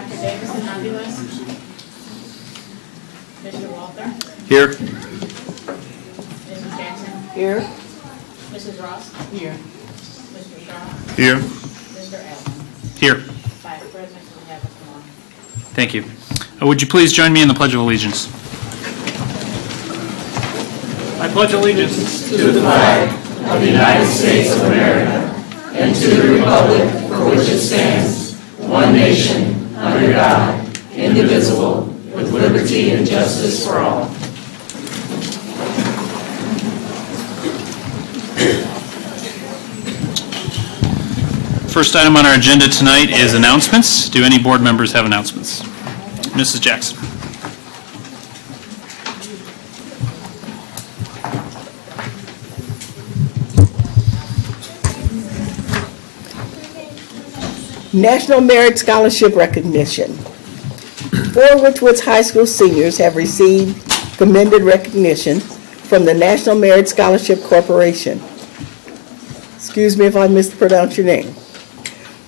Dr. Davis and Ambulance. Mr. Walter. Here. Mrs. Jackson. Here. Mrs. Ross. Here. Mr. Shaw. Here. Mr. Allen. Here. 5 present, we have a quorum. Thank you. Would you please join me in the Pledge of Allegiance? I pledge allegiance to the flag of the United States of America and to the republic for which it stands, one nation, under God, indivisible, with liberty and justice for all. First item on our agenda tonight is announcements. Do any board members have announcements? Mrs. Jackson. National Merit Scholarship Recognition. 4 Richwoods High School seniors have received commended recognition from the National Merit Scholarship Corporation. Excuse me if I mispronounced your name.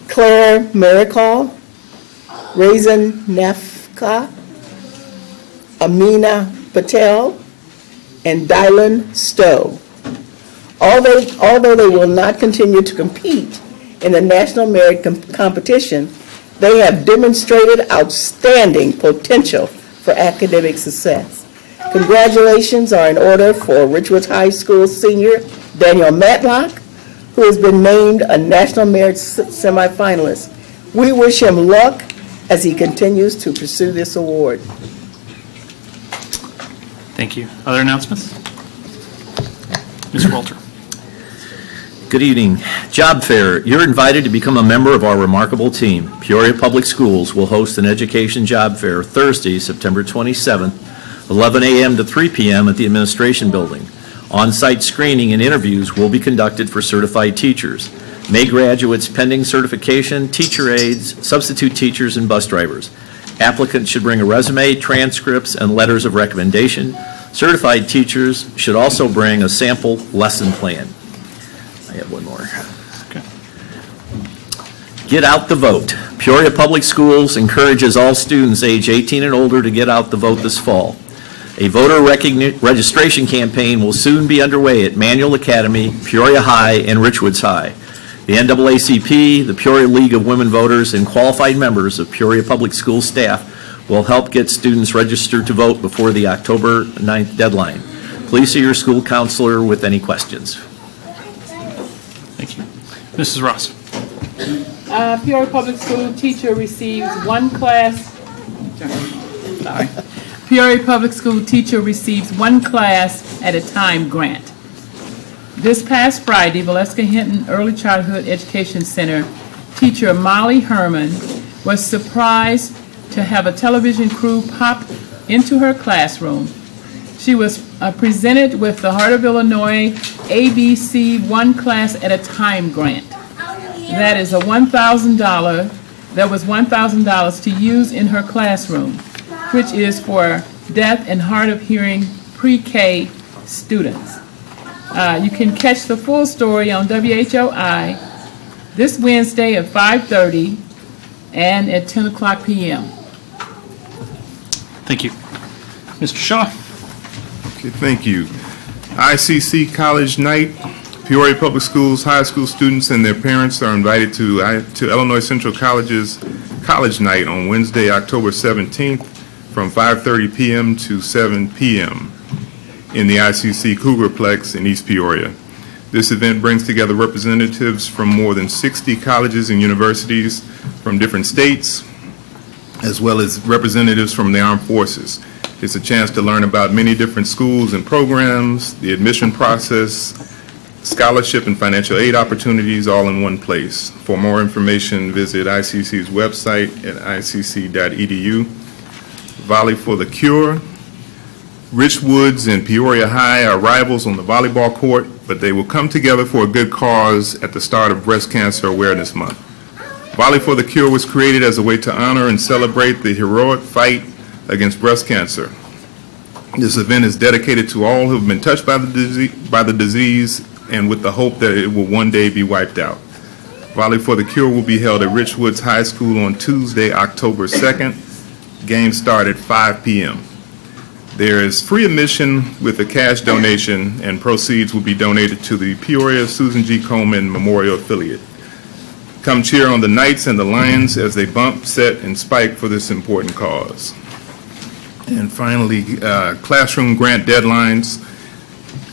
Claire Maricol, Raisin Nafka, Amina Patel, and Dylan Stowe. Although they will not continue to compete in the National Merit Competition, they have demonstrated outstanding potential for academic success. Congratulations are in order for Richwoods High School senior Daniel Matlock, who has been named a National Merit semifinalist. We wish him luck as he continues to pursue this award. Thank you. Other announcements? Mr. Walter. Good evening. Job Fair. You're invited to become a member of our remarkable team. Peoria Public Schools will host an education job fair Thursday, September 27th, 11 a.m. to 3 p.m. at the Administration Building. On-site screening and interviews will be conducted for certified teachers, May graduates pending certification, teacher aides, substitute teachers, and bus drivers. Applicants should bring a resume, transcripts, and letters of recommendation. Certified teachers should also bring a sample lesson plan. I have one more. Okay. Get out the vote. Peoria Public Schools encourages all students age 18 and older to get out the vote this fall. A voter registration campaign will soon be underway at Manual Academy, Peoria High, and Richwoods High. The NAACP, the Peoria League of Women Voters, and qualified members of Peoria Public Schools staff will help get students registered to vote before the October 9th deadline. Please see your school counselor with any questions. Thank you. Mrs. Ross. Peoria Public School teacher receives one class. Sorry. Peoria Public School teacher receives one class at a time grant. This past Friday, Valeska Hinton Early Childhood Education Center teacher Molly Herman was surprised to have a television crew pop into her classroom. She was presented with the Heart of Illinois ABC One Class at a Time grant. That is $1,000. That was $1,000 to use in her classroom, which is for deaf and hard of hearing pre-K students. You can catch the full story on WHOI this Wednesday at 5:30 and at 10 o'clock p.m. Thank you. Mr. Shaw. Okay, thank you. ICC College Night. Peoria Public Schools high school students and their parents are invited to Illinois Central College's College Night on Wednesday, October 17th from 5:30 p.m. to 7 p.m. in the ICC Cougarplex in East Peoria. This event brings together representatives from more than 60 colleges and universities from different states, as well as representatives from the armed forces. It's a chance to learn about many different schools and programs, the admission process, scholarship and financial aid opportunities all in one place. For more information, visit ICC's website at icc.edu. Volley for the Cure. Richwoods and Peoria High are rivals on the volleyball court, but they will come together for a good cause at the start of Breast Cancer Awareness Month. Volley for the Cure was created as a way to honor and celebrate the heroic fight against breast cancer. This event is dedicated to all who have been touched by the disease and with the hope that it will one day be wiped out. Volley for the Cure will be held at Richwoods High School on Tuesday, October 2nd. Games start at 5 p.m. There is free admission with a cash donation, and proceeds will be donated to the Peoria Susan G. Komen Memorial Affiliate. Come cheer on the Knights and the Lions as they bump, set, and spike for this important cause. And finally, classroom grant deadlines.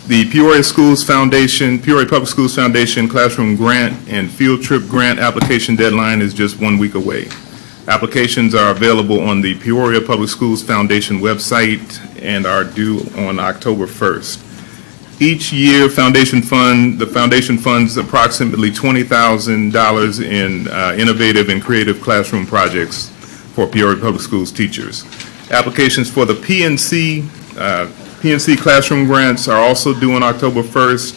The Peoria Public Schools Foundation classroom grant and field trip grant application deadline is just 1 week away. Applications are available on the Peoria Public Schools Foundation website and are due on October 1st. Each year, the foundation funds approximately $20,000 in innovative and creative classroom projects for Peoria Public Schools teachers. Applications for the PNC classroom grants are also due on October 1st.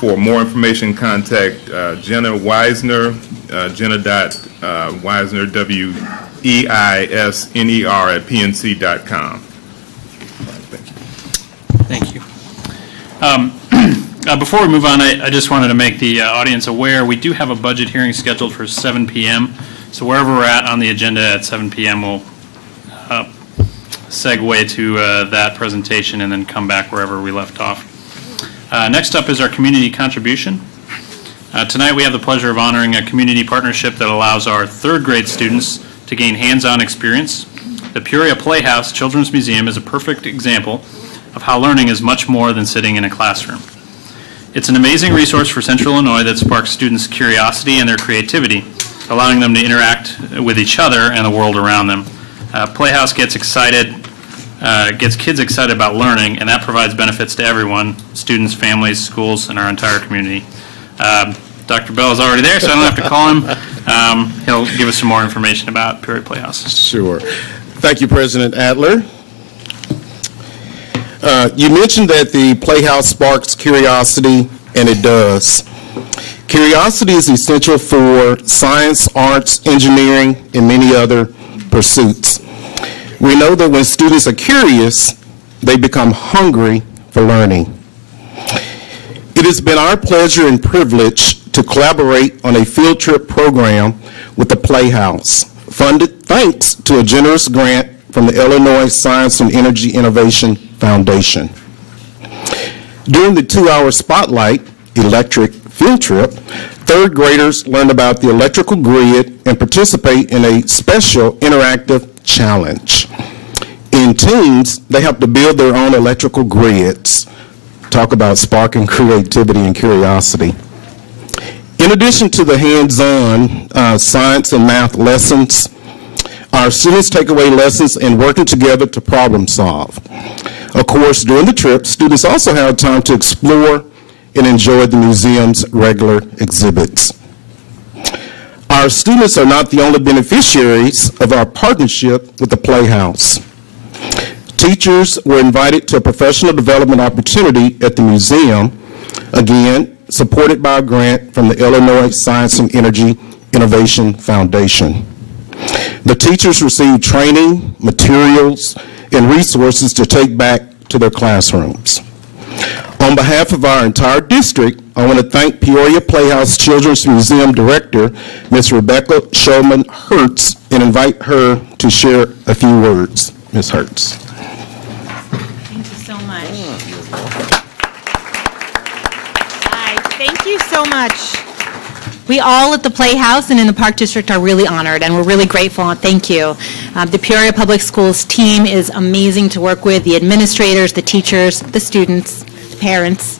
For more information, contact Jenna Weisner, Jenna.Weisner, WEISNER at PNC.com. Thank you. Before we move on, I just wanted to make the audience aware we do have a budget hearing scheduled for 7 p.m. So wherever we're at on the agenda at 7 p.m., we'll segue to that presentation and then come back wherever we left off. Next up is our community contribution. Tonight we have the pleasure of honoring a community partnership that allows our third grade students to gain hands-on experience. The Peoria Playhouse Children's Museum is a perfect example of how learning is much more than sitting in a classroom. It's an amazing resource for Central Illinois that sparks students' curiosity and their creativity, allowing them to interact with each other and the world around them. Playhouse gets kids excited about learning, and that provides benefits to everyone, students, families, schools, and our entire community. Dr. Bell is already there, so I don't have to call him. He'll give us some more information about Peoria Playhouse. Sure. Thank you, President Adler. You mentioned that the Playhouse sparks curiosity, and it does. Curiosity is essential for science, arts, engineering, and many other pursuits. We know that when students are curious, they become hungry for learning. It has been our pleasure and privilege to collaborate on a field trip program with the Playhouse, funded thanks to a generous grant from the Illinois Science and Energy Innovation Foundation. During the 2-hour spotlight electric field trip, third graders learned about the electrical grid and participate in a special interactive challenge. In teams, they have to build their own electrical grids. Talk about sparking creativity and curiosity. In addition to the hands-on science and math lessons, our students take away lessons in working together to problem solve. Of course, during the trip, students also have time to explore and enjoy the museum's regular exhibits. Our students are not the only beneficiaries of our partnership with the Playhouse. Teachers were invited to a professional development opportunity at the museum, again, supported by a grant from the Illinois Science and Energy Innovation Foundation. The teachers received training, materials, and resources to take back to their classrooms. On behalf of our entire district, I want to thank Peoria Playhouse Children's Museum Director, Ms. Rebecca Shulman Hertz, and invite her to share a few words. Ms. Hertz. Thank you so much. Hi, thank you so much. We all at the Playhouse and in the Park District are really honored, and we're really grateful, and thank you. The Peoria Public Schools team is amazing to work with, the administrators, the teachers, the students, the parents.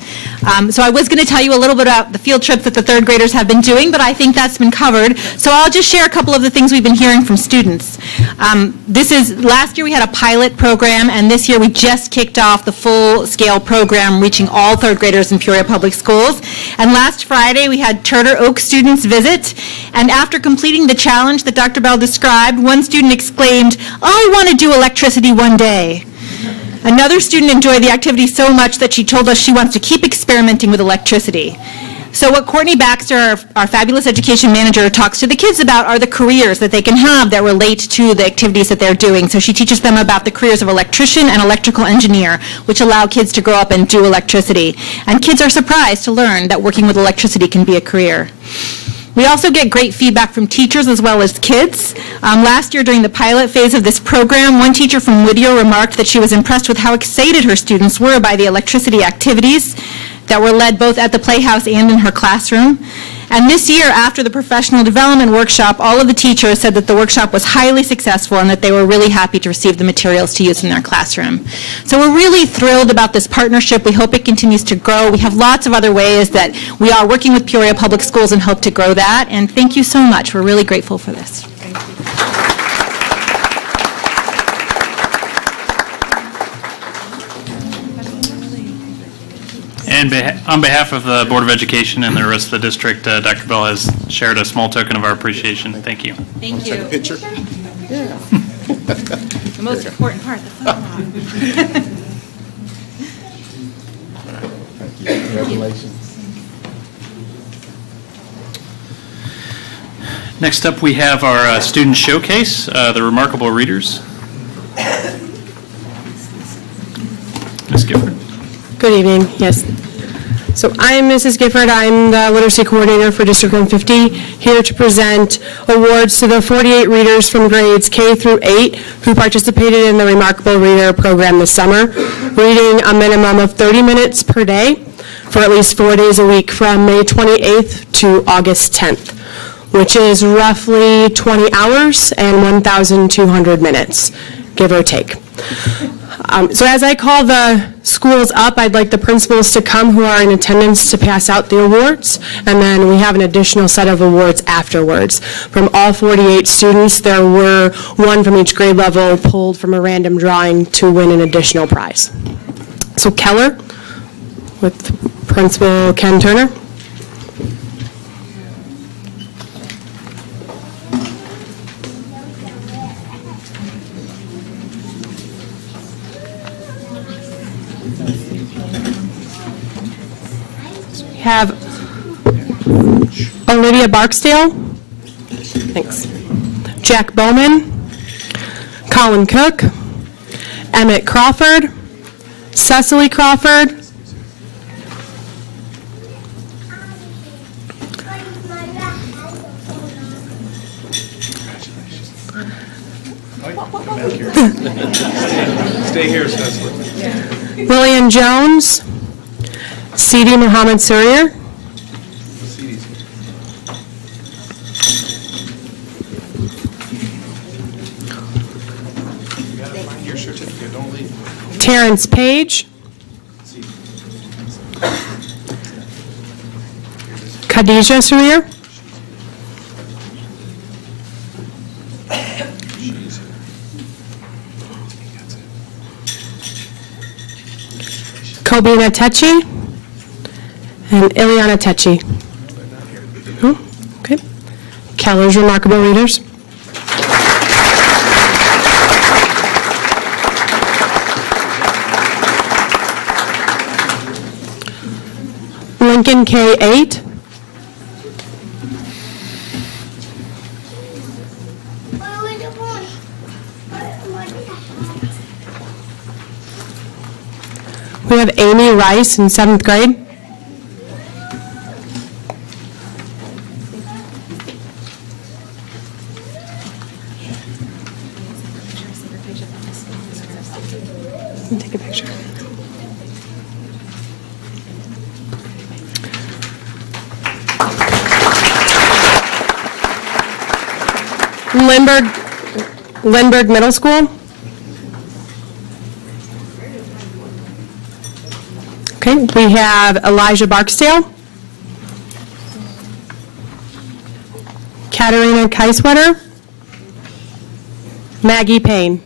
So I was going to tell you a little bit about the field trips that the third graders have been doing, but I think that's been covered. So I'll just share a couple of the things we've been hearing from students. Last year we had a pilot program, and this year we just kicked off the full-scale program reaching all third graders in Peoria Public Schools. And last Friday we had Charter Oak students visit, and after completing the challenge that Dr. Bell described, one student exclaimed, "I want to do electricity one day." Another student enjoyed the activity so much that she told us she wants to keep experimenting with electricity. So what Courtney Baxter, our fabulous education manager, talks to the kids about are the careers that they can have that relate to the activities that they're doing. So she teaches them about the careers of electrician and electrical engineer, which allow kids to grow up and do electricity. And kids are surprised to learn that working with electricity can be a career. We also get great feedback from teachers as well as kids. Last year during the pilot phase of this program, one teacher from Whittier remarked that she was impressed with how excited her students were by the electricity activities that were led both at the Playhouse and in her classroom. And this year, after the professional development workshop, all of the teachers said that the workshop was highly successful and that they were really happy to receive the materials to use in their classroom. So we're really thrilled about this partnership. We hope it continues to grow. We have lots of other ways that we are working with Peoria Public Schools and hope to grow that. And thank you so much. We're really grateful for this. And on behalf of the Board of Education and the rest of the district, Dr. Bell has shared a small token of our appreciation. Thank you. Thank you. Picture? The most important part, the photo. Congratulations. Next up, we have our student showcase, the Remarkable Readers. Ms. Gifford. Good evening. Yes. So I'm Mrs. Gifford. I'm the literacy coordinator for District 150, here to present awards to the 48 readers from grades K through 8 who participated in the Remarkable Reader program this summer, reading a minimum of 30 minutes per day for at least 4 days a week from May 28th to August 10th, which is roughly 20 hours and 1,200 minutes, give or take. So as I call the schools up, I'd like the principals to come who are in attendance to pass out the awards, and then we have an additional set of awards afterwards. From all 48 students, there were one from each grade level pulled from a random drawing to win an additional prize. So Keller, with Principal Ken Turner. Have Olivia Barksdale, thanks, Jack Bowman, Colin Cook, Emmett Crawford, Cecily Crawford, Stay here, Cecily. William Jones, Sidi Muhammad Surya, Terrence Page, Khadija Surya, Kobina Techi, and Ileana Techi. Oh, okay. Keller's Remarkable Readers. Lincoln K8. We have Amy Rice in 7th grade. Take a picture. Lindbergh Middle School. Okay, we have Elijah Barksdale, Katarina Keiswetter, Maggie Payne.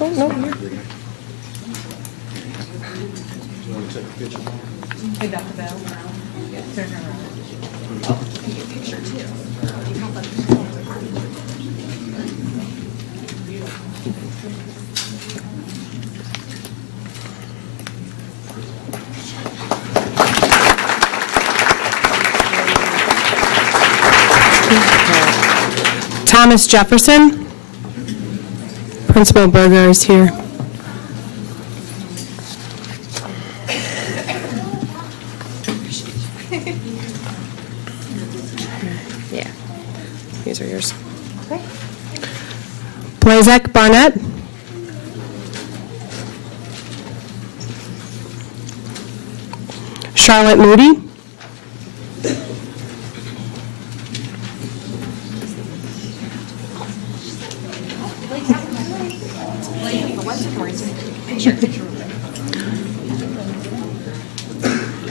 Oh, no, here. Hey, Dr. Bell. Turn her around. Take a picture too. Thomas Jefferson. Principal Berger is here. Yeah, these are yours. Okay. Blazek Barnett. Charlotte Moody.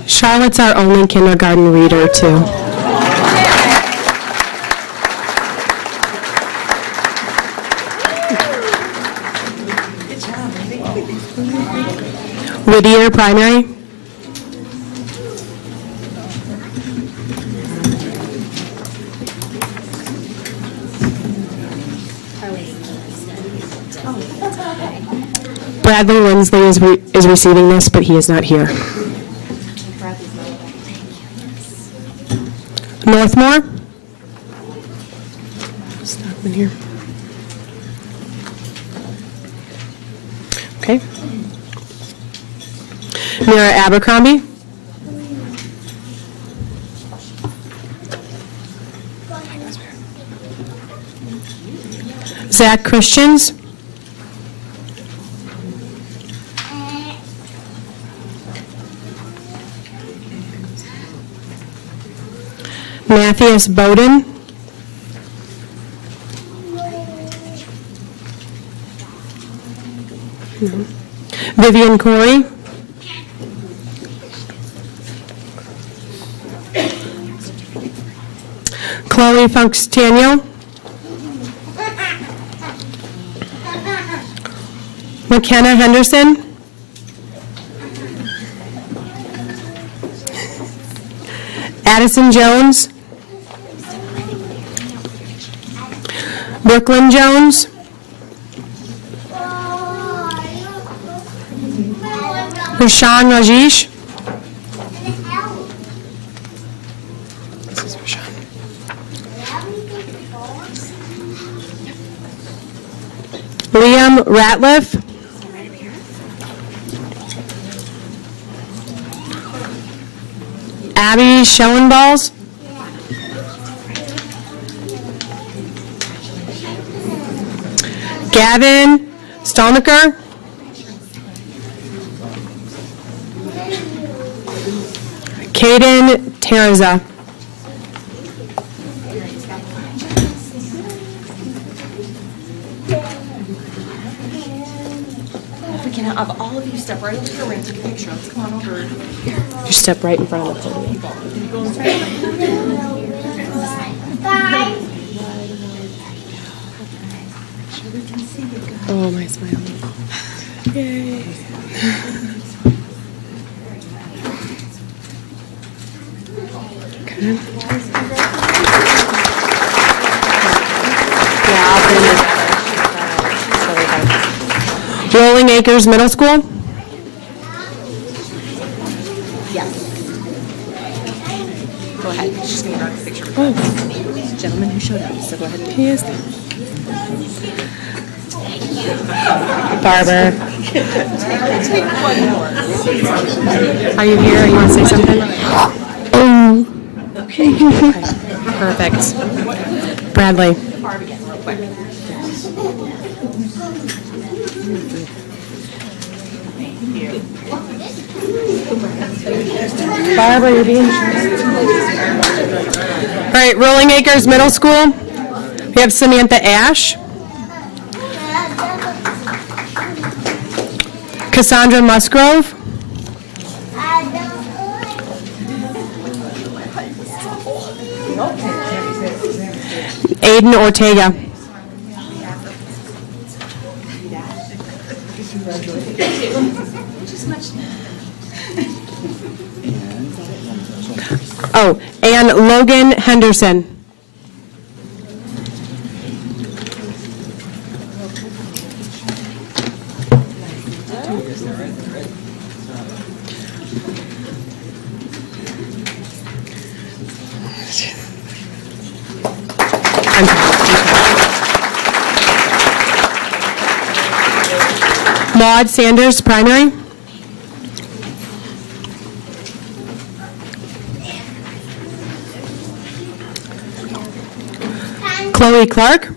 Charlotte's our only kindergarten reader, too. Whittier Primary. Bradley Lindsley is receiving this, but he is not here. Northmore. Stop in here. Okay. Mira Abercrombie. Zach Christians. Matthias Bowden. No. Vivian Corey. Chloe Funkstaniel. McKenna Henderson. Addison Jones. Brooklyn Jones. Rashawn Rajesh. This is Rashawn. Liam Ratliff. Abby Schoenballs. Gavin Stalnaker. Caden Terza. We can have all of you step right over here and take a picture. Let's come on over. You step right in front of the podium. Oh, my smile. Yay. Okay. Yeah, I'll put them together. Rolling Acres Middle School. Yes. Go ahead. It's just me and a picture. Oh. Gentleman who showed up, so go ahead. He is. Barber. Take one more. Are you here? You want to say something? Okay. Perfect. Bradley. Barb again, real quick. Barb, are you being All right, Rolling Acres Middle School. We have Samantha Ash. Cassandra Musgrove. Aiden Ortega. Oh, and Logan Henderson. I'm Maud Sanders, primary. Chloe Clark.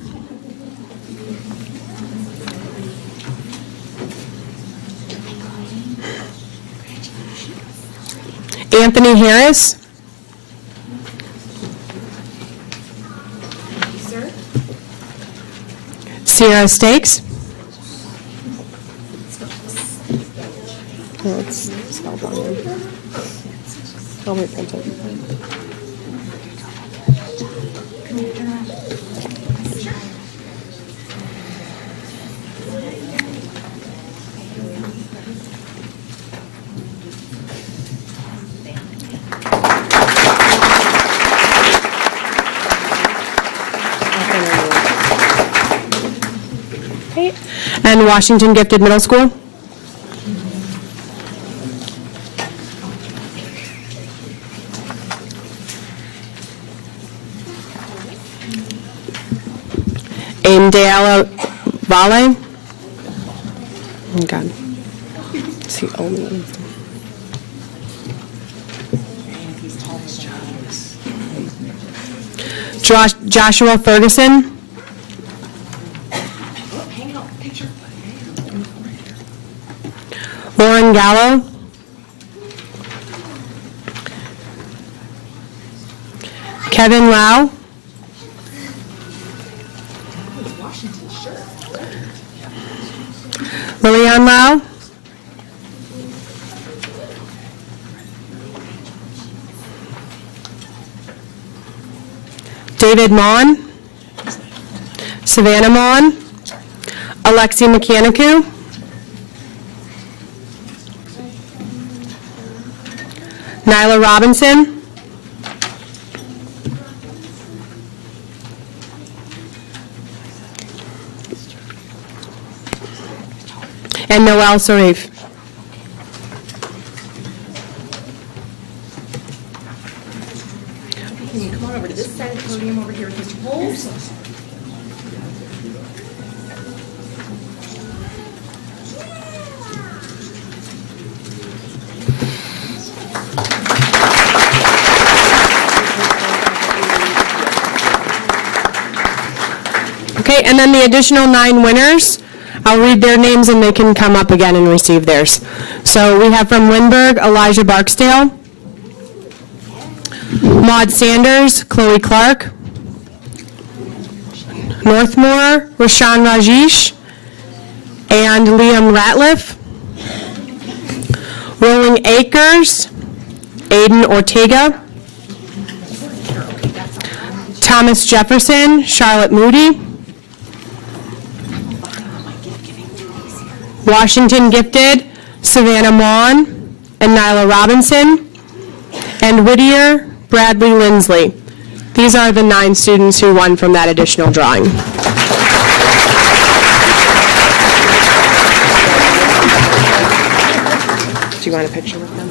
Anthony Harris. Sierra Stakes. Oh, it's spelled wrong. I'll reprint it. And Washington Gifted Middle School. Aimdale Vale. Oh God. It's the only one. Joshua Ferguson. Lauren Gallo. Kevin Lau. Lillian Lau. David Mon. Savannah Mon. Alexi Mechanicu. Nyla Robinson. And Noel Sarif. Can you come on over to this side of the podium over here with Mr. Bowles? Okay, and then the additional 9 winners, I'll read their names and they can come up again and receive theirs. So we have from Lindbergh, Elijah Barksdale, Maud Sanders, Chloe Clark, Northmore, Rashawn Rajesh, and Liam Ratliff, Rolling Acres, Aiden Ortega, Thomas Jefferson, Charlotte Moody, Washington Gifted, Savannah Mon, and Nyla Robinson, and Whittier, Bradley Lindsley. These are the 9 students who won from that additional drawing. Do you want a picture with them?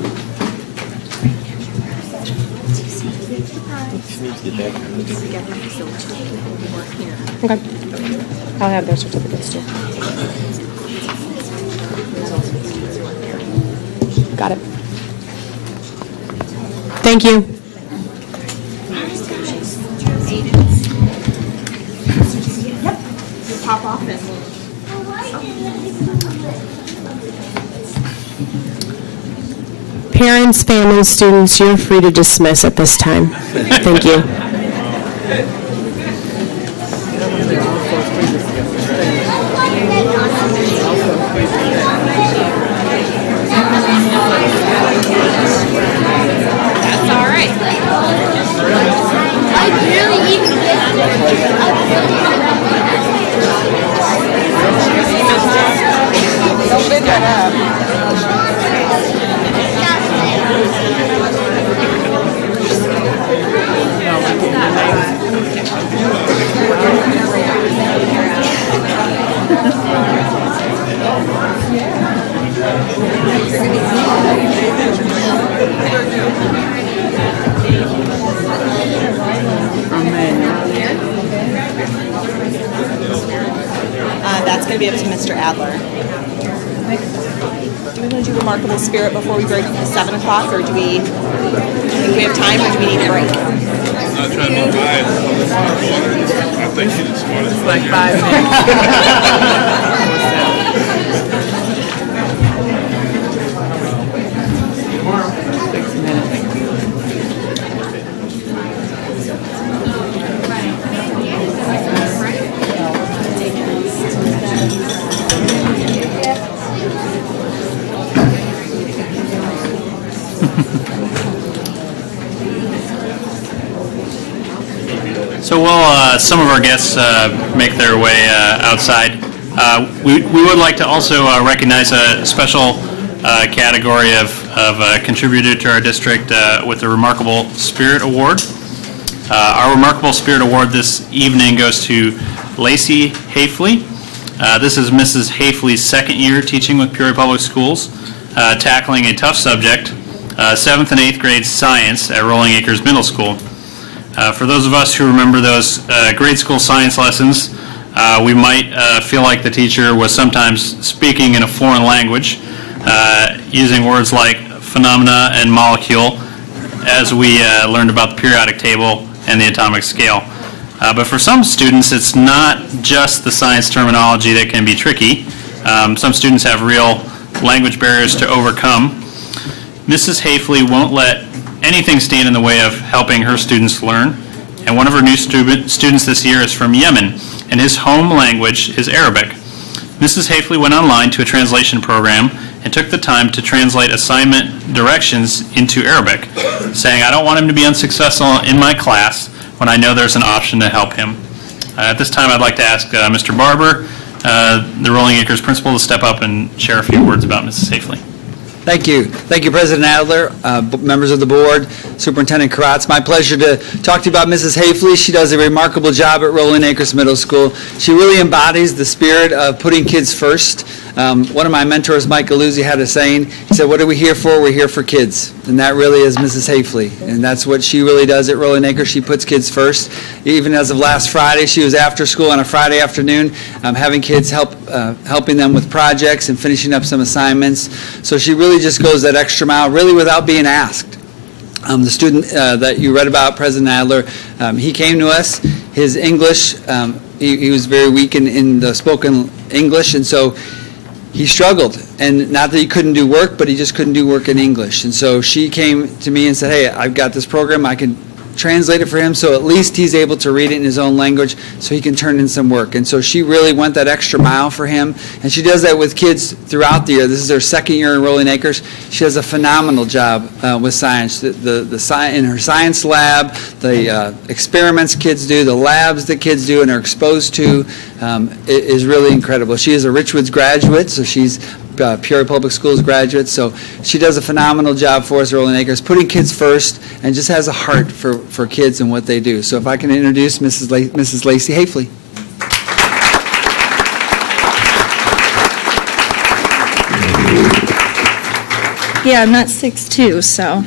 Okay. I'll have their certificates too. Got it. Thank you. Yep. You pop off and Parents, families, students, you're free to dismiss at this time. Thank you. that's going to be up to Mr. Adler. we want to do Remarkable Spirit before we break at 7 o'clock, or do we think we have time, or do we need a break? I'm trying to advise. I think she's the smartest. It's like 5 minutes. So while some of our guests make their way outside, we would like to also recognize a special category of contributor to our district with the Remarkable Spirit Award. Our Remarkable Spirit Award this evening goes to Lacey Hafley. This is Mrs. Hafley's second year teaching with Peoria Public Schools, tackling a tough subject, 7th and 8th grade science at Rolling Acres Middle School. For those of us who remember those grade school science lessons, we might feel like the teacher was sometimes speaking in a foreign language, using words like phenomena and molecule, as we learned about the periodic table and the atomic scale. But for some students, it's not just the science terminology that can be tricky. Some students have real language barriers to overcome. Mrs. Hafley won't let anything stand in the way of helping her students learn. And one of her new students this year is from Yemen, and his home language is Arabic. Mrs. Hafley went online to a translation program and took the time to translate assignment directions into Arabic, saying, "I don't want him to be unsuccessful in my class when I know there's an option to help him." At this time, I'd like to ask Mr. Barber, the Rolling Acres principal, to step up and share a few words about Mrs. Hafley. Thank you. Thank you, President Adler, members of the board, Superintendent Karatz. It's my pleasure to talk to you about Mrs. Hafley. She does a remarkable job at Rolling Acres Middle School. She really embodies the spirit of putting kids first. One of my mentors, Mike Galuzzi, had a saying. He said, "What are we here for? We're here for kids." And that really is Mrs. Hafley. And that's what she really does at Rolling Acres. She puts kids first. Even as of last Friday, she was after school on a Friday afternoon, having kids helping them with projects and finishing up some assignments. So she really just goes that extra mile, really without being asked. The student that you read about, President Adler, he came to us. His English, he was very weak in the spoken English, and so he struggled. And not that he couldn't do work, but he just couldn't do work in English. And so she came to me and said, "Hey, I've got this program. I can translate it for him so at least he's able to read it in his own language so he can turn in some work." And so she really went that extra mile for him. And she does that with kids throughout the year. This is her second year in Rolling Acres. She does a phenomenal job with science. In her science lab, the experiments kids do, the labs that kids do and are exposed to is really incredible. She is a Richwoods graduate, so she's Peoria Public Schools graduate, so she does a phenomenal job for us at Rolling Acres, putting kids first, and just has a heart for kids and what they do. So if I can introduce Mrs. Lacey Hafley. Yeah, I'm not 6'2", so.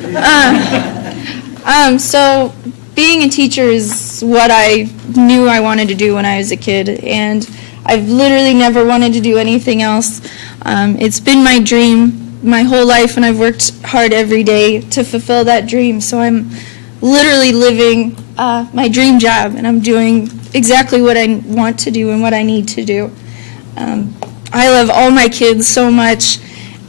So being a teacher is what I knew I wanted to do when I was a kid, and I've literally never wanted to do anything else. It's been my dream my whole life, and I've worked hard every day to fulfill that dream. So I'm literally living my dream job, and I'm doing exactly what I want to do and what I need to do. I love all my kids so much,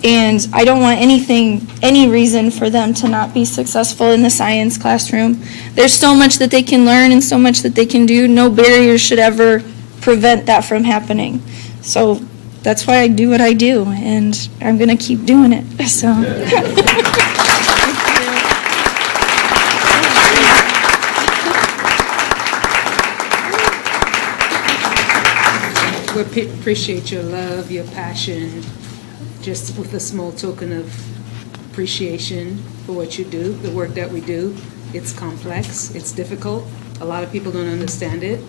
and I don't want any reason for them to not be successful in the science classroom. There's so much that they can learn and so much that they can do. No barriers should ever prevent that from happening. So that's why I do what I do, and I'm going to keep doing it. So. We appreciate your love, your passion, just with a small token of appreciation for what you do, the work that we do. It's complex, it's difficult. A lot of people don't understand it,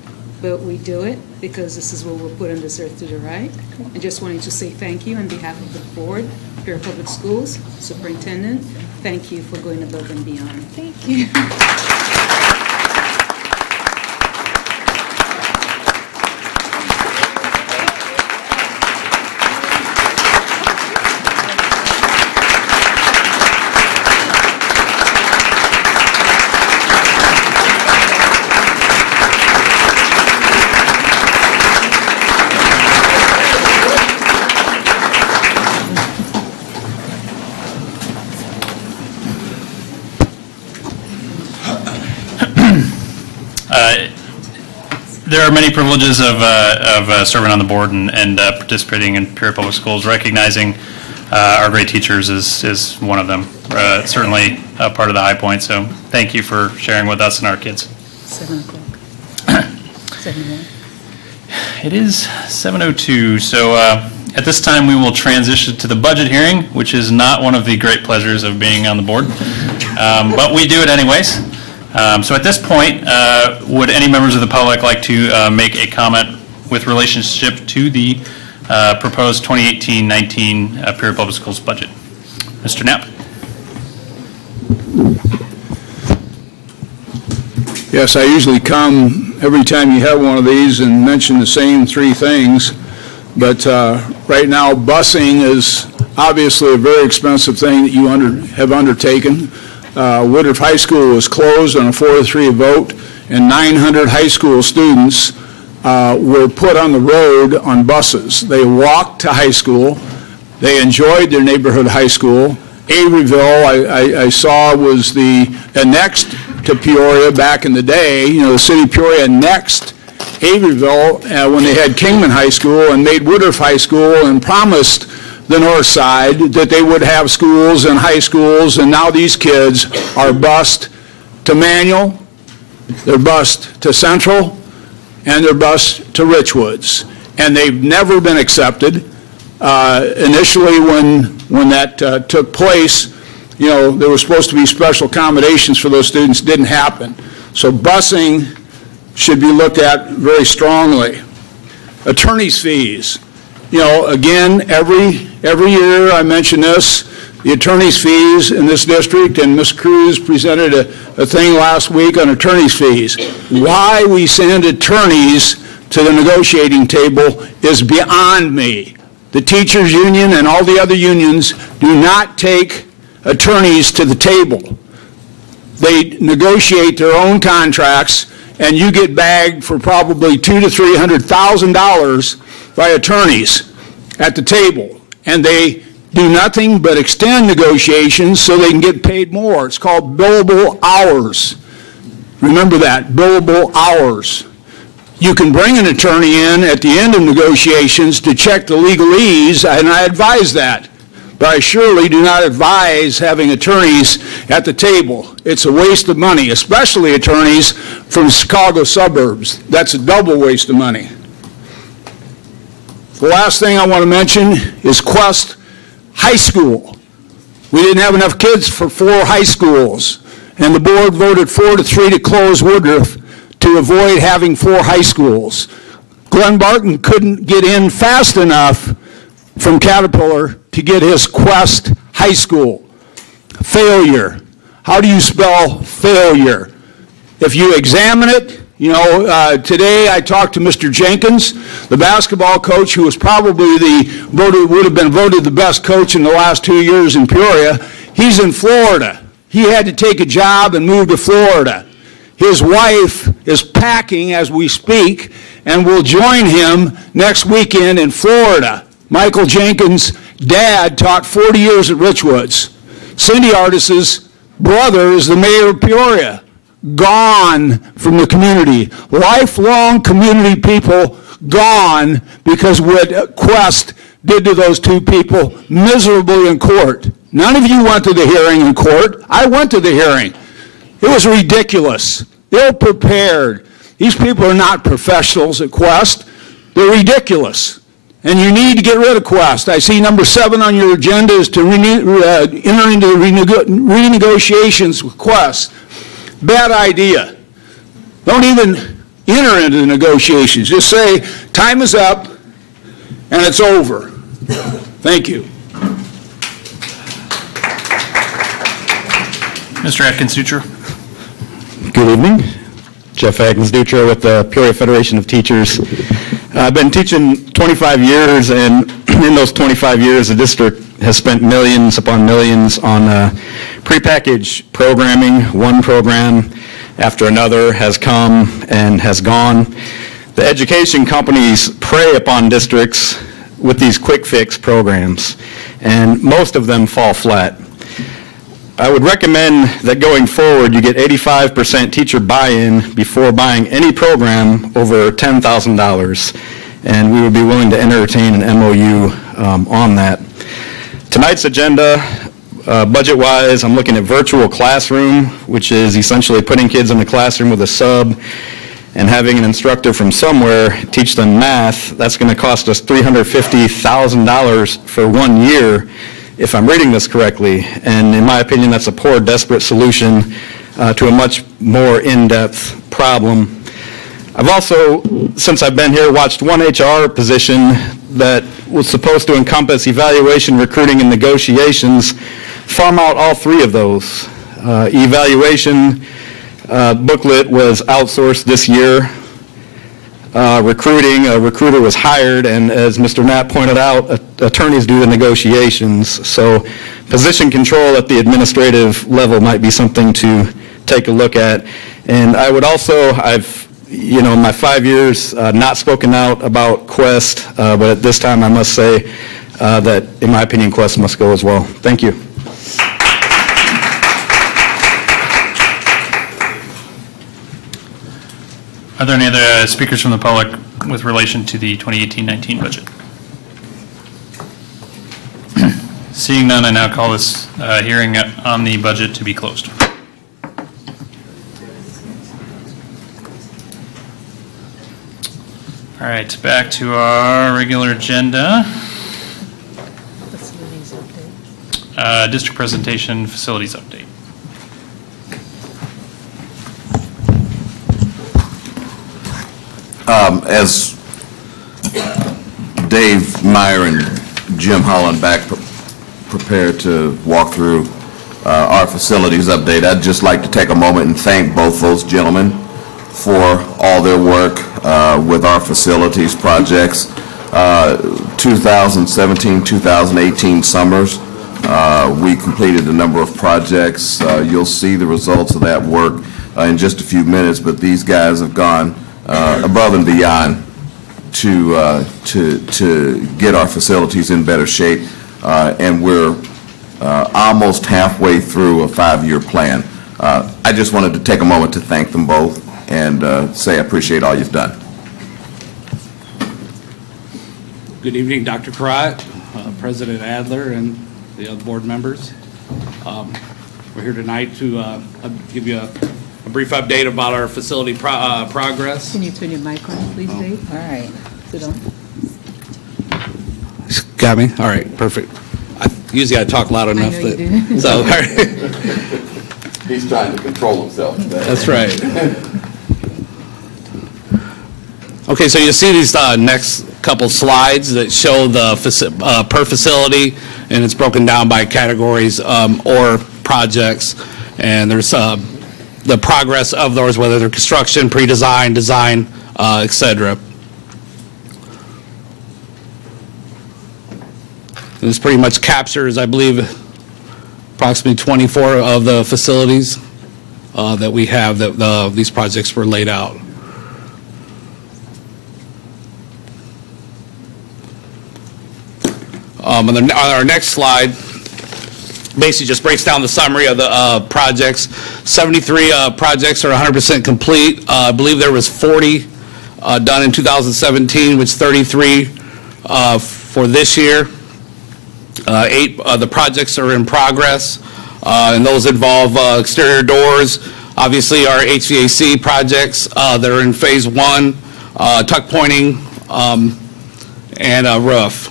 but we do it because this is what we're put on this earth to do, right? And just wanting to say thank you on behalf of the board, Peoria Public Schools, Superintendent. Thank you for going above and beyond. Thank you. share many privileges of serving on the board and participating in Peoria Public Schools. Recognizing our great teachers is one of them. Certainly a part of the high point. So thank you for sharing with us and our kids. 7 o'clock. 7:01. It is 7:02. So at this time, we will transition to the budget hearing, which is not one of the great pleasures of being on the board, but we do it anyways. So at this point, would any members of the public like to make a comment with relationship to the proposed 2018-19 Peoria Public Schools budget? Mr. Knapp. Yes, I usually come every time you have one of these and mention the same three things, but right now busing is obviously a very expensive thing that you have undertaken. Woodruff High School was closed on a 4-3 vote, and 900 high school students were put on the road on buses. They walked to high school. They enjoyed their neighborhood high school. Averyville, I saw, was the annexed to Peoria back in the day. You know, the city of Peoria annexed Averyville when they had Kingman High School and made Woodruff High School and promised the north side that they would have schools and high schools, and now these kids are bused to Manual, they're bused to Central, and they're bused to Richwoods. And they've never been accepted. Initially when that took place, you know, there were supposed to be special accommodations for those students. Didn't happen. So busing should be looked at very strongly. Attorney's fees. You know, again, every year I mention this, the attorney's fees in this district, and Ms. Cruz presented a thing last week on attorney's fees. Why we send attorneys to the negotiating table is beyond me. The teachers union and all the other unions do not take attorneys to the table. They negotiate their own contracts, and you get bagged for probably $200,000 to $300,000 by attorneys at the table, and they do nothing but extend negotiations so they can get paid more. It's called billable hours. Remember that, billable hours. You can bring an attorney in at the end of negotiations to check the legalese, and I advise that. But I surely do not advise having attorneys at the table. It's a waste of money, especially attorneys from Chicago suburbs. That's a double waste of money. The last thing I want to mention is Quest High School. We didn't have enough kids for 4 high schools, and the board voted 4-3 to close Woodruff to avoid having 4 high schools. Glenn Barton couldn't get in fast enough from Caterpillar to get his Quest High School. Failure. How do you spell failure? If you examine it, you know, today I talked to Mr. Jenkins, the basketball coach who was probably would have been voted the best coach in the last 2 years in Peoria. He's in Florida. He had to take a job and move to Florida. His wife is packing as we speak and will join him next weekend in Florida. Michael Jenkins' dad taught 40 years at Richwoods. Cindy Artis's brother is the mayor of Peoria. Gone from the community. Lifelong community people gone because what Quest did to those 2 people miserably in court. None of you went to the hearing in court. I went to the hearing. It was ridiculous. Ill-prepared. These people are not professionals at Quest. They're ridiculous. And you need to get rid of Quest. I see number 7 on your agenda is to enter into renegotiations with Quest. Bad idea. Don't even enter into the negotiations. Just say, time is up, and it's over. Thank you. Mr. Atkins-Dutra. Good evening. Jeff Atkins-Dutra with the Peoria Federation of Teachers. I've been teaching 25 years, and in those 25 years, the district has spent millions upon millions on prepackaged programming. One program after another has come and has gone. The education companies prey upon districts with these quick fix programs, and most of them fall flat. I would recommend that going forward, you get 85% teacher buy-in before buying any program over $10,000, and we would be willing to entertain an MOU on that. Tonight's agenda, budget-wise, I'm looking at virtual classroom, which is essentially putting kids in the classroom with a sub and having an instructor from somewhere teach them math. That's going to cost us $350,000 for 1 year, if I'm reading this correctly. And in my opinion, that's a poor, desperate solution to a much more in-depth problem. I've also, since I've been here, watched one HR position that was supposed to encompass evaluation, recruiting, and negotiations farm out all three of those. Evaluation booklet was outsourced this year. Recruiting, a recruiter was hired, and as Mr. Knapp pointed out, attorneys do the negotiations. So position control at the administrative level might be something to take a look at. And I would also, in my 5 years, not spoken out about Quest, but at this time I must say that, in my opinion, Quest must go as well. Thank you. Are there any other speakers from the public with relation to the 2018-19 budget? Seeing none, I now call this hearing on the budget to be closed. All right, back to our regular agenda. Facilities update. District presentation, facilities update. As Dave Meyer and Jim Hollenbach prepare to walk through our facilities update, I'd just like to take a moment and thank both those gentlemen for all their work with our facilities projects. 2017-2018 summers, we completed a number of projects. You'll see the results of that work in just a few minutes, but these guys have gone above and beyond to get our facilities in better shape, and we're almost halfway through a 5-year plan. I just wanted to take a moment to thank them both and say I appreciate all you've done. Good evening, Dr. Karat, President Adler, and the other board members. We're here tonight to give you a brief update about our facility progress. Can you turn your mic on, please, Dave? All right. Sit down. Got me? All right, perfect. Usually I talk loud enough I know that. you do. So, all right. He's trying to control himself. That's right. Okay, so you see these next couple slides that show the per facility, and it's broken down by categories or projects, and there's the progress of those, whether they're construction, pre-design, design, et cetera. And this pretty much captures, I believe, approximately 24 of the facilities that we have that these projects were laid out. On our next slide, basically just breaks down the summary of the projects. 73 projects are 100% complete. I believe there was 40 done in 2017, which 33 for this year. 8 the projects are in progress, and those involve exterior doors, obviously our HVAC projects that are in phase 1, tuck pointing, and a roof.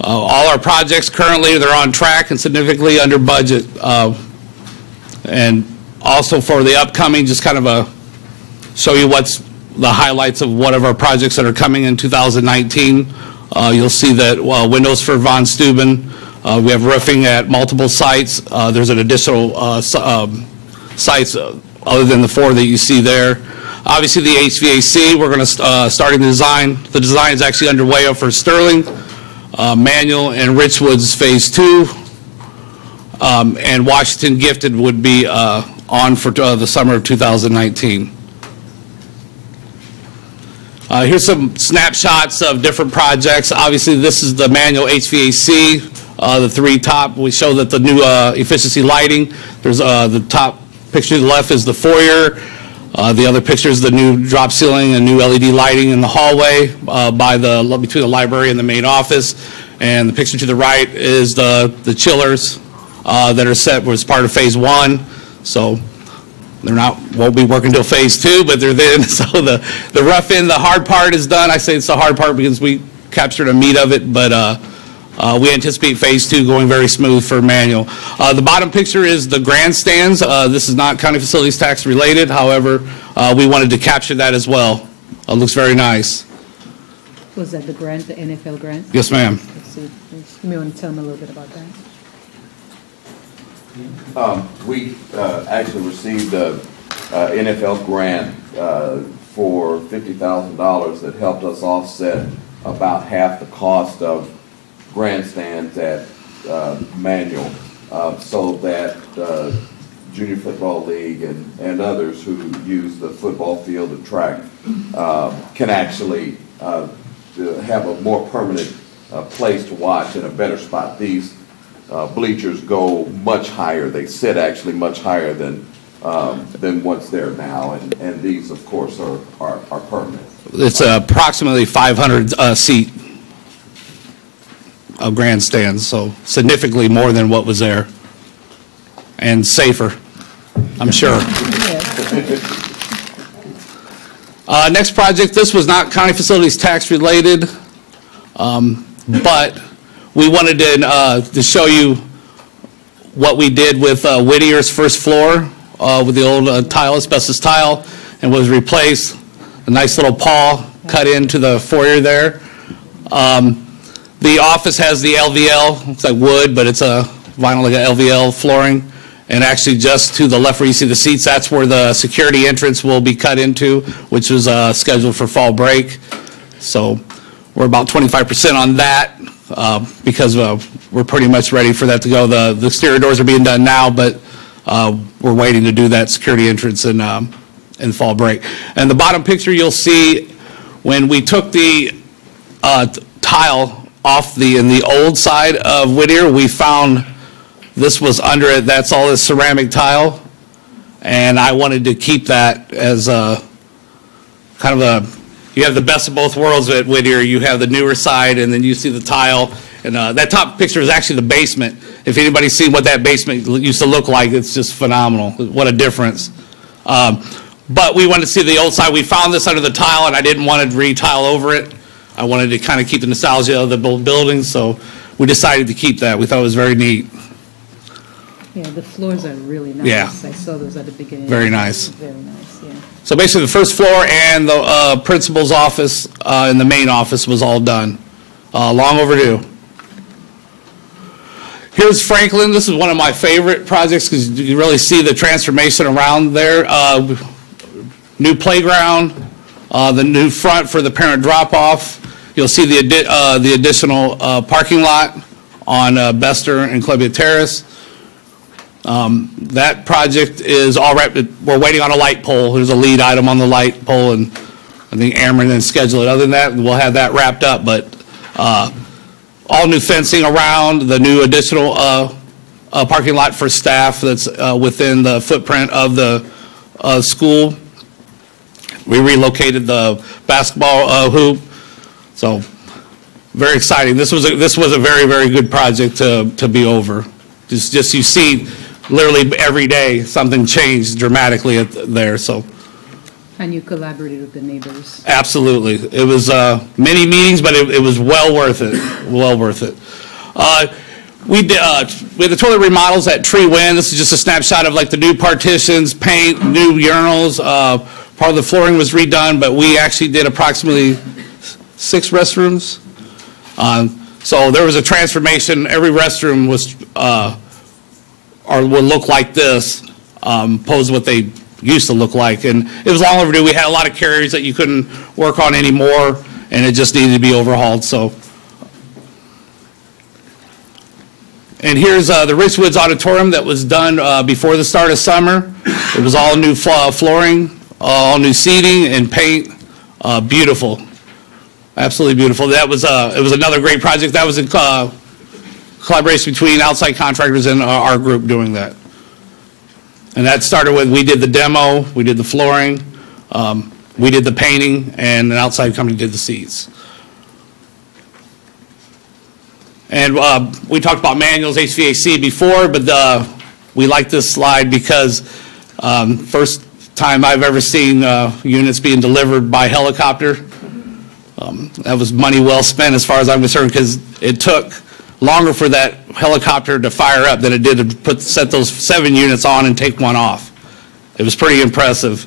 All our projects currently, they're on track and significantly under budget. And also for the upcoming, just kind of show you what's the highlights of what of our projects that are coming in 2019. You'll see that windows for Von Steuben. We have roofing at multiple sites. There's an additional sites other than the 4 that you see there. Obviously the HVAC, we're going to starting the design. The design is actually underway for Sterling. Manual and Richwood's phase 2, and Washington Gifted would be on for the summer of 2019. Here's some snapshots of different projects. Obviously, this is the manual HVAC. The three top, we show that the new efficiency lighting, there's the top picture to the left is the foyer. The other picture is the new drop ceiling and new LED lighting in the hallway between the library and the main office. And the picture to the right is the chillers that are set was part of phase 1. So won't be working until phase 2, but they're then. So the rough end, the hard part is done. I say it's the hard part because we captured a meat of it, but we anticipate phase 2 going very smooth for manual. The bottom picture is the grandstands. This is not county facilities tax related. However, we wanted to capture that as well. Looks very nice. Was that the grant, the NFL grant? Yes, ma'am. Let's see. You may want to tell them a little bit about that. We actually received a NFL grant for $50,000 that helped us offset about half the cost of grandstands at Manual, so that Junior Football League and others who use the football field and track can actually have a more permanent place to watch in a better spot. These bleachers go much higher. They sit actually much higher than what's there now, and these, of course, are permanent. It's approximately 500 seat of grandstands, so significantly more than what was there, and safer, I'm sure. Next project, this was not county facilities tax related, but we wanted to show you what we did with Whittier's first floor with the old tile, asbestos tile, and was replaced. A nice little paw cut into the foyer there. The office has the LVL, it's like wood, but it's a vinyl, like a LVL flooring. And actually just to the left where you see the seats, that's where the security entrance will be cut into, which was scheduled for fall break. So we're about 25% on that because we're pretty much ready for that to go. The exterior doors are being done now, but we're waiting to do that security entrance in fall break. And the bottom picture you'll see when we took the tile off in the old side of Whittier, we found this was under it. That's all this ceramic tile, and I wanted to keep that as a kind of you have the best of both worlds at Whittier. You have the newer side, and then you see the tile. And that top picture is actually the basement. If anybody's seen what that basement used to look like, it's just phenomenal. What a difference. But we wanted to see the old side. We found this under the tile, and I didn't want to re-tile over it. I wanted to kind of keep the nostalgia of the building, so we decided to keep that. We thought it was very neat. Yeah, the floors are really nice. Yeah. I saw those at the beginning. Very nice. Very nice, yeah. So basically, the first floor and the principal's office and the main office was all done. Long overdue. Here's Franklin. This is one of my favorite projects because you can really see the transformation around there. New playground, the new front for the parent drop-off. You'll see the additional parking lot on Bester and Columbia Terrace. That project is all right. We're waiting on a light pole. There's a lead item on the light pole, and I think Ameren then schedule it. Other than that, we'll have that wrapped up. But all new fencing around, the new additional parking lot for staff that's within the footprint of the school. We relocated the basketball hoop. So very exciting. This was a very, very good project to be over. Just you see literally every day something changed dramatically there. So. And you collaborated with the neighbors. Absolutely. It was many meetings, but it was well worth it. Well worth it. We had the toilet remodels at Tree Wind. This is just a snapshot of like the new partitions, paint, new urinals. Part of the flooring was redone, but we actually did approximately 6 restrooms. So there was a transformation. Every restroom was or would look like this, opposed to what they used to look like. And it was long overdue. We had a lot of carriers that you couldn't work on anymore, and it just needed to be overhauled. So, and here's the Richwoods Auditorium that was done before the start of summer. It was all new flooring, all new seating and paint. Beautiful. Absolutely beautiful. That was it was another great project. That was in collaboration between outside contractors and our group doing that. And that started with, we did the demo, we did the flooring, we did the painting, and an outside company did the seats. And we talked about manuals, HVAC before, but we like this slide because first time I've ever seen units being delivered by helicopter. That was money well spent as far as I'm concerned, because it took longer for that helicopter to fire up than it did to set those 7 units on and take one off. It was pretty impressive.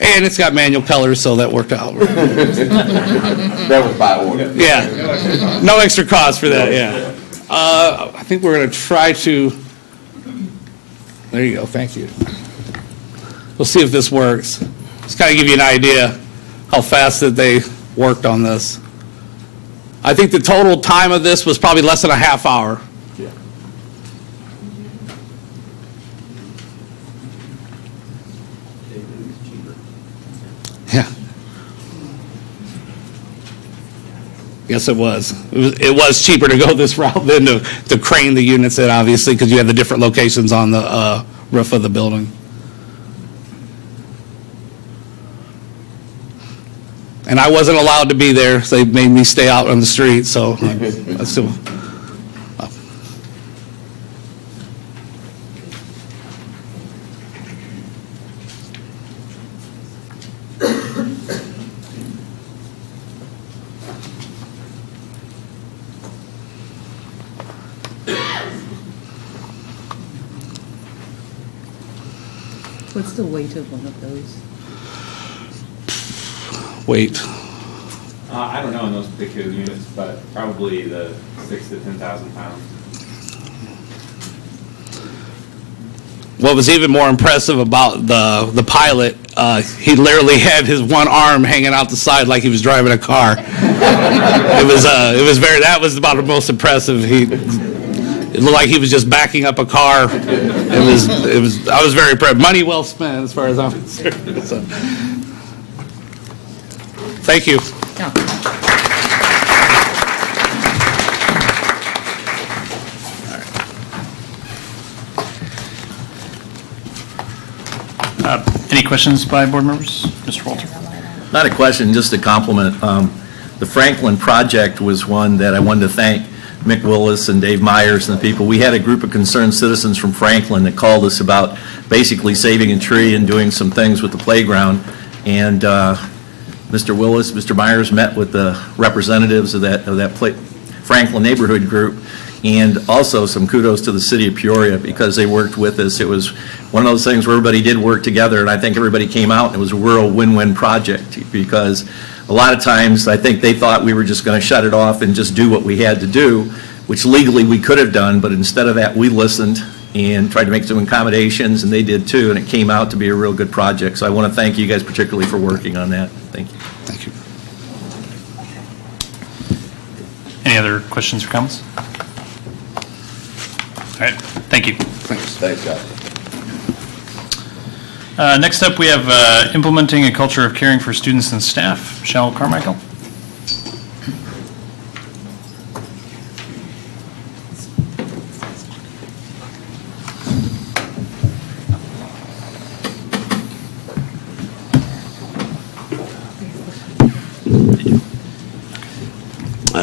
And it's got manual colors, so that worked out. That was by order. Yeah. No extra cost for that, yeah. I think we're going to try to, there you go, thank you. We'll see if this works. Just kind of give you an idea how fast that they worked on this. I think the total time of this was probably less than a half hour. Yeah. Yes, it was. It was cheaper to go this route than to crane the units in, obviously, because you have the different locations on the roof of the building. And I wasn't allowed to be there, so they made me stay out on the street, so I still. What's the weight of one of those? Weight. I don't know in those particular units, but probably the 6,000 to 10,000 pounds. What was even more impressive about the pilot, he literally had his one arm hanging out the side like he was driving a car. That was about the most impressive. It looked like he was just backing up a car. I was very impressed. Money well spent as far as I'm concerned. So. Thank you. Any questions by board members? Mr. Walter? Not a question, just a compliment. The Franklin project was one that I wanted to thank Mick Willis and Dave Myers and the people. We had a group of concerned citizens from Franklin that called us about basically saving a tree and doing some things with the playground. And Mr. Willis, Mr. Myers met with the representatives of that Franklin neighborhood group, and also some kudos to the city of Peoria because they worked with us. It was one of those things where everybody did work together, and I think everybody came out and it was a real win-win project because a lot of times I think they thought we were just going to shut it off and just do what we had to do, which legally we could have done, but instead of that we listened and tried to make some accommodations, and they did too, and it came out to be a real good project. So I want to thank you guys particularly for working on that. Thank you. Thank you. Any other questions or comments? All right, thank you. Thanks. Thanks, guys. Next up, we have implementing a culture of caring for students and staff. Michelle Carmichael.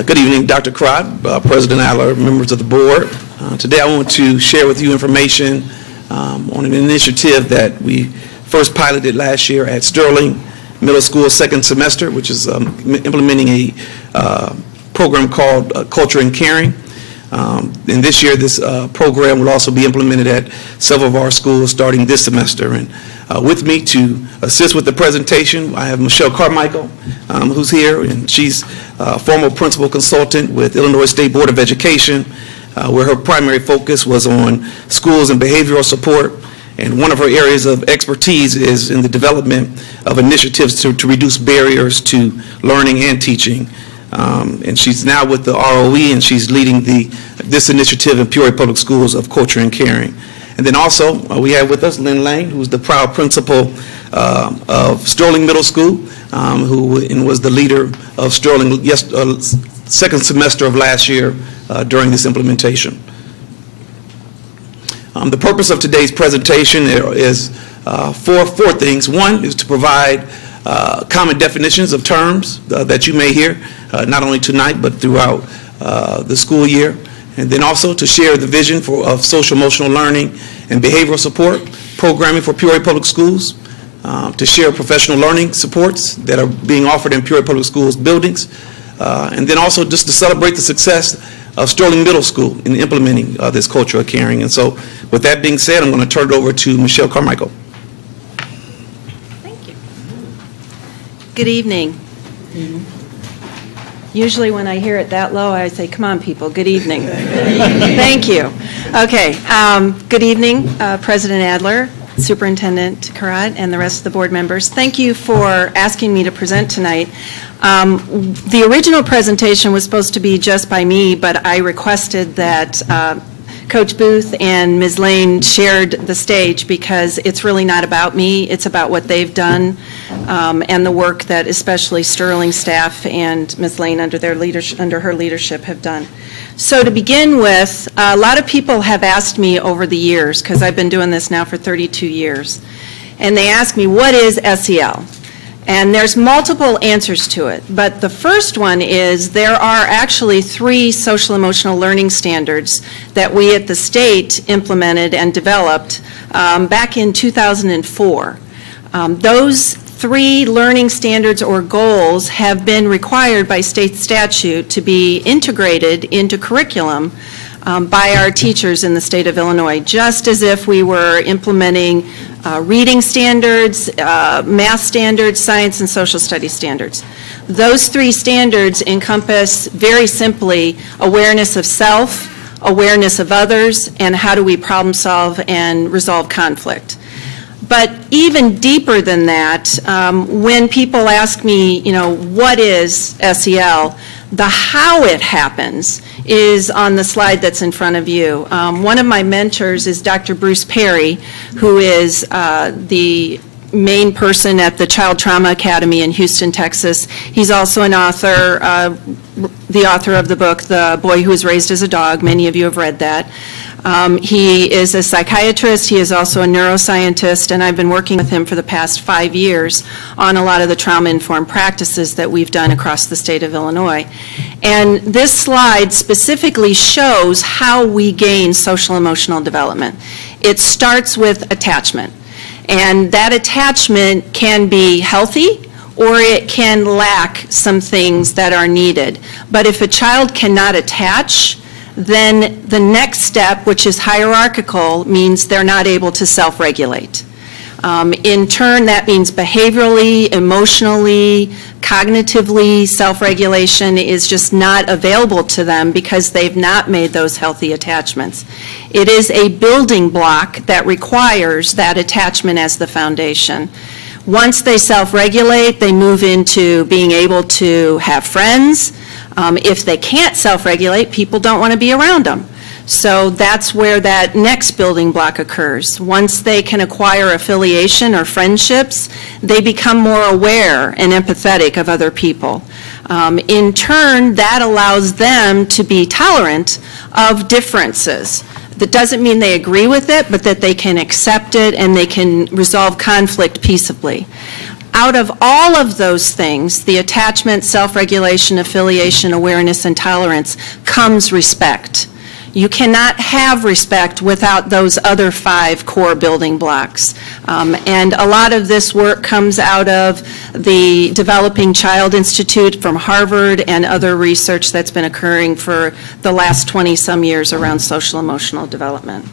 Good evening, Dr. Crott, President Adler, members of the board. Today I want to share with you information on an initiative that we first piloted last year at Sterling Middle School second semester, which is implementing a program called Culture and Caring. And this year this program will also be implemented at several of our schools starting this semester. And with me to assist with the presentation, I have Michelle Carmichael, who's here, and she's a former principal consultant with Illinois State Board of Education, where her primary focus was on schools and behavioral support. And one of her areas of expertise is in the development of initiatives to reduce barriers to learning and teaching. And she's now with the ROE, and she's leading this initiative in Peoria Public Schools of Culture and Caring. And then also, we have with us Lynn Lane, who's the proud principal of Sterling Middle School, who was the leader of Sterling second semester of last year during this implementation. The purpose of today's presentation is four things. One is to provide common definitions of terms that you may hear, not only tonight but throughout the school year, and then also to share the vision of social emotional learning and behavioral support programming for Peoria Public Schools, to share professional learning supports that are being offered in Peoria Public Schools buildings, and then also just to celebrate the success of Sterling Middle School in implementing this culture of caring. And so with that being said, I'm going to turn it over to Michelle Carmichael. Thank you. Good evening. Usually when I hear it that low, I say, come on, people, good evening. Thank you. Okay, good evening, President Adler, Superintendent Karat, and the rest of the board members. Thank you for asking me to present tonight. The original presentation was supposed to be just by me, but I requested that Coach Booth and Ms. Lane shared the stage because it's really not about me, it's about what they've done and the work that especially Sterling staff and Ms. Lane under her leadership have done. So to begin with, a lot of people have asked me over the years, because I've been doing this now for 32 years, and they ask me, what is SEL? And there's multiple answers to it, but the first one is there are actually 3 social emotional learning standards that we at the state implemented and developed back in 2004. Those 3 learning standards or goals have been required by state statute to be integrated into curriculum by our teachers in the state of Illinois, just as if we were implementing reading standards, math standards, science and social studies standards. Those 3 standards encompass very simply awareness of self, awareness of others, and how do we problem solve and resolve conflict. But even deeper than that, when people ask me, you know, what is SEL, the how it happens is on the slide that's in front of you. One of my mentors is Dr. Bruce Perry, who is the main person at the Child Trauma Academy in Houston, Texas. He's also an author, the author of the book, The Boy Who Was Raised as a Dog. Many of you have read that. He is a psychiatrist, he is also a neuroscientist, and I've been working with him for the past 5 years on a lot of the trauma-informed practices that we've done across the state of Illinois. And this slide specifically shows how we gain social emotional development. It starts with attachment, and that attachment can be healthy or it can lack some things that are needed. But if a child cannot attach, then the next step, which is hierarchical, means they're not able to self-regulate. In turn, that means behaviorally, emotionally, cognitively, self-regulation is just not available to them because they've not made those healthy attachments. It is a building block that requires that attachment as the foundation. Once they self-regulate, they move into being able to have friends. If they can't self-regulate, people don't want to be around them. So that's where that next building block occurs. Once they can acquire affiliation or friendships, they become more aware and empathetic of other people. In turn, that allows them to be tolerant of differences. That doesn't mean they agree with it, but that they can accept it and they can resolve conflict peaceably. Out of all of those things, the attachment, self-regulation, affiliation, awareness, and tolerance, comes respect. You cannot have respect without those other 5 core building blocks. And a lot of this work comes out of the Developing Child Institute from Harvard and other research that's been occurring for the last 20-some years around social emotional development.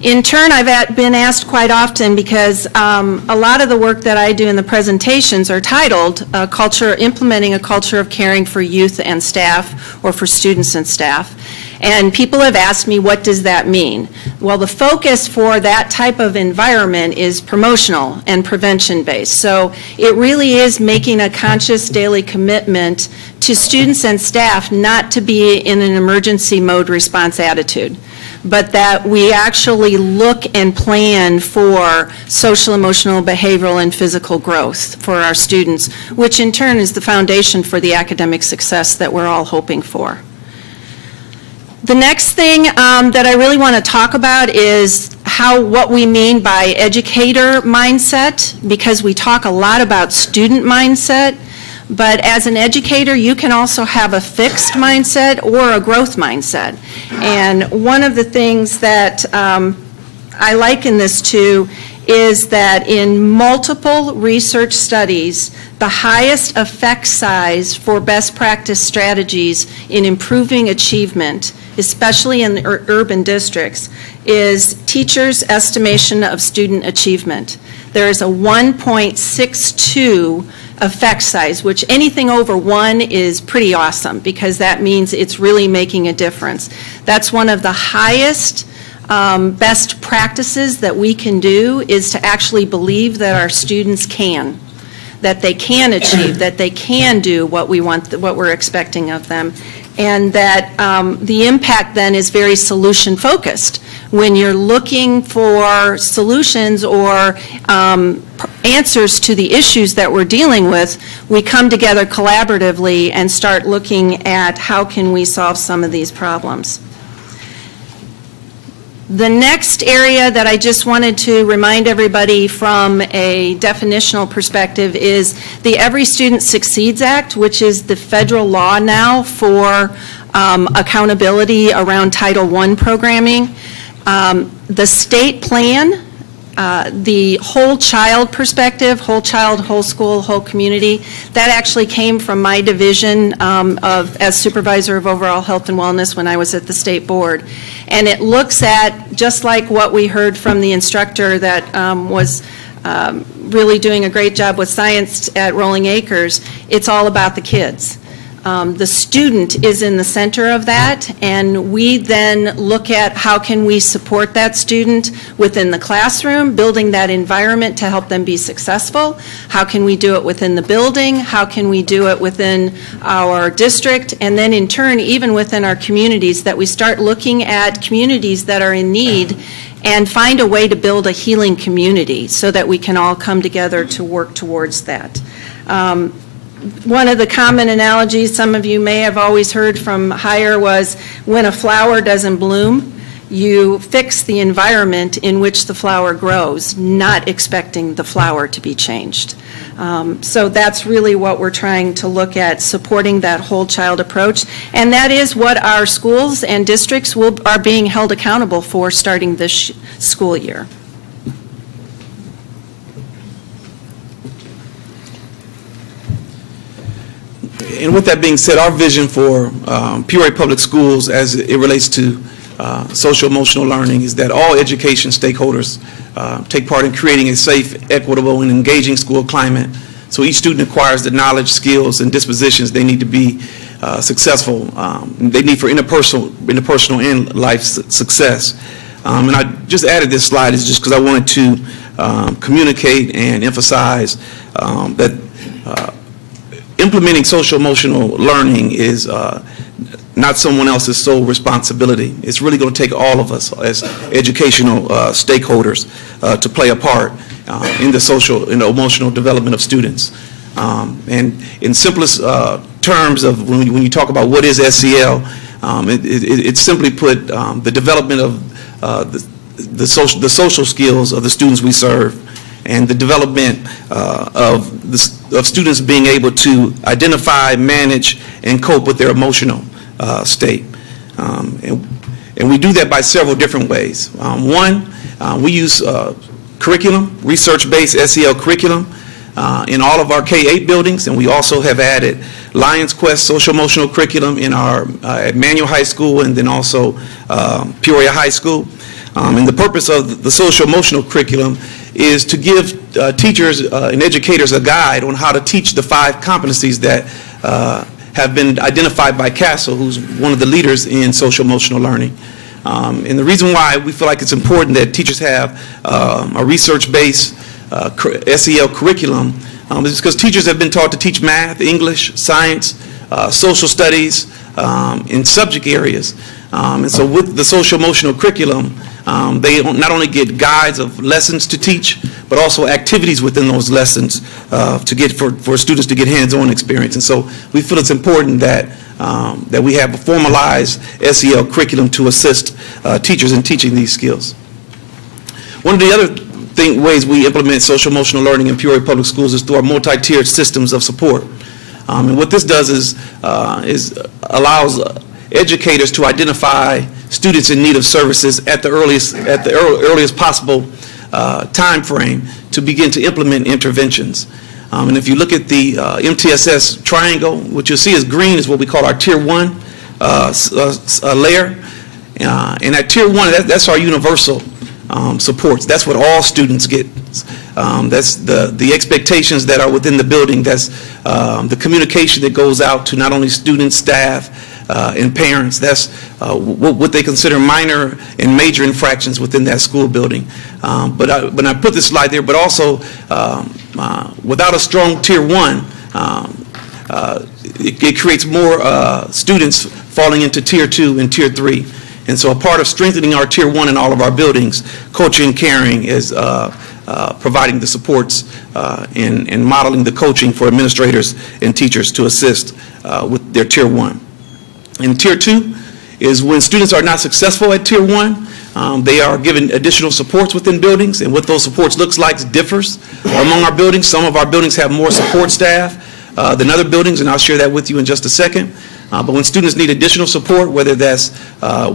In turn, I've been asked quite often because a lot of the work that I do in the presentations are titled Implementing a Culture of Caring for Youth and Staff, or for Students and Staff. And people have asked me, what does that mean? Well, the focus for that type of environment is promotional and prevention-based. So it really is making a conscious daily commitment to students and staff not to be in an emergency mode response attitude. but that we actually look and plan for social, emotional, behavioral, and physical growth for our students, which in turn is the foundation for the academic success that we're all hoping for. The next thing that I really want to talk about is what we mean by educator mindset, because we talk a lot about student mindset, but as an educator, you can also have a fixed mindset or a growth mindset. And one of the things that I liken this to is that in multiple research studies, the highest effect size for best practice strategies in improving achievement, especially in urban districts, is teachers' estimation of student achievement. There is a 1.62 effect size, which anything over 1 is pretty awesome, because that means it's really making a difference. That's one of the highest best practices that we can do, is to actually believe that our students can, that they can achieve, that they can do what we want, what we're expecting of them, and that the impact then is very solution focused. When you're looking for solutions or answers to the issues that we're dealing with, we come together collaboratively and start looking at how can we solve some of these problems. The next area that I just wanted to remind everybody from a definitional perspective is the Every Student Succeeds Act, which is the federal law now for accountability around Title I programming. The state plan, the whole child perspective, whole child, whole school, whole community, that actually came from my division as supervisor of overall health and wellness when I was at the state board. And it looks at, just like what we heard from the instructor that was really doing a great job with science at Rolling Acres, it's all about the kids. The student is in the center of that, and we then look at how can we support that student within the classroom, building that environment to help them be successful. How can we do it within the building? How can we do it within our district? And then in turn, even within our communities, that we start looking at communities that are in need and find a way to build a healing community so that we can all come together to work towards that. One of the common analogies some of you may have always heard from higher was, when a flower doesn't bloom, you fix the environment in which the flower grows, not expecting the flower to be changed. So that's really what we're trying to look at, supporting that whole child approach. And that is what our schools and districts are being held accountable for starting this school year. And with that being said, our vision for Peoria Public Schools as it relates to social emotional learning is that all education stakeholders take part in creating a safe, equitable, and engaging school climate, so each student acquires the knowledge, skills, and dispositions they need to be successful. They need for interpersonal and life success. And I just added this slide is just because I wanted to communicate and emphasize that implementing social emotional learning is not someone else's sole responsibility. It's really going to take all of us as educational stakeholders to play a part in the social and emotional development of students. And in simplest terms of when you talk about what is SEL, it's simply put the development of the social skills of the students we serve, and the development of students being able to identify, manage, and cope with their emotional state. And we do that by several different ways. One, we use curriculum, research-based SEL curriculum in all of our K-8 buildings, and we also have added Lions Quest social emotional curriculum in our at Manual High School and then also Peoria High School. And the purpose of the social emotional curriculum is to give teachers and educators a guide on how to teach the 5 competencies that have been identified by CASEL, who's one of the leaders in social emotional learning. And the reason why we feel like it's important that teachers have a research-based SEL curriculum is because teachers have been taught to teach math, English, science, social studies in subject areas. And so with the social emotional curriculum, they not only get guides of lessons to teach, but also activities within those lessons to get for students to get hands-on experience. And so we feel it's important that that we have a formalized SEL curriculum to assist teachers in teaching these skills. One of the other ways we implement social emotional learning in Peoria Public Schools is through our multi-tiered systems of support. And what this does is allows educators to identify students in need of services at the earliest possible time frame to begin to implement interventions. And if you look at the MTSS triangle, what you'll see is green is what we call our Tier 1 layer. And at Tier 1, that's our universal supports. That's what all students get. That's the expectations that are within the building. That's the communication that goes out to not only students, staff, and parents. That's what they consider minor and major infractions within that school building. But I put this slide there, but also without a strong Tier 1, it creates more students falling into Tier 2 and Tier 3. And so a part of strengthening our Tier 1 in all of our buildings, coaching and caring, is providing the supports and modeling the coaching for administrators and teachers to assist with their Tier 1. And Tier 2 is when students are not successful at Tier 1, they are given additional supports within buildings, and what those supports looks like differs among our buildings. Some of our buildings have more support staff than other buildings, and I'll share that with you in just a second. But when students need additional support, whether that's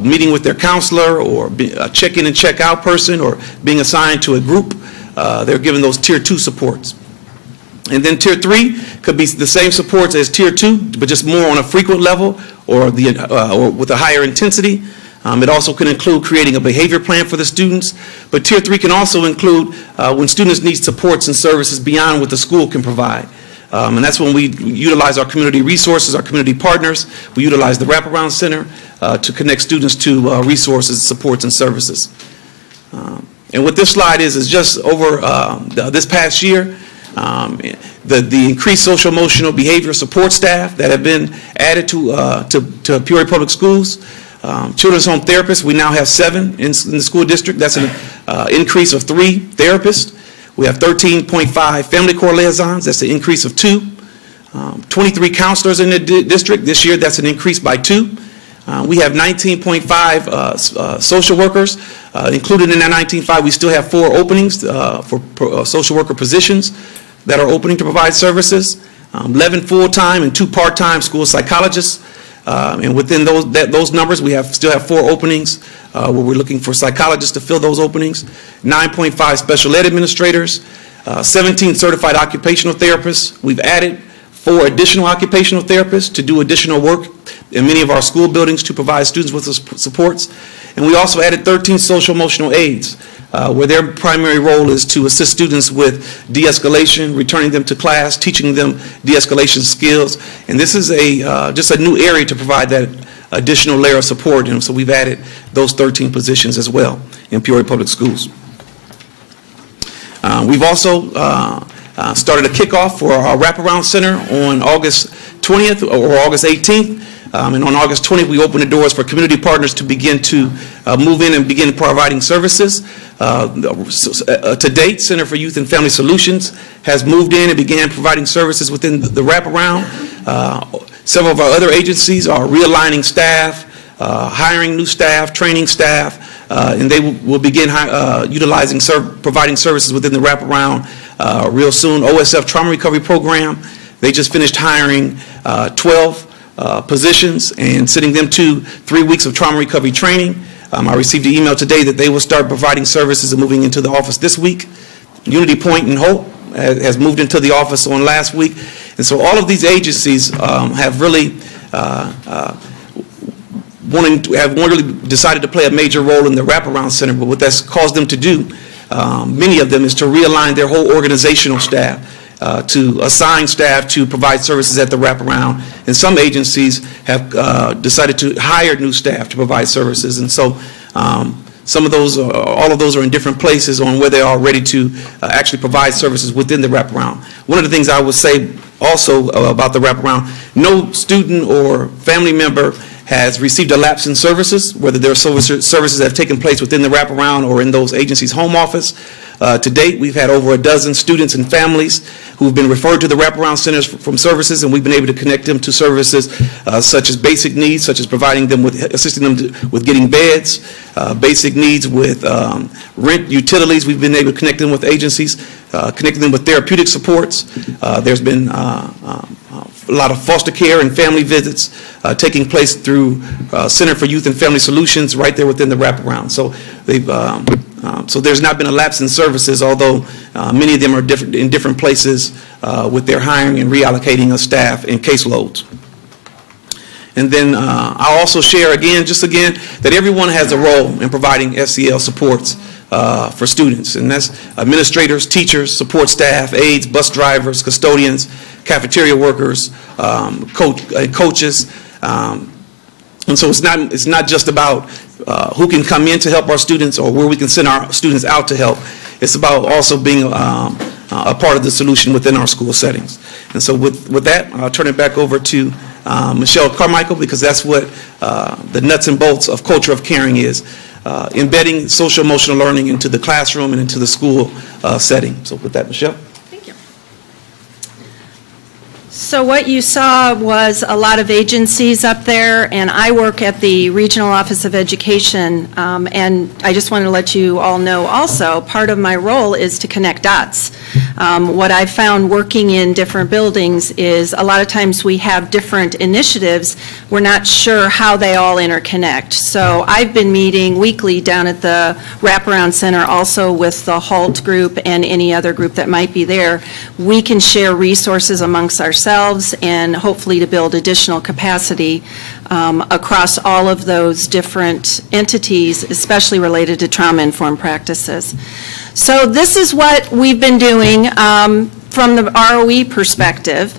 meeting with their counselor or a check-in and check-out person or being assigned to a group, they're given those Tier 2 supports. And then Tier 3 could be the same supports as Tier 2, but just more on a frequent level or with a higher intensity. It also can include creating a behavior plan for the students. But Tier 3 can also include when students need supports and services beyond what the school can provide. And that's when we utilize our community resources, our community partners. We utilize the Wraparound Center to connect students to resources, supports, and services. And what this slide is just over this past year, the increased social emotional behavior support staff that have been added to Peoria Public Schools. Children's home therapists, we now have 7 in the school district. That's an increase of 3 therapists. We have 13.5 family core liaisons. That's an increase of 2. 23 counselors in the district. This year, that's an increase by 2. We have 19.5 social workers. Included in that 19.5, we still have 4 openings for social worker positions that are opening to provide services. 11 full-time and 2 part-time school psychologists. And within those numbers, we still have 4 openings where we're looking for psychologists to fill those openings. 9.5 special ed administrators. 17 certified occupational therapists. We've added 4 additional occupational therapists to do additional work in many of our school buildings to provide students with supports. And we also added 13 social emotional aides, where their primary role is to assist students with de-escalation, returning them to class, teaching them de-escalation skills. And this is just a new area to provide that additional layer of support. And so we've added those 13 positions as well in Peoria Public Schools. We've also started a kickoff for our Wraparound Center on August 20th or August 18th. And on August 20th, we opened the doors for community partners to begin to move in and begin providing services. To date, Center for Youth and Family Solutions has moved in and began providing services within the wraparound. Several of our other agencies are realigning staff, hiring new staff, training staff, and they will begin providing services within the wraparound real soon. OSF Trauma Recovery Program, they just finished hiring 12 positions and sending them to 3 weeks of trauma recovery training. I received an email today that they will start providing services and moving into the office this week. Unity Point and Hope has moved into the office on last week. And so all of these agencies have really decided to play a major role in the Wraparound Center. But what that's caused them to do, many of them, is to realign their whole organizational staff, to assign staff to provide services at the wraparound. And some agencies have decided to hire new staff to provide services. And so some of those, all of those are in different places on where they are ready to actually provide services within the wraparound. One of the things I would say also about the wraparound, no student or family member has received a lapse in services, whether there are services that have taken place within the wraparound or in those agencies' home office. To date, we've had over a dozen students and families who have been referred to the wraparound centers from services, and we've been able to connect them to services such as basic needs, such as providing them with, assisting them with getting beds, basic needs with rent, utilities. We've been able to connect them with agencies, connecting them with therapeutic supports. There's been a lot of foster care and family visits taking place through Center for Youth and Family Solutions right there within the wraparound. So so there's not been a lapse in services, although many of them are in different places with their hiring and reallocating of staff and caseloads. And then I'll also share again, that everyone has a role in providing SEL supports for students, and that's administrators, teachers, support staff, aides, bus drivers, custodians, cafeteria workers, coaches. And so it's not just about who can come in to help our students or where we can send our students out to help. It's about also being a part of the solution within our school settings. And so with that, I'll turn it back over to Michelle Carmichael, because that's what the nuts and bolts of culture of caring is, embedding social emotional learning into the classroom and into the school setting. So with that, Michelle. So what you saw was a lot of agencies up there, and I work at the Regional Office of Education, and I just want to let you all know also, part of my role is to connect dots. What I've found working in different buildings is a lot of times we have different initiatives, we're not sure how they all interconnect. So I've been meeting weekly down at the Wraparound Center, also with the HALT group and any other group that might be there. We can share resources amongst ourselves and hopefully to build additional capacity across all of those different entities, especially related to trauma-informed practices. So this is what we've been doing from the ROE perspective.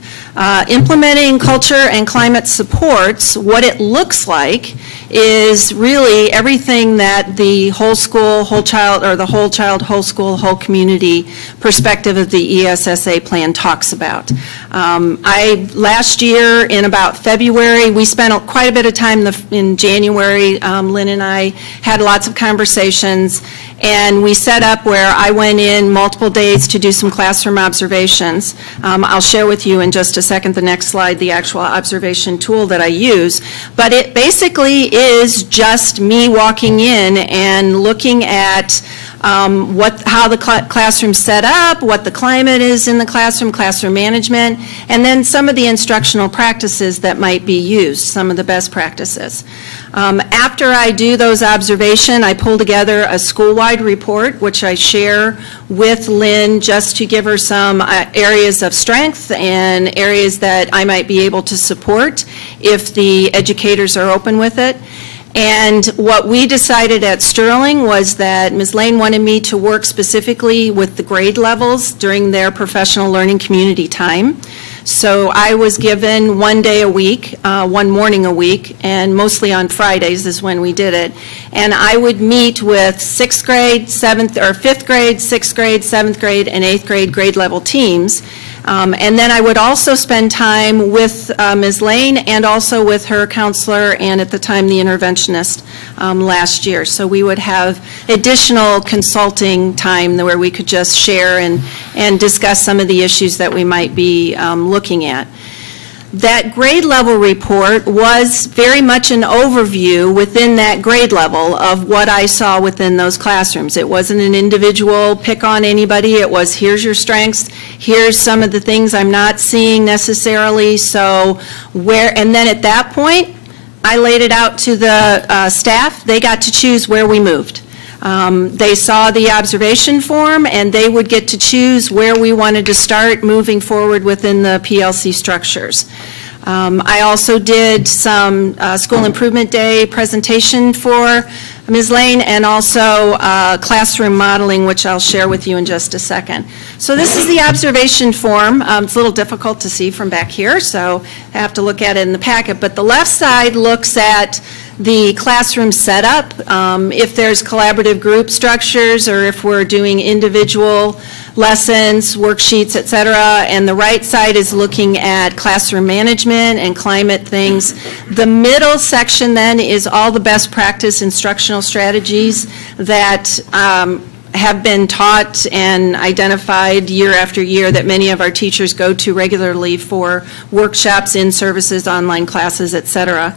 Implementing culture and climate supports, what it looks like is really everything that the whole school, whole child, or the whole child, whole school, whole community perspective of the ESSA plan talks about. Last year in about February, we spent quite a bit of time in January, Lynn and I had lots of conversations, and we set up where I went in multiple days to do some classroom observations. I'll share with you in just a second, the next slide, the actual observation tool that I use. But it basically is just me walking in and looking at how the classroom's set up, what the climate is in the classroom, classroom management, and then some of the instructional practices that might be used, some of the best practices. After I do those observations, I pull together a school-wide report, which I share with Lynn just to give her some areas of strength and areas that I might be able to support if the educators are open with it. And what we decided at Sterling was that Ms. Lane wanted me to work specifically with the grade levels during their professional learning community time. So I was given one day a week, one morning a week, and mostly on Fridays is when we did it. And I would meet with 6th grade, 7th, or 5th grade, 6th grade, 7th grade, and 8th grade grade level teams. And then I would also spend time with Ms. Lane and also with her counselor and at the time the interventionist last year. So we would have additional consulting time where we could just share and discuss some of the issues that we might be looking at. That grade level report was very much an overview within that grade level of what I saw within those classrooms. It wasn't an individual pick on anybody. It was, here's your strengths, here's some of the things I'm not seeing necessarily. So and then at that point, I laid it out to the staff. They got to choose where we moved. They saw the observation form, and they would get to choose where we wanted to start moving forward within the PLC structures. I also did some School Improvement Day presentation for Ms. Lane, and also classroom modeling, which I'll share with you in just a second. So this is the observation form. It's a little difficult to see from back here, so I have to look at it in the packet. But the left side looks at the classroom setup, if there's collaborative group structures or if we're doing individual lessons, worksheets, et cetera, and the right side is looking at classroom management and climate things. The middle section then is all the best practice instructional strategies that have been taught and identified year after year that many of our teachers go to regularly for workshops, in-services, online classes, et cetera.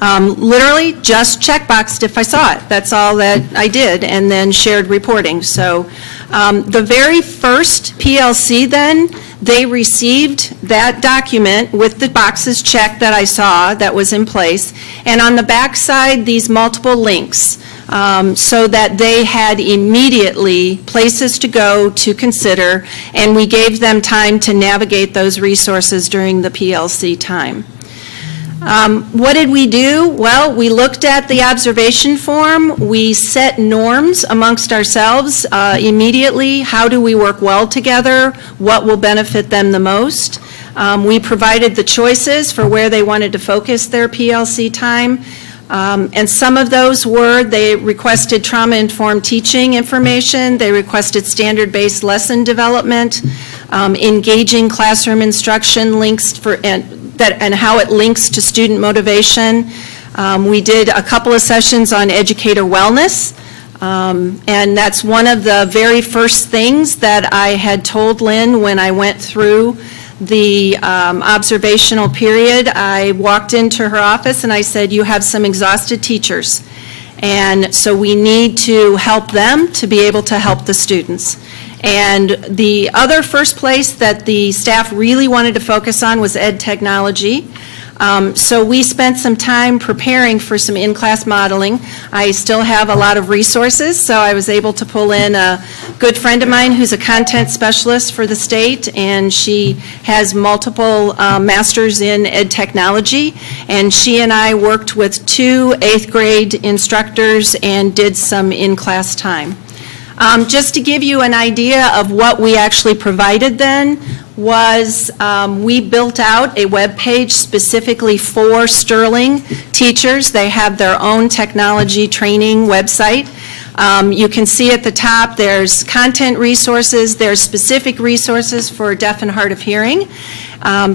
Literally just checkboxed if I saw it. That's all that I did, and then shared reporting. So the very first PLC then, they received that document with the boxes checked that I saw that was in place, and on the back side, these multiple links. So that they had immediately places to go to consider, and we gave them time to navigate those resources during the PLC time. What did we do? Well, we looked at the observation form. We set norms amongst ourselves immediately. How do we work well together? What will benefit them the most? We provided the choices for where they wanted to focus their PLC time. And some of those were, they requested trauma-informed teaching information, they requested standard-based lesson development, engaging classroom instruction links for, and how it links to student motivation. We did a couple of sessions on educator wellness, and that's one of the very first things that I had told Lynn when I went through the observational period. I walked into her office and I said, you have some exhausted teachers, and so we need to help them to be able to help the students. And the other first place that the staff really wanted to focus on was ed technology. So we spent some time preparing for some in-class modeling. I still have a lot of resources, so I was able to pull in a good friend of mine who's a content specialist for the state, and she has multiple masters in ed technology, and she and I worked with 2 8th grade instructors and did some in-class time. Just to give you an idea of what we actually provided then, was we built out a web page specifically for Sterling teachers. They have their own technology training website. You can see at the top there's content resources, there's specific resources for deaf and hard of hearing,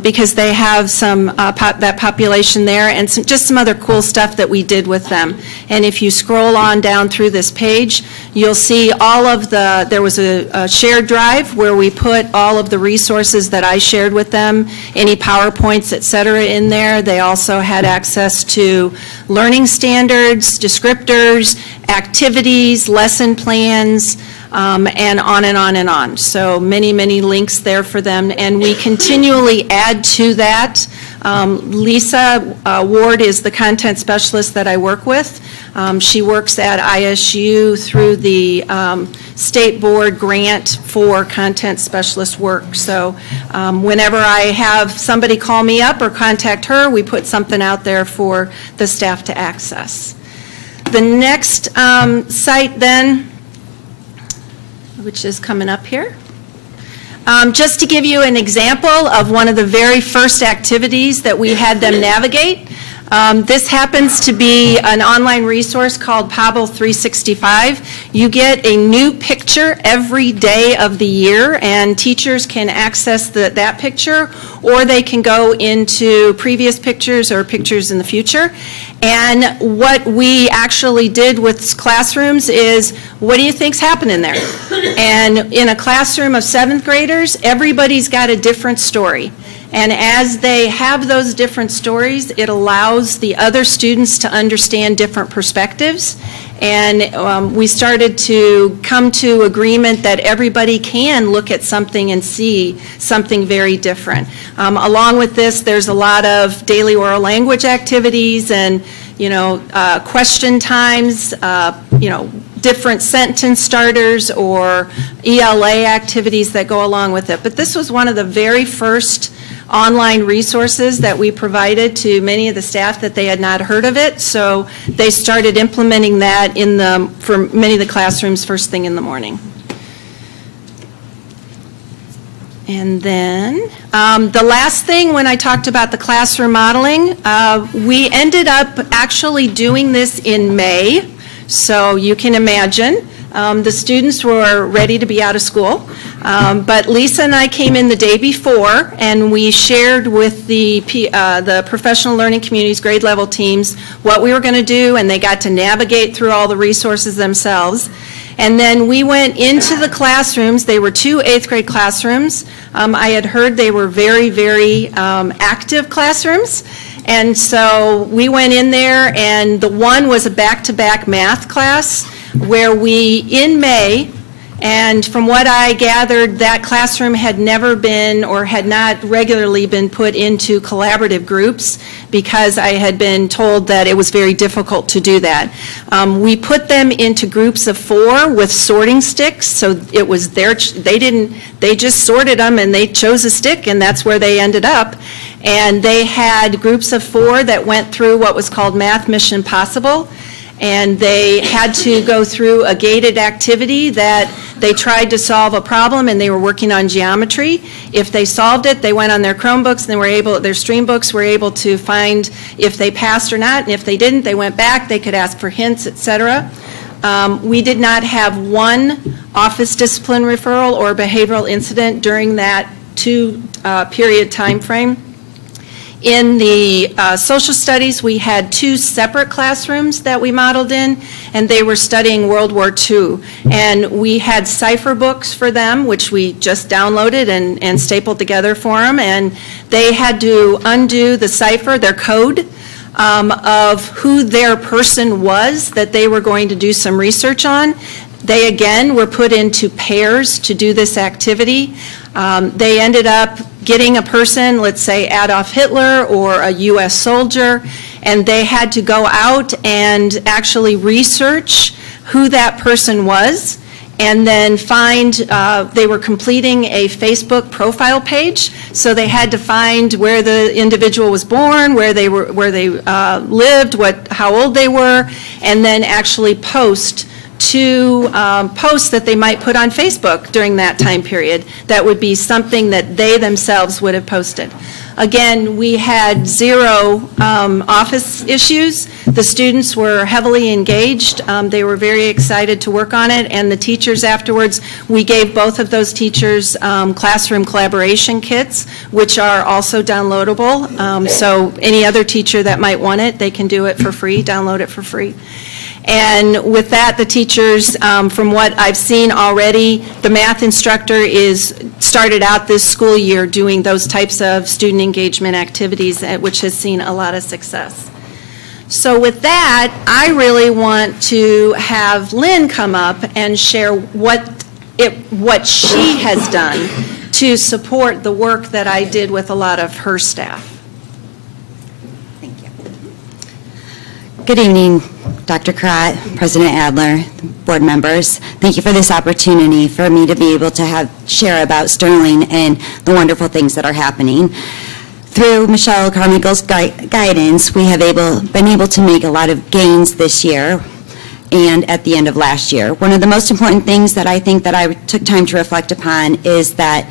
because they have some that population there, and just some other cool stuff that we did with them. And if you scroll on down through this page, you'll see all of the, there was a shared drive where we put all of the resources that I shared with them, any PowerPoints, et cetera, in there. They also had access to learning standards, descriptors, activities, lesson plans, and on and on and on. So many, many links there for them, and we continually add to that. Lisa Ward is the content specialist that I work with. She works at ISU through the state board grant for content specialist work. So whenever I have somebody call me up or contact her, we put something out there for the staff to access. The next site then, which is coming up here. Just to give you an example of one of the very first activities that we had them navigate, this happens to be an online resource called Pablo 365. You get a new picture every day of the year, and teachers can access that picture, or they can go into previous pictures or pictures in the future. And what we actually did with classrooms is, what do you think's happening there? And in a classroom of 7th graders, everybody's got a different story. And as they have those different stories, it allows the other students to understand different perspectives. And we started to come to agreement that everybody can look at something and see something very different. Along with this, there's a lot of daily oral language activities and, question times, different sentence starters or ELA activities that go along with it. But this was one of the very first online resources that we provided to many of the staff that they had not heard of it, so they started implementing that for many of the classrooms first thing in the morning. And then the last thing, when I talked about the classroom modeling, we ended up actually doing this in May, so you can imagine. The students were ready to be out of school. But Lisa and I came in the day before, and we shared with the professional learning community's grade level teams what we were going to do, and they got to navigate through all the resources themselves. And then we went into the classrooms. They were 2 8th grade classrooms. I had heard they were very, very active classrooms. And so we went in there, and the one was a back-to-back math class where we, in May, and from what I gathered, that classroom had never been or had not regularly been put into collaborative groups because I had been told that it was very difficult to do that. We put them into groups of 4 with sorting sticks, so it was they just sorted them and they chose a stick and that's where they ended up. And they had groups of 4 that went through what was called Math Mission Possible. And they had to go through a gated activity that they tried to solve a problem, and they were working on geometry. If they solved it, they went on their Chromebooks and they were able, their Streambooks were able to find if they passed or not, and if they didn't, they went back, they could ask for hints, etc. We did not have one office discipline referral or behavioral incident during that 2-period time frame. In the social studies, we had 2 separate classrooms that we modeled in, and they were studying World War II. And we had cipher books for them, which we just downloaded and stapled together for them. And they had to undo the cipher, their code, of who their person was that they were going to do some research on. They, again, were put into pairs to do this activity. They ended up getting a person, let's say Adolf Hitler or a U.S. soldier, and they had to go out and actually research who that person was, and then find, they were completing a Facebook profile page, so they had to find where the individual was born, where they lived, how old they were, and then actually post 2 posts that they might put on Facebook during that time period. That would be something that they themselves would have posted. Again, we had 0 office issues. The students were heavily engaged. They were very excited to work on it, and the teachers afterwards, we gave both of those teachers classroom collaboration kits, which are also downloadable. So any other teacher that might want it, they can do it for free, download it for free. And with that, the teachers, from what I've seen already, the math instructor started out this school year doing those types of student engagement activities, which has seen a lot of success. So with that, I really want to have Lynn come up and share what she has done to support the work that I did with a lot of her staff. Good evening, Dr. Crott, President Adler, board members. Thank you for this opportunity for me to be able to share about Sterling and the wonderful things that are happening. Through Michelle Carmichael's guidance, we have been able to make a lot of gains this year and at the end of last year. One of the most important things that I think that I took time to reflect upon is that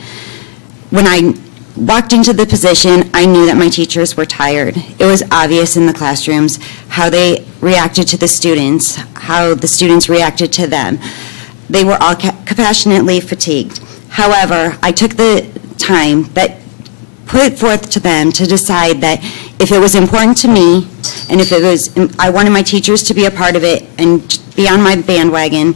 when I walked into the position, I knew that my teachers were tired. It was obvious in the classrooms how they reacted to the students, how the students reacted to them. They were all compassionately fatigued. However, I took the time that put it forth to them to decide that if it was important to me and if I wanted my teachers to be a part of it and be on my bandwagon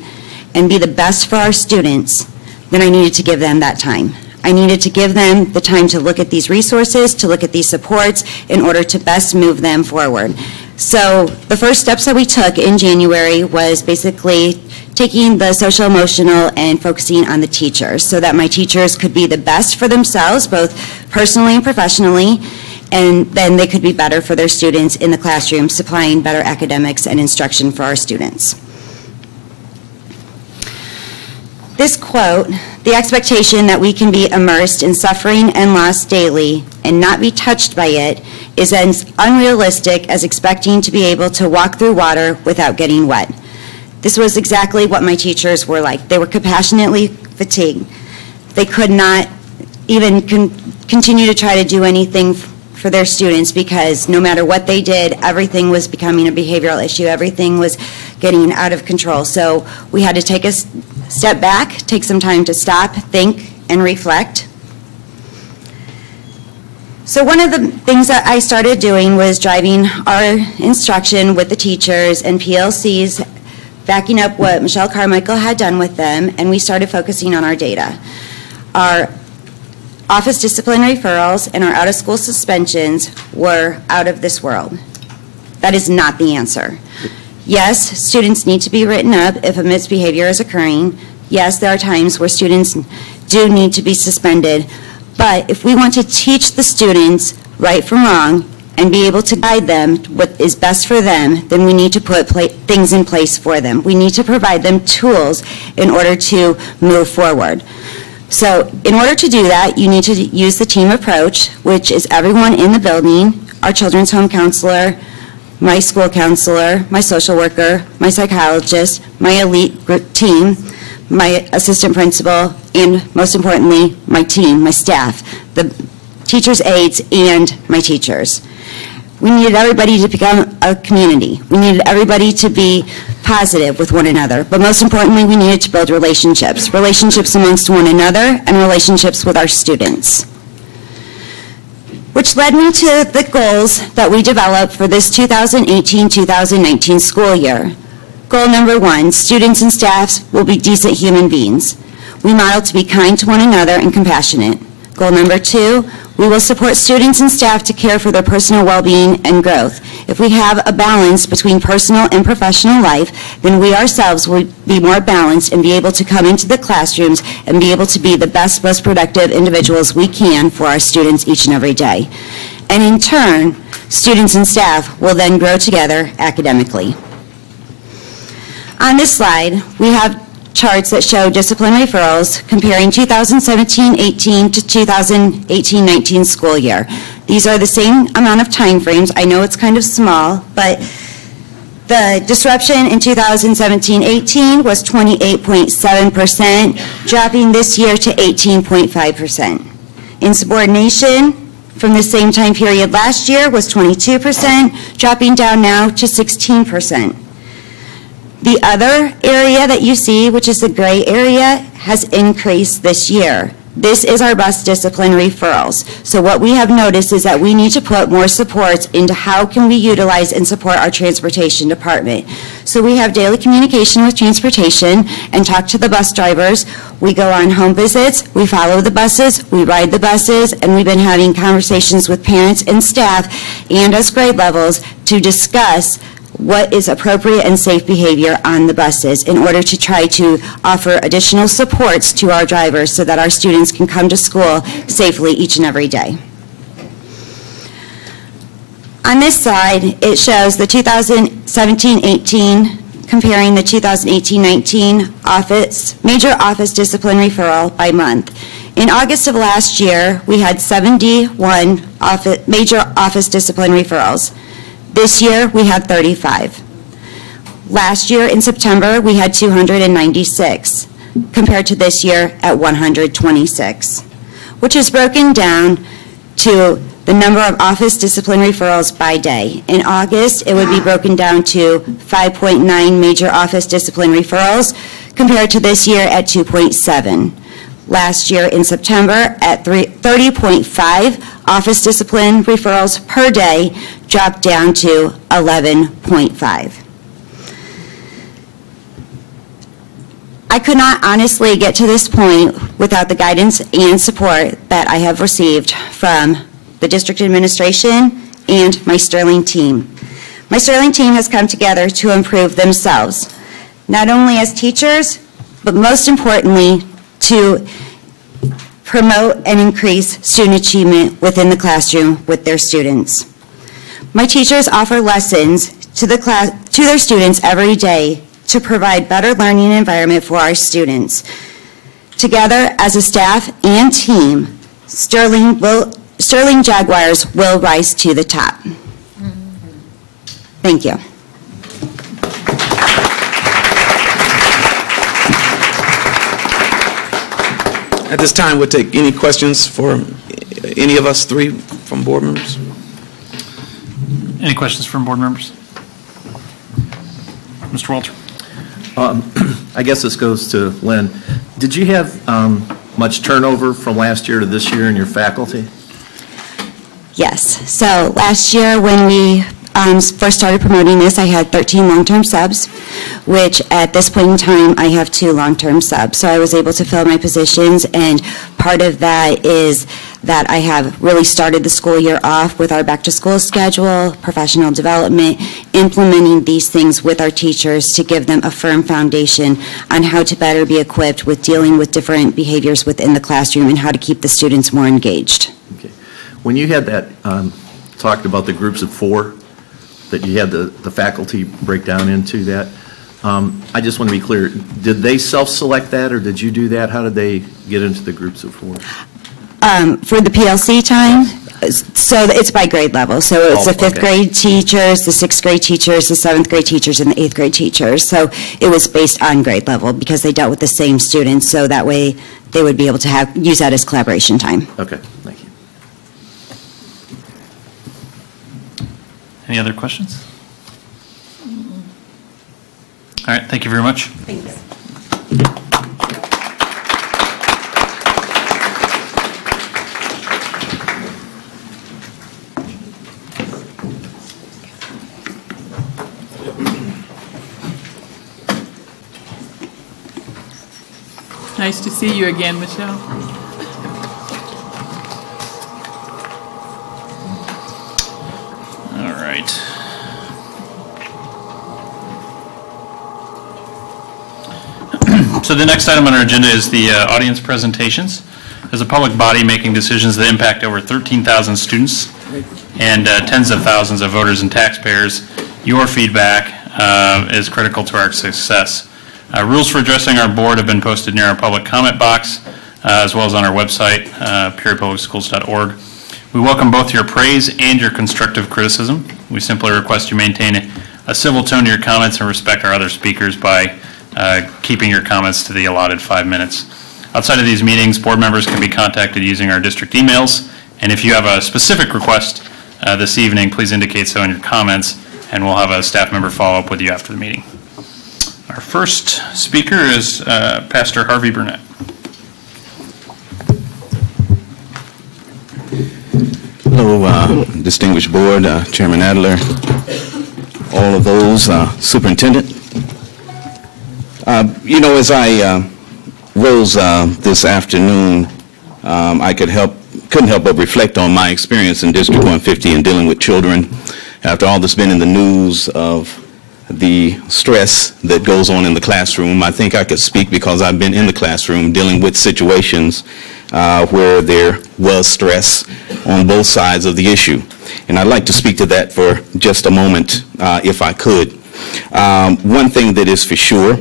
and be the best for our students, then I needed to give them that time. I needed to give them the time to look at these resources, to look at these supports in order to best move them forward. So the first steps that we took in January was basically taking the social emotional and focusing on the teachers so that my teachers could be the best for themselves, both personally and professionally, and then they could be better for their students in the classroom, supplying better academics and instruction for our students. This quote, "The expectation that we can be immersed in suffering and loss daily and not be touched by it is as unrealistic as expecting to be able to walk through water without getting wet." This was exactly what my teachers were like. They were compassionately fatigued. They could not even continue to try to do anything for their students because no matter what they did, everything was becoming a behavioral issue. Everything was getting out of control. So we had to take a step back, take some time to stop, think, and reflect. So one of the things that I started doing was driving our instruction with the teachers and PLCs, backing up what Michelle Carmichael had done with them, and we started focusing on our data. Our office discipline referrals and our out-of-school suspensions were out of this world. That is not the answer. Yes, students need to be written up if a misbehavior is occurring. Yes, there are times where students do need to be suspended. But if we want to teach the students right from wrong and be able to guide them what is best for them, then we need to put things in place for them. We need to provide them tools in order to move forward. So in order to do that, you need to use the team approach, which is everyone in the building, our children's home counselor, my school counselor, my social worker, my psychologist, my elite group team, my assistant principal, and most importantly, my team, my staff, the teachers' aides, and my teachers. We needed everybody to become a community. We needed everybody to be positive with one another. But most importantly, we needed to build relationships, relationships amongst one another and relationships with our students. Which led me to the goals that we developed for this 2018-2019 school year. Goal number 1, students and staffs will be decent human beings. We model to be kind to one another and compassionate. Goal number 2, we will support students and staff to care for their personal well-being and growth. If we have a balance between personal and professional life, then we ourselves will be more balanced and be able to come into the classrooms and be able to be the best, most productive individuals we can for our students each and every day. And in turn, students and staff will then grow together academically. On this slide, we have charts that show discipline referrals comparing 2017-18 to 2018-19 school year. These are the same amount of time frames. I know it's kind of small, but the disruption in 2017-18 was 28.7%, dropping this year to 18.5%. Insubordination from the same time period last year was 22%, dropping down now to 16%. The other area that you see, which is the gray area, has increased this year. This is our bus discipline referrals. So what we have noticed is that we need to put more supports into how can we utilize and support our transportation department. So we have daily communication with transportation and talk to the bus drivers. We go on home visits, we follow the buses, we ride the buses, and we've been having conversations with parents and staff and us grade levels to discuss what is appropriate and safe behavior on the buses in order to try to offer additional supports to our drivers so that our students can come to school safely each and every day. On this slide, it shows the 2017-18 comparing the 2018-19 major office discipline referral by month. In August of last year, we had 71 major office discipline referrals. This year, we had 35. Last year, in September, we had 296, compared to this year at 126, which is broken down to the number of office discipline referrals by day. In August, it would be broken down to 5.9 major office discipline referrals, compared to this year at 2.7. Last year in September at 30.5 office discipline referrals per day, dropped down to 11.5. I could not honestly get to this point without the guidance and support that I have received from the district administration and my Sterling team. My Sterling team has come together to improve themselves, not only as teachers, but most importantly, to promote and increase student achievement within the classroom with their students. My teachers offer lessons to their students every day to provide better learning environment for our students. Together as a staff and team, Sterling Jaguars will rise to the top. Thank you. At this time, we'll take any questions for any of us three from board members. Any questions from board members? Mr. Walter. I guess this goes to Lynn. Did you have much turnover from last year to this year in your faculty? Yes. So last year when we first started promoting this, I had 13 long-term subs, which at this point in time, I have 2 long-term subs. So I was able to fill my positions, and part of that is that I have really started the school year off with our back-to-school schedule, professional development, implementing these things with our teachers to give them a firm foundation on how to better be equipped with dealing with different behaviors within the classroom and how to keep the students more engaged. Okay. When you had that, talked about the groups of 4, that you had the faculty break down into that, I just want to be clear, did they self-select that, or did you do that? How did they get into the groups of 4? For the PLC time, so it's by grade level. So it's the 5th grade teachers, the 6th grade teachers, the 7th grade teachers, and the 8th grade teachers. So it was based on grade level because they dealt with the same students, so that way they would be able to use that as collaboration time. Okay, thank you. Any other questions? All right, thank you very much. Thanks. Nice to see you again, Michelle. All right. So the next item on our agenda is the audience presentations. As a public body making decisions that impact over 13,000 students and tens of thousands of voters and taxpayers, your feedback is critical to our success. Rules for addressing our board have been posted near our public comment box, as well as on our website, peoriapublicschools.org. We welcome both your praise and your constructive criticism. We simply request you maintain a civil tone to your comments and respect our other speakers by keeping your comments to the allotted 5 minutes. Outside of these meetings, board members can be contacted using our district emails, and if you have a specific request this evening, please indicate so in your comments, and we'll have a staff member follow up with you after the meeting. Our first speaker is Pastor Harvey Burnett. Hello, distinguished board, Chairman Adler, all of those, superintendent. You know, as I rose this afternoon, I couldn't help but reflect on my experience in District 150 and dealing with children. After all that's been in the news of the stress that goes on in the classroom, I think I could speak because I've been in the classroom dealing with situations where there was stress on both sides of the issue. And I'd like to speak to that for just a moment, if I could. One thing that is for sure,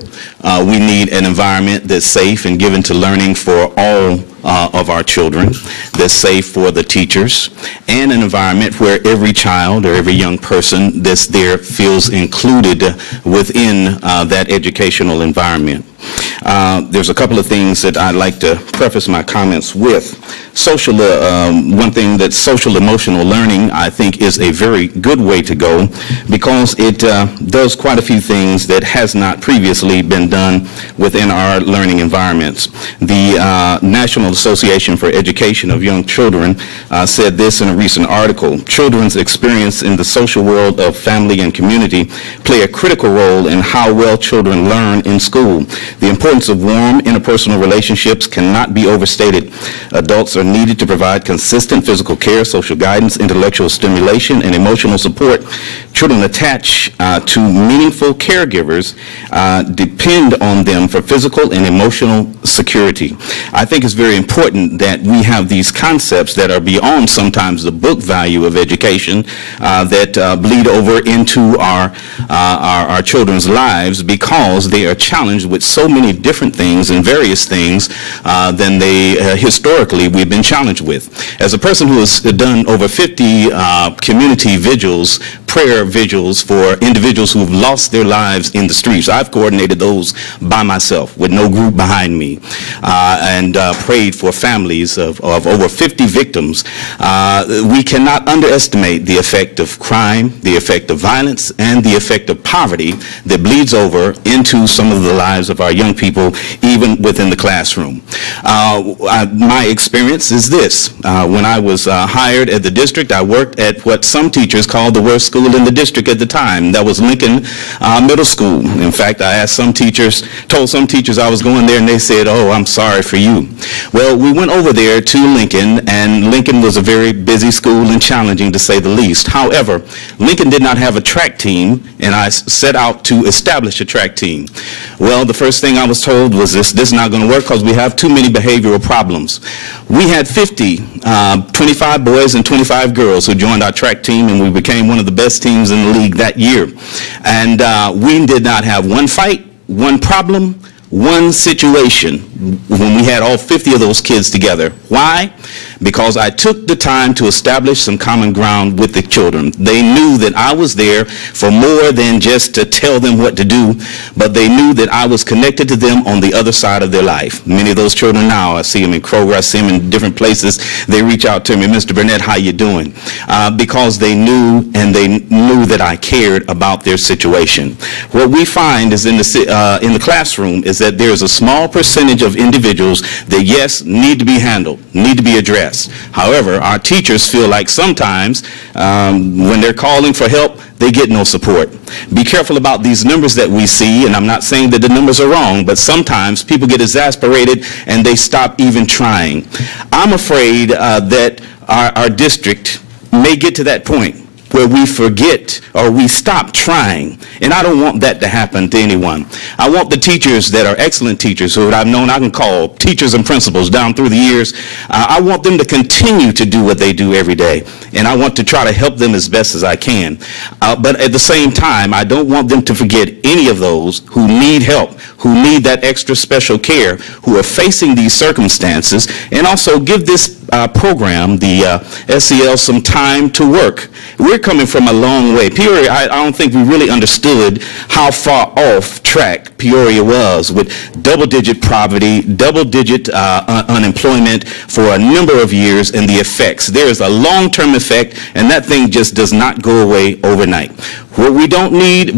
we need an environment that's safe and given to learning for all of our children, that's safe for the teachers, and an environment where every child or every young person that's there feels included within that educational environment. There's a couple of things that I'd like to preface my comments with. One thing that social emotional learning, I think, is a very good way to go because it does quite a few things that has not previously been done within our learning environments. The National Association for Education of Young Children said this in a recent article: children's experience in the social world of family and community play a critical role in how well children learn in school. The importance of warm interpersonal relationships cannot be overstated. Adults are needed to provide consistent physical care, social guidance, intellectual stimulation, and emotional support. Children attached to meaningful caregivers depend on them for physical and emotional security. I think it's very important that we have these concepts that are beyond sometimes the book value of education that bleed over into our children's lives because they are challenged with so many different things and various things than they historically we've been challenged with. As a person who has done over 50 community vigils, prayer vigils for individuals who've lost their lives in the streets, I've coordinated those by myself with no group behind me, and prayed for families of over 50 victims. We cannot underestimate the effect of crime, the effect of violence, and the effect of poverty that bleeds over into some of the lives of our young people, even within the classroom. My experience is this. When I was hired at the district, I worked at what some teachers called the worst school in the district at the time. That was Lincoln Middle School. In fact, I asked some teachers, told some teachers I was going there, and they said, "Oh, I'm sorry for you." Well, we went over there to Lincoln, and Lincoln was a very busy school and challenging, to say the least. However, Lincoln did not have a track team, and I set out to establish a track team. Well, the first thing I was told was this is not going to work because we have too many behavioral problems. We had 25 boys and 25 girls who joined our track team, and we became one of the best teams in the league that year. And we did not have one fight, one problem, one situation when we had all 50 of those kids together. Why? Because I took the time to establish some common ground with the children. They knew that I was there for more than just to tell them what to do, but they knew that I was connected to them on the other side of their life. Many of those children now, I see them in Kroger, I see them in different places, they reach out to me, "Mr. Burnett, how you doing?" Because they knew, and they knew that I cared about their situation. What we find is in the classroom is that there's a small percentage of individuals that, yes, need to be handled, need to be addressed. However, our teachers feel like sometimes when they're calling for help, they get no support. Be careful about these numbers that we see, and I'm not saying that the numbers are wrong, but sometimes people get exasperated and they stop even trying. I'm afraid that our district may get to that point where we forget or we stop trying. And I don't want that to happen to anyone. I want the teachers that are excellent teachers who I've known I can call teachers and principals down through the years, I want them to continue to do what they do every day. And I want to try to help them as best as I can. But at the same time, I don't want them to forget any of those who need help, who need that extra special care, who are facing these circumstances, and also give this program, the SEL, some time to work. We're coming from a long way. Peoria, I don't think we really understood how far off track Peoria was with double-digit poverty, double-digit unemployment for a number of years, and the effects. There is a long-term effect, and that thing just does not go away overnight. What we don't need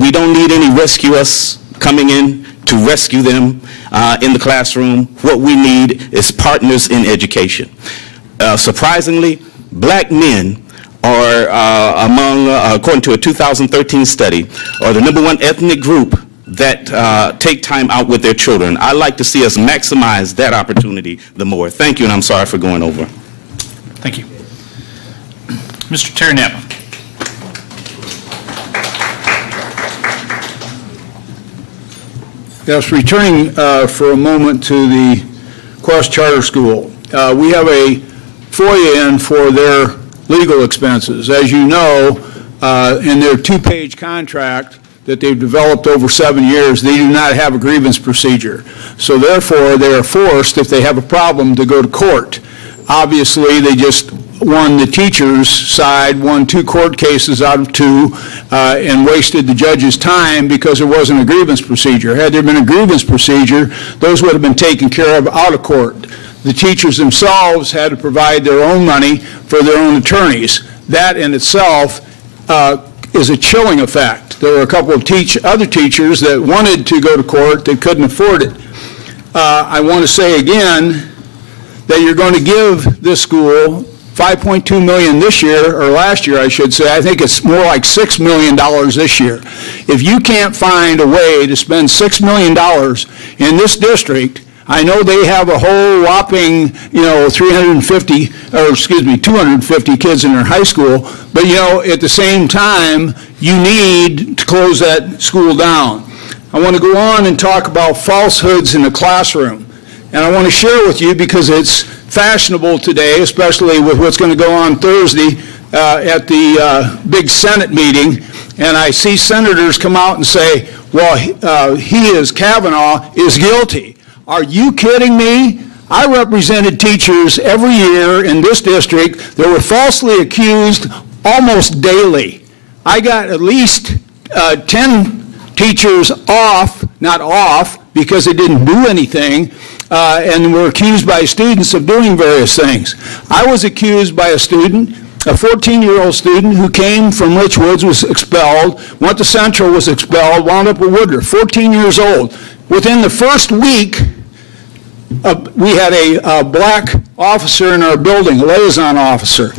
any rescuers coming in to rescue them in the classroom. What we need is partners in education. Surprisingly, black men are according to a 2013 study, are the #1 ethnic group that take time out with their children. I like to see us maximize that opportunity the more. Thank you, and I'm sorry for going over. Thank you. Mr. Terry Napa. Yes, returning for a moment to the Quest Charter School. We have a FOIA in for their legal expenses. As you know, in their 2-page contract that they've developed over 7 years, they do not have a grievance procedure. So therefore, they are forced, if they have a problem, to go to court. Obviously, they just won the teachers' side, won 2 court cases out of 2, and wasted the judge's time because there wasn't a grievance procedure. Had there been a grievance procedure, those would have been taken care of out of court. The teachers themselves had to provide their own money for their own attorneys. That in itself is a chilling effect. There were a couple of other teachers that wanted to go to court that couldn't afford it. I want to say again that you're going to give this school $5.2 million this year, or last year I should say. I think it's more like $6 million this year. If you can't find a way to spend $6 million in this district, I know they have a whole whopping, 250 kids in their high school, but, at the same time, you need to close that school down. I want to go on and talk about falsehoods in the classroom. And I want to share with you, because it's fashionable today, especially with what's going to go on Thursday at the big Senate meeting, and I see senators come out and say, well, Kavanaugh is guilty. Are you kidding me? I represented teachers every year in this district that were falsely accused almost daily. I got at least 10 teachers not off, because they didn't do anything, and were accused by students of doing various things. I was accused by a student, a 14-year-old student who came from Richwoods, was expelled, went to Central, was expelled, wound up at Woodruff, 14 years old. Within the first week, we had a black officer in our building, a liaison officer.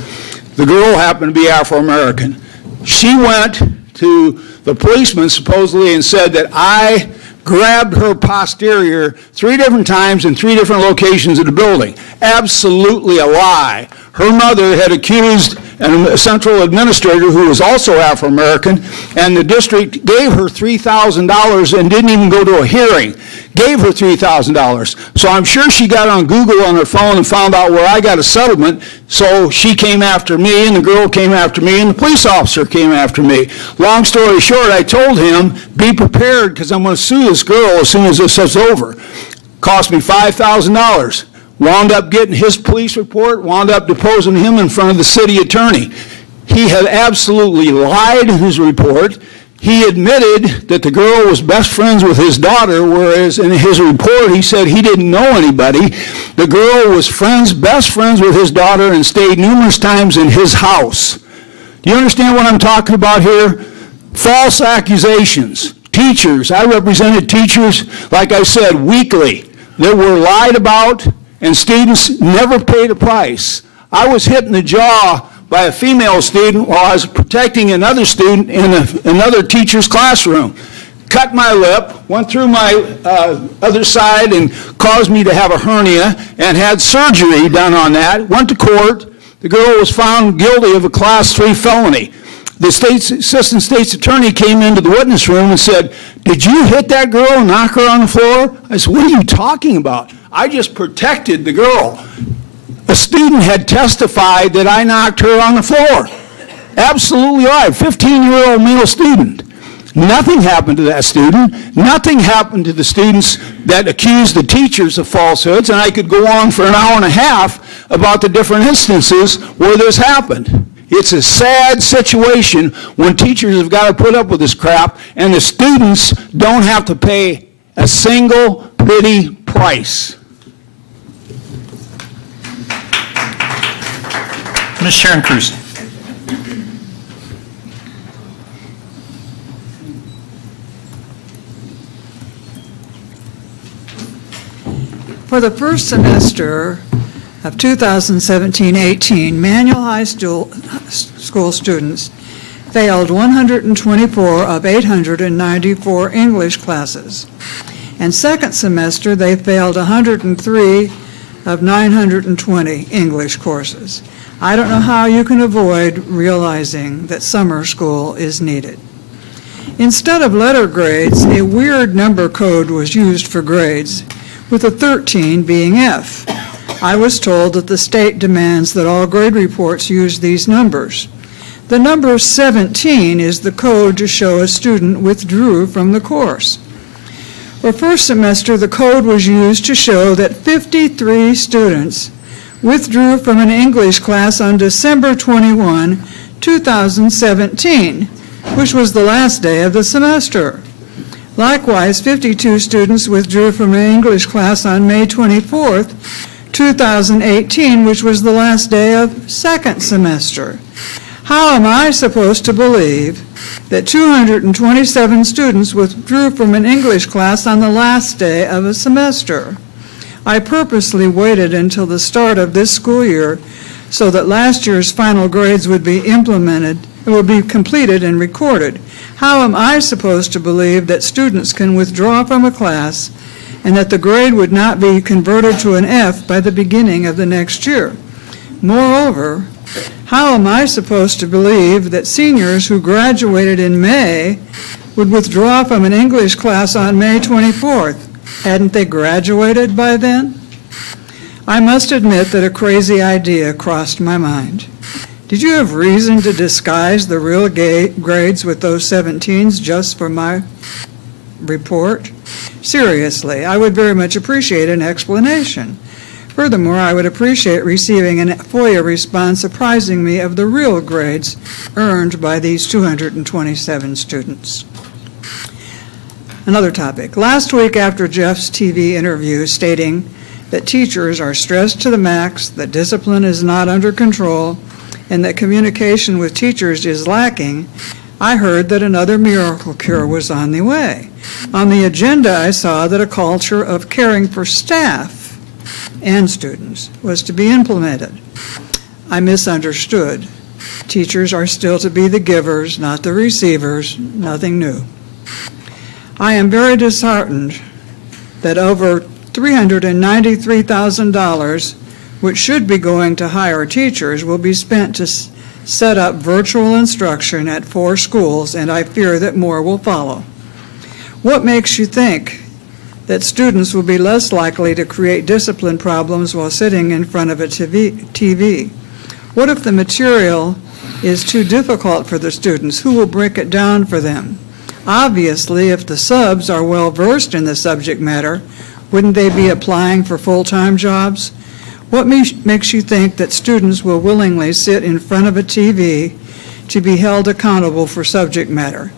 The girl happened to be Afro-American. She went to the policeman supposedly and said that I grabbed her posterior 3 different times in 3 different locations of the building. Absolutely a lie. Her mother had accused a central administrator who was also Afro-American, and the district gave her $3,000 and didn't even go to a hearing. Gave her $3,000. So I'm sure she got on Google on her phone and found out where I got a settlement, so she came after me, and the girl came after me, and the police officer came after me. Long story short, I told him, be prepared, because I'm going to sue this girl as soon as this is over. Cost me $5,000. Wound up getting his police report, wound up deposing him in front of the city attorney. He had absolutely lied in his report. He admitted that the girl was best friends with his daughter, whereas in his report he said he didn't know anybody. The girl was best friends with his daughter and stayed numerous times in his house. Do you understand what I'm talking about here? False accusations. Teachers, I represented teachers, like I said, weekly, that were lied about, and students never paid a price. I was hit in the jaw by a female student while I was protecting another student in another teacher's classroom. Cut my lip, went through my other side and caused me to have a hernia, and had surgery done on that. Went to court. The girl was found guilty of a Class 3 felony. The assistant state's attorney came into the witness room and said, did you hit that girl and knock her on the floor? I said, what are you talking about? I just protected the girl. A student had testified that I knocked her on the floor. Absolutely right, 15-year-old male student. Nothing happened to that student. Nothing happened to the students that accused the teachers of falsehoods, and I could go on for an hour and a half about the different instances where this happened. It's a sad situation when teachers have got to put up with this crap, and the students don't have to pay a single petty price. Ms. Sharon Cruz. For the first semester of 2017-18, Manual High School students failed 124 of 894 English classes. And second semester, they failed 103 of 920 English courses. I don't know how you can avoid realizing that summer school is needed. Instead of letter grades, a weird number code was used for grades, with a 13 being F. I was told that the state demands that all grade reports use these numbers. The number 17 is the code to show a student withdrew from the course. For first semester, the code was used to show that 53 students withdrew from an English class on December 21, 2017, which was the last day of the semester. Likewise, 52 students withdrew from an English class on May 24, 2018, which was the last day of second semester. How am I supposed to believe that 227 students withdrew from an English class on the last day of a semester? I purposely waited until the start of this school year so that last year's final grades would be completed and recorded. How am I supposed to believe that students can withdraw from a class and that the grade would not be converted to an F by the beginning of the next year? Moreover, how am I supposed to believe that seniors who graduated in May would withdraw from an English class on May 24th? Hadn't they graduated by then? I must admit that a crazy idea crossed my mind. Did you have reason to disguise the real grades with those 17s just for my report? Seriously, I would very much appreciate an explanation. Furthermore, I would appreciate receiving a FOIA response apprising me of the real grades earned by these 227 students. Another topic. Last week, after Jeff's TV interview stating that teachers are stressed to the max, that discipline is not under control, and that communication with teachers is lacking, I heard that another miracle cure was on the way. On the agenda, I saw that a culture of caring for staff and students was to be implemented. I misunderstood. Teachers are still to be the givers, not the receivers, nothing new. I am very disheartened that over $393,000, which should be going to hire teachers, will be spent to set up virtual instruction at 4 schools, and I fear that more will follow. What makes you think that students will be less likely to create discipline problems while sitting in front of a TV? What if the material is too difficult for the students? Who will break it down for them? Obviously, if the subs are well versed in the subject matter, wouldn't they be applying for full-time jobs? What makes you think that students will willingly sit in front of a TV to be held accountable for subject matter?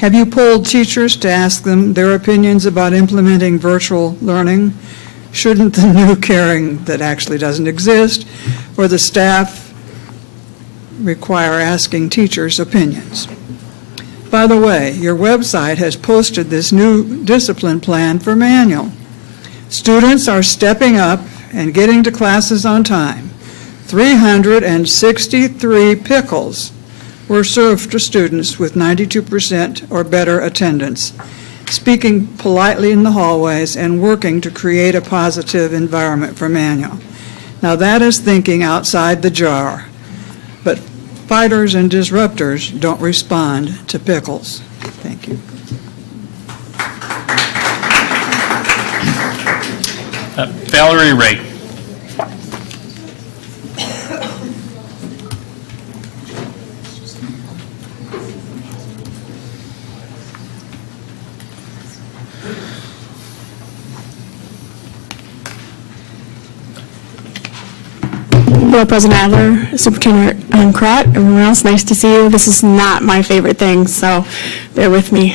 Have you polled teachers to ask them their opinions about implementing virtual learning? Shouldn't the new caring that actually doesn't exist or the staff require asking teachers' opinions? By the way, your website has posted this new discipline plan for manual. Students are stepping up and getting to classes on time. 363 pickles were served to students with 92% or better attendance, speaking politely in the hallways and working to create a positive environment for manual. Now that is thinking outside the jar, but fighters and disruptors don't respond to pickles. Thank you. Valerie Ray. Hello, President Adler, Superintendent Crott, everyone else, nice to see you. This is not my favorite thing, so bear with me.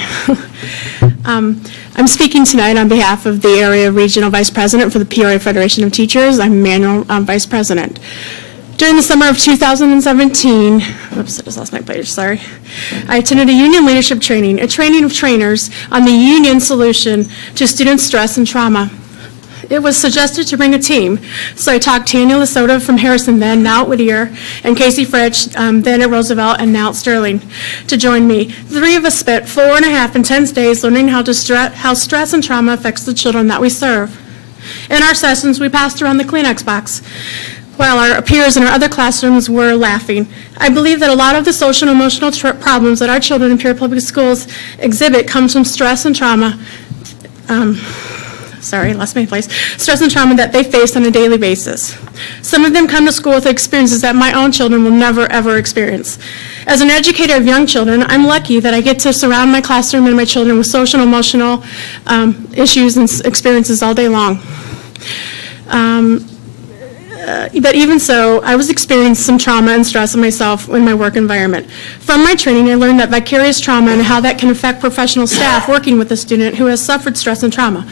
I'm speaking tonight on behalf of the Area Regional Vice President for the Peoria Federation of Teachers. I'm Manual Vice President. During the summer of 2017, oops, I just lost my page, sorry. I attended a union leadership training, a training of trainers on the union solution to student stress and trauma. It was suggested to bring a team, so I talked Tanya Lesota from Harrison then, now at Whittier, and Casey Fritch, then at Roosevelt, and now at Sterling, to join me. The 3 of us spent 4.5 intense days learning how stress and trauma affects the children that we serve. In our sessions, we passed around the Kleenex box, while our peers in our other classrooms were laughing. I believe that a lot of the social and emotional problems that our children in Peoria Public Schools exhibit comes from stress and trauma. Sorry, lost my place. Stress and trauma that they face on a daily basis. Some of them come to school with experiences that my own children will never, ever experience. As an educator of young children, I'm lucky that I get to surround my classroom and my children with social and emotional issues and experiences all day long. But even so, I was experiencing some trauma and stress in myself in my work environment. From my training, I learned that vicarious trauma and how that can affect professional staff working with a student who has suffered stress and trauma.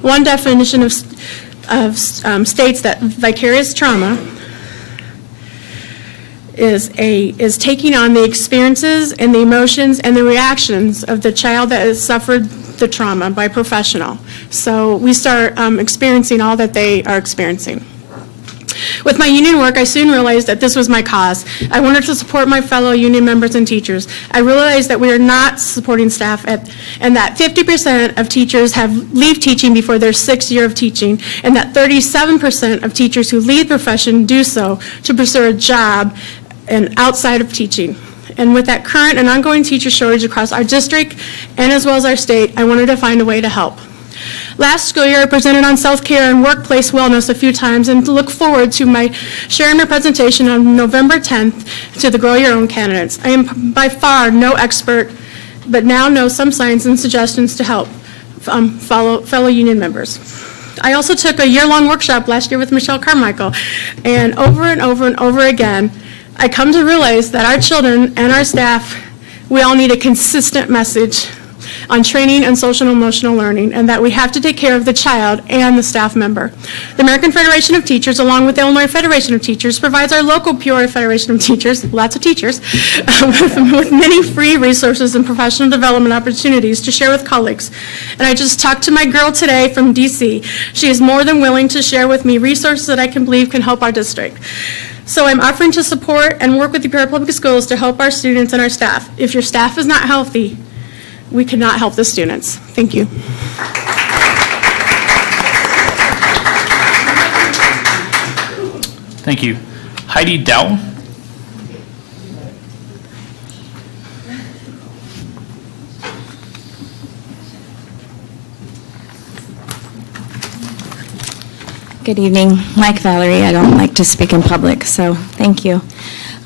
One definition states that vicarious trauma is taking on the experiences and the emotions and the reactions of the child that has suffered the trauma by a professional. So we start experiencing all that they are experiencing. With my union work, I soon realized that this was my cause. I wanted to support my fellow union members and teachers. I realized that we are not supporting staff and that 50% of teachers leave teaching before their 6th year of teaching, and that 37% of teachers who leave the profession do so to pursue a job and outside of teaching. And with that current and ongoing teacher shortage across our district and as well as our state, I wanted to find a way to help. Last school year, I presented on self-care and workplace wellness a few times, and look forward to sharing my presentation on November 10th to the Grow Your Own candidates. I am by far no expert, but now know some signs and suggestions to help fellow union members. I also took a year-long workshop last year with Michelle Carmichael, and over again, I come to realize that our children and our staff, we all need a consistent message on training and social and emotional learning, and that we have to take care of the child and the staff member. The American Federation of Teachers, along with the Illinois Federation of Teachers, provides our local Peoria Federation of Teachers, lots of teachers, with many free resources and professional development opportunities to share with colleagues. And I just talked to my girl today from DC. She is more than willing to share with me resources that I can believe can help our district. So I'm offering to support and work with the Peoria Public Schools to help our students and our staff. If your staff is not healthy, we cannot help the students. Thank you. Thank you. Heidi Dowell. Good evening. Like Valerie, I don't like to speak in public, so thank you.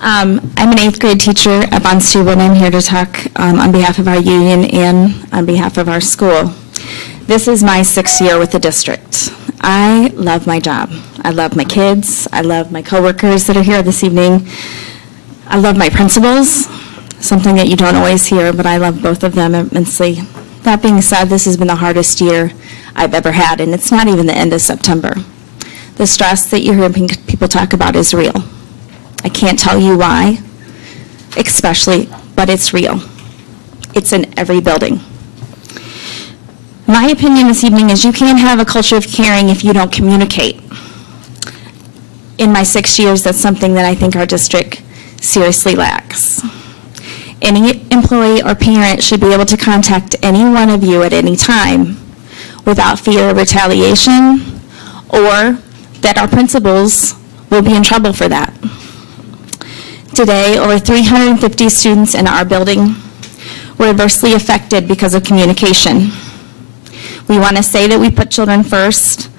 I'm an 8th grade teacher up on Steuben. I'm here to talk on behalf of our union and on behalf of our school. This is my 6th year with the district. I love my job. I love my kids. I love my coworkers that are here this evening. I love my principals, something that you don't always hear, but I love both of them immensely. That being said, this has been the hardest year I've ever had, and it's not even the end of September. The stress that you hear people talk about is real. I can't tell you why, especially, but it's real. It's in every building. My opinion this evening is you can't have a culture of caring if you don't communicate. In my 6 years, that's something that I think our district seriously lacks. Any employee or parent should be able to contact any one of you at any time without fear of retaliation or that our principals will be in trouble for that. Today, over 350 students in our building were adversely affected because of communication. We want to say that we put children first,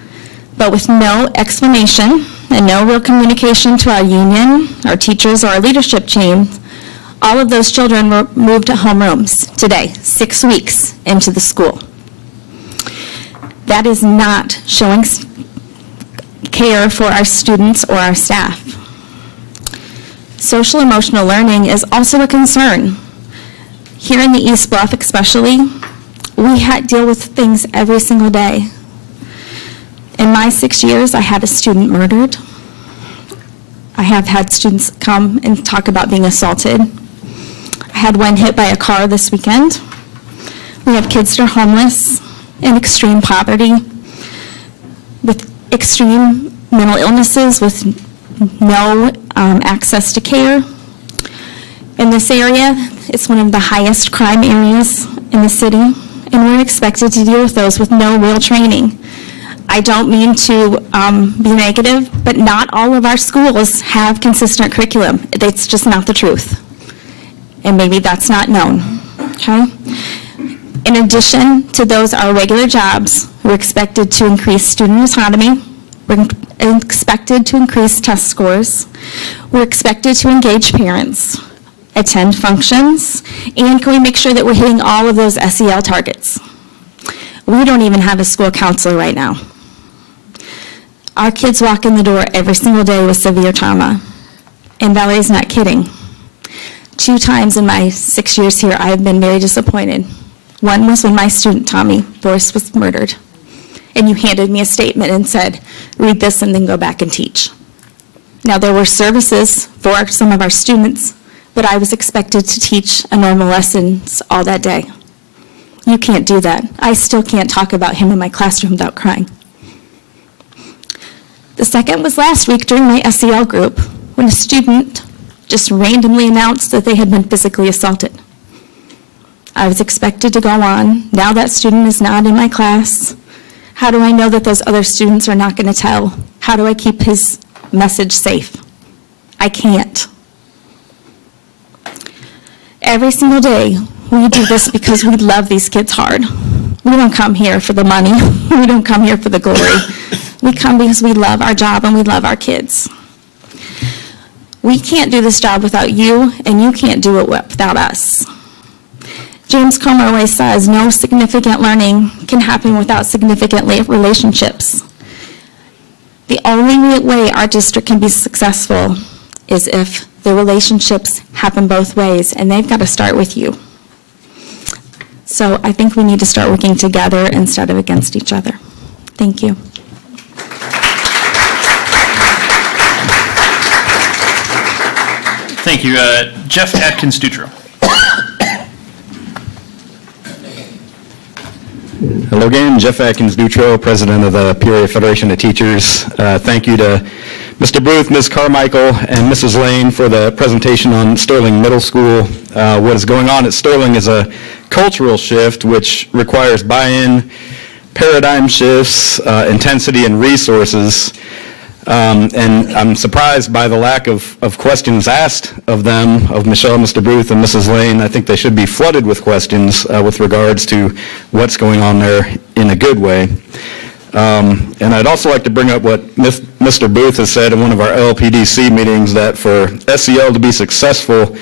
but with no explanation and no real communication to our union, our teachers, or our leadership team, all of those children were moved to homerooms today, 6 weeks into the school. That is not showing care for our students or our staff. Social emotional learning is also a concern. Here in the East Bluff especially, we deal with things every single day. In my 6 years, I had a student murdered. I have had students come and talk about being assaulted. I had one hit by a car this weekend. We have kids that are homeless, in extreme poverty, with extreme mental illnesses, with no access to care. In this area, it's one of the highest crime areas in the city, and we're expected to deal with those with no real training. I don't mean to be negative, but not all of our schools have consistent curriculum. It's just not the truth. And maybe that's not known, okay? In addition to those our regular jobs, we're expected to increase student autonomy. We're expected to increase test scores. We're expected to engage parents, attend functions, and can we make sure that we're hitting all of those SEL targets? We don't even have a school counselor right now. Our kids walk in the door every single day with severe trauma, and Valerie's not kidding. 2 times in my 6 years here, I have been very disappointed. One was when my student, Tommy Boyce, was murdered, and you handed me a statement and said, read this and then go back and teach. Now, there were services for some of our students, but I was expected to teach a normal lessons all that day. You can't do that. I still can't talk about him in my classroom without crying. The second was last week during my SEL group, when a student just randomly announced that they had been physically assaulted. I was expected to go on. Now that student is not in my class. How do I know that those other students are not going to tell? How do I keep his message safe? I can't. Every single day, we do this because we love these kids hard. We don't come here for the money. We don't come here for the glory. We come because we love our job and we love our kids. We can't do this job without you, and you can't do it without us. James Comer always says, no significant learning can happen without significant relationships. The only way our district can be successful is if the relationships happen both ways, and they've got to start with you. So I think we need to start working together instead of against each other. Thank you. Thank you. Jeff Atkins-Dutro. Hello again, Jeff Atkins-Dutro, President of the Peoria Federation of Teachers. Thank you to Mr. Booth, Ms. Carmichael, and Mrs. Lane for the presentation on Sterling Middle School. What is going on at Sterling is a cultural shift which requires buy-in, paradigm shifts, intensity, and resources. And I'm surprised by the lack of questions asked of them, of Michelle, Mr. Booth, and Mrs. Lane. I think they should be flooded with questions with regards to what's going on there in a good way. And I'd also like to bring up what Mr. Booth has said in one of our LPDC meetings, that for SEL to be successful,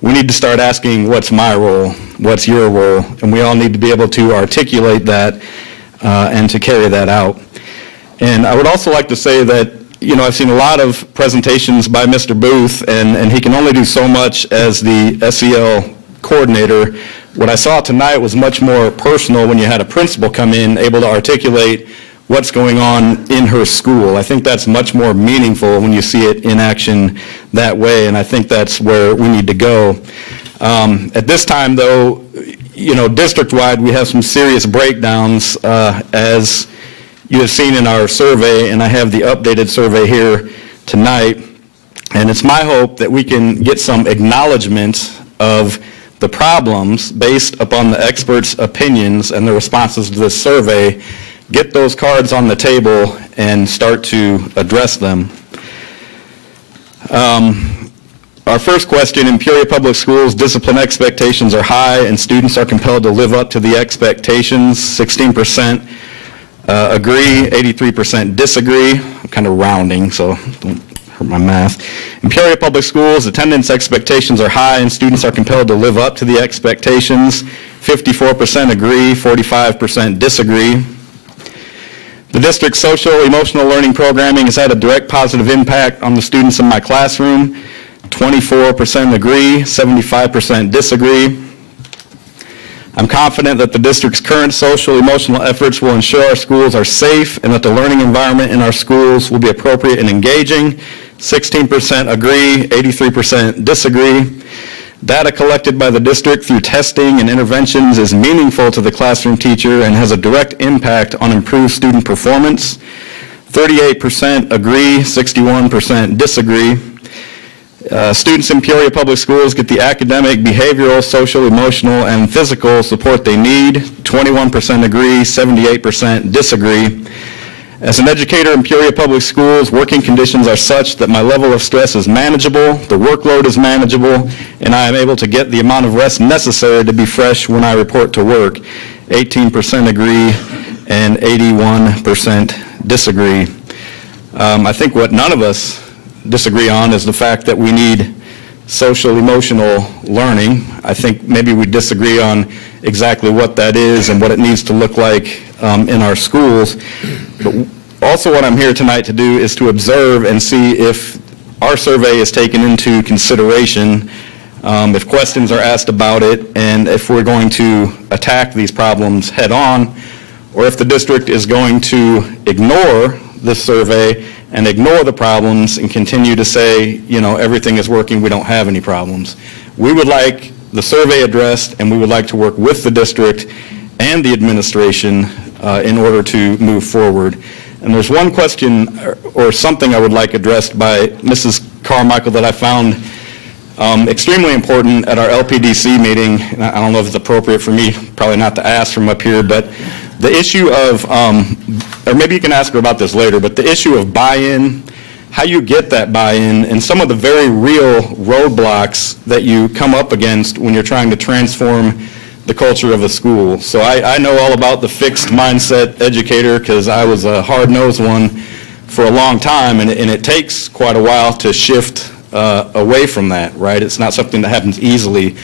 we need to start asking, what's my role? What's your role? And we all need to be able to articulate that and to carry that out. And I would also like to say that, you know, I've seen a lot of presentations by Mr. Booth, and he can only do so much as the SEL coordinator. What I saw tonight was much more personal when you had a principal come in, able to articulate what's going on in her school. I think that's much more meaningful when you see it in action that way, and I think that's where we need to go. At this time, though, you know, district-wide, we have some serious breakdowns as you have seen in our survey, and I have the updated survey here tonight. And it's my hope that we can get some acknowledgement of the problems based upon the experts' opinions and the responses to this survey, get those cards on the table and start to address them. Our first question: in Peoria Public Schools, discipline expectations are high and students are compelled to live up to the expectations. 16% agree, 83% disagree. I'm kind of rounding, so don't hurt my math. In Peoria Public Schools, attendance expectations are high and students are compelled to live up to the expectations. 54% agree, 45% disagree. The district's social emotional learning programming has had a direct positive impact on the students in my classroom. 24% agree, 75% disagree. I'm confident that the district's current social emotional efforts will ensure our schools are safe and that the learning environment in our schools will be appropriate and engaging. 16% agree, 83% disagree. Data collected by the district through testing and interventions is meaningful to the classroom teacher and has a direct impact on improved student performance. 38% agree, 61% disagree. Students in Peoria Public Schools get the academic, behavioral, social, emotional, and physical support they need. 21% agree, 78% disagree. As an educator in Peoria Public Schools, working conditions are such that my level of stress is manageable, the workload is manageable, and I am able to get the amount of rest necessary to be fresh when I report to work. 18% agree and 81% disagree. I think what none of us disagree on is the fact that we need social emotional learning. I think maybe we disagree on exactly what that is and what it needs to look like in our schools. But also what I'm here tonight to do is to observe and see if our survey is taken into consideration, if questions are asked about it, and if we're going to attack these problems head on, or if the district is going to ignore this survey and ignore the problems and continue to say, you know, everything is working, we don't have any problems. We would like the survey addressed, and we would like to work with the district and the administration in order to move forward. And there's one question or something I would like addressed by Mrs. Carmichael that I found extremely important at our LPDC meeting. And I don't know if it's appropriate for me, probably not to ask from up here, but the issue of, or maybe you can ask her about this later, but the issue of buy-in, how you get that buy-in, and some of the very real roadblocks that you come up against when you're trying to transform the culture of a school. So I know all about the fixed mindset educator because I was a hard-nosed one for a long time, and it takes quite a while to shift away from that, right? It's not something that happens easily.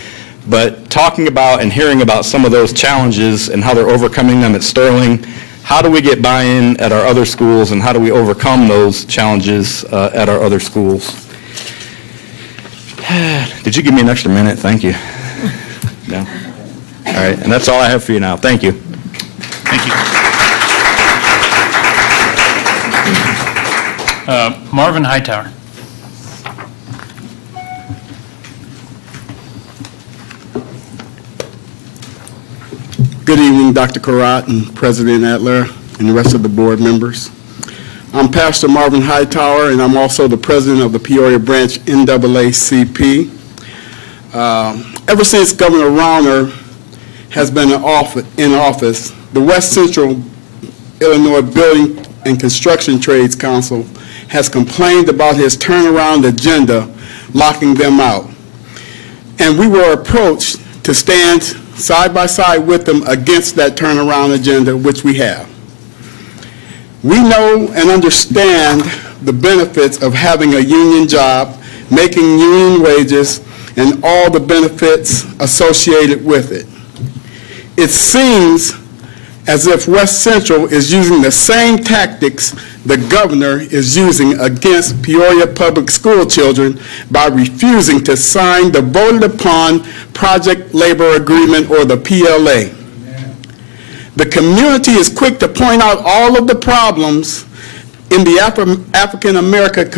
But talking about and hearing about some of those challenges and how they're overcoming them at Sterling, how do we get buy-in at our other schools, and how do we overcome those challenges at our other schools? Did you give me an extra minute? Thank you. No? All right, and that's all I have for you now. Thank you. Thank you. Marvin Hightower. Good evening, Dr. Karat and President Adler and the rest of the board members. I'm Pastor Marvin Hightower, and I'm also the president of the Peoria branch NAACP. Ever since Governor Rauner has been in office, the West Central Illinois Building and Construction Trades Council has complained about his turnaround agenda, locking them out. And we were approached to stand side by side with them against that turnaround agenda, which we have. We know and understand the benefits of having a union job, making union wages, and all the benefits associated with it. It seems as if West Central is using the same tactics the governor is using against Peoria public school children by refusing to sign the voted upon Project Labor Agreement, or the PLA. The community is quick to point out all of the problems in the African American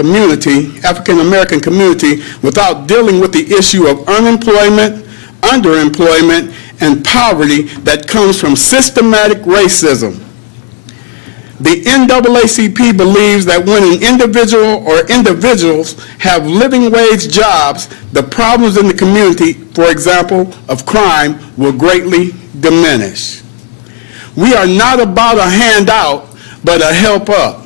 community without dealing with the issue of unemployment, underemployment, and poverty that comes from systematic racism. The NAACP believes that when an individual or individuals have living wage jobs, the problems in the community, for example, of crime, will greatly diminish. We are not about a handout, but a help up.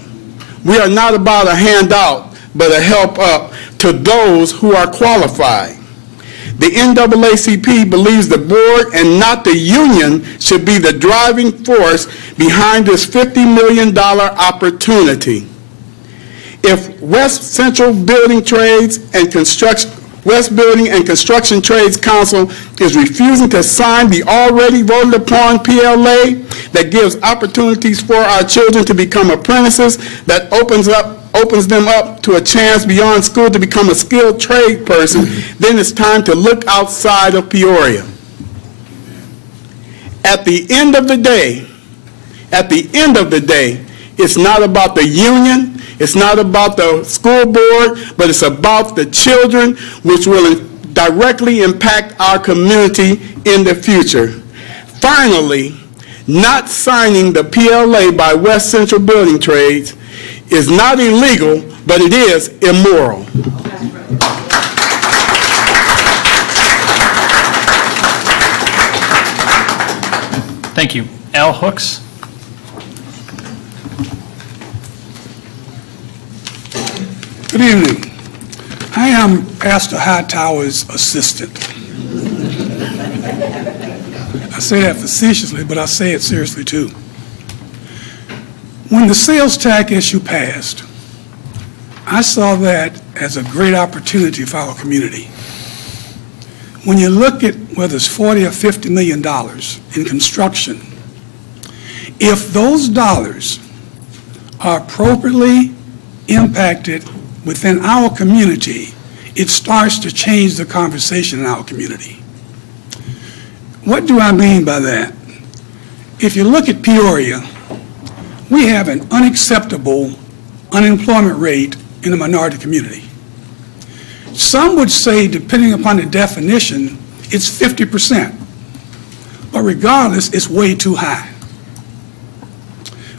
We are not about a handout, but a help up to those who are qualified. The NAACP believes the board and not the union should be the driving force behind this $50 million opportunity. If West Central Building Trades and West Building and Construction Trades Council is refusing to sign the already voted upon PLA that gives opportunities for our children to become apprentices, that opens them up to a chance beyond school to become a skilled trade person, then it's time to look outside of Peoria. At the end of the day, it's not about the union, it's not about the school board, but it's about the children, which will directly impact our community in the future. Finally, not signing the PLA by West Central Building Trades is not illegal, but it is immoral. Thank you. Al Hooks. Good evening. I am Pastor Hightower's assistant. I say that facetiously, but I say it seriously too. When the sales tax issue passed, I saw that as a great opportunity for our community. When you look at whether it's $40 or $50 million in construction, if those dollars are appropriately impacted within our community, it starts to change the conversation in our community. What do I mean by that? If you look at Peoria, we have an unacceptable unemployment rate in the minority community. Some would say, depending upon the definition, it's 50%. But regardless, it's way too high.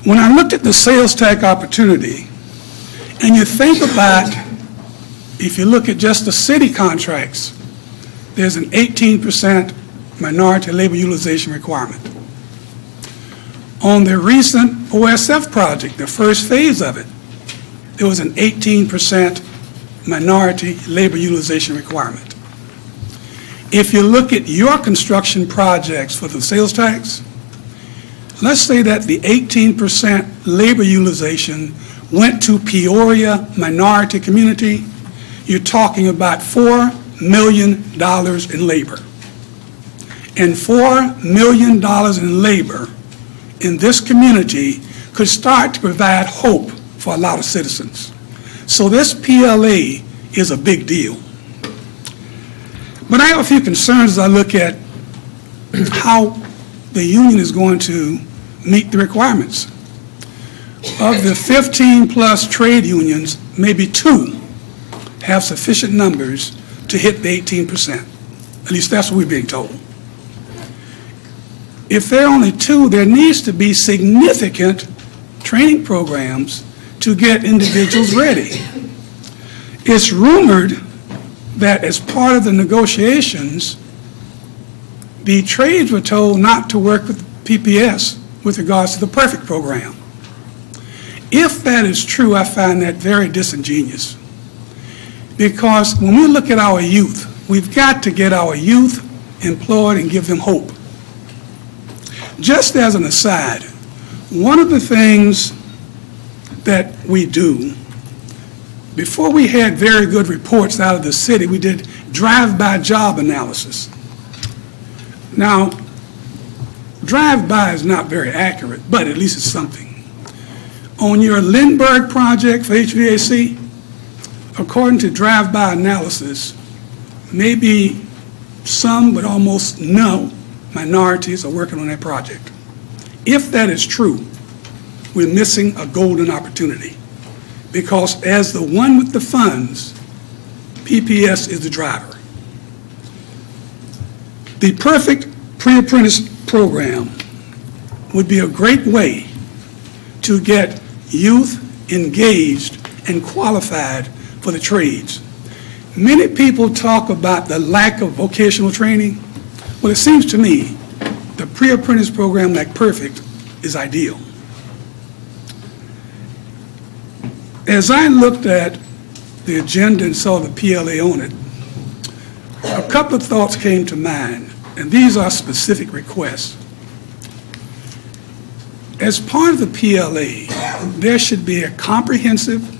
When I looked at the sales tax opportunity, and you think about, if you look at just the city contracts, there's an 18% minority labor utilization requirement. On the recent OSF project, the first phase of it, there was an 18% minority labor utilization requirement. If you look at your construction projects for the sales tax, let's say that the 18% labor utilization went to Peoria minority community, you're talking about $4 million in labor. And $4 million in labor in this community could start to provide hope for a lot of citizens. So this PLA is a big deal. But I have a few concerns as I look at how the union is going to meet the requirements. Of the 15-plus trade unions, maybe 2 have sufficient numbers to hit the 18%. At least that's what we're being told. If there are only 2, there needs to be significant training programs to get individuals ready. It's rumored that as part of the negotiations, the trades were told not to work with PPS with regards to the Perfect program. If that is true, I find that very disingenuous. Because when we look at our youth, we've got to get our youth employed and give them hope. Just as an aside, one of the things that we do, before we had very good reports out of the city, we did drive-by job analysis. Now, drive-by is not very accurate, but at least it's something. On your Lindbergh project for HVAC, according to drive-by analysis, maybe some, but almost no, minorities are working on that project. If that is true, we're missing a golden opportunity. Because as the one with the funds, PPS is the driver. The Perfect Pre-Apprentice program would be a great way to get youth engaged and qualified for the trades. Many people talk about the lack of vocational training. Well, it seems to me the pre-apprentice program like Perfect is ideal. As I looked at the agenda and saw the PLA on it, a couple of thoughts came to mind, and these are specific requests. As part of the PLA, there should be a comprehensive,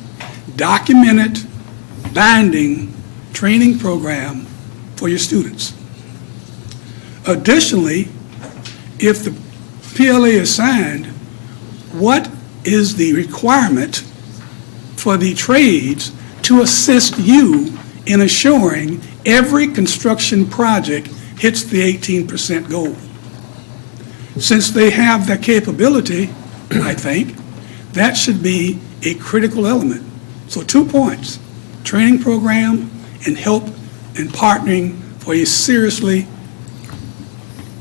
documented, binding training program for your students. Additionally, if the PLA is signed, what is the requirement for the trades to assist you in assuring every construction project hits the 18% goal? Since they have that capability, I think, that should be a critical element. So 2 points, training program and help in partnering for a seriously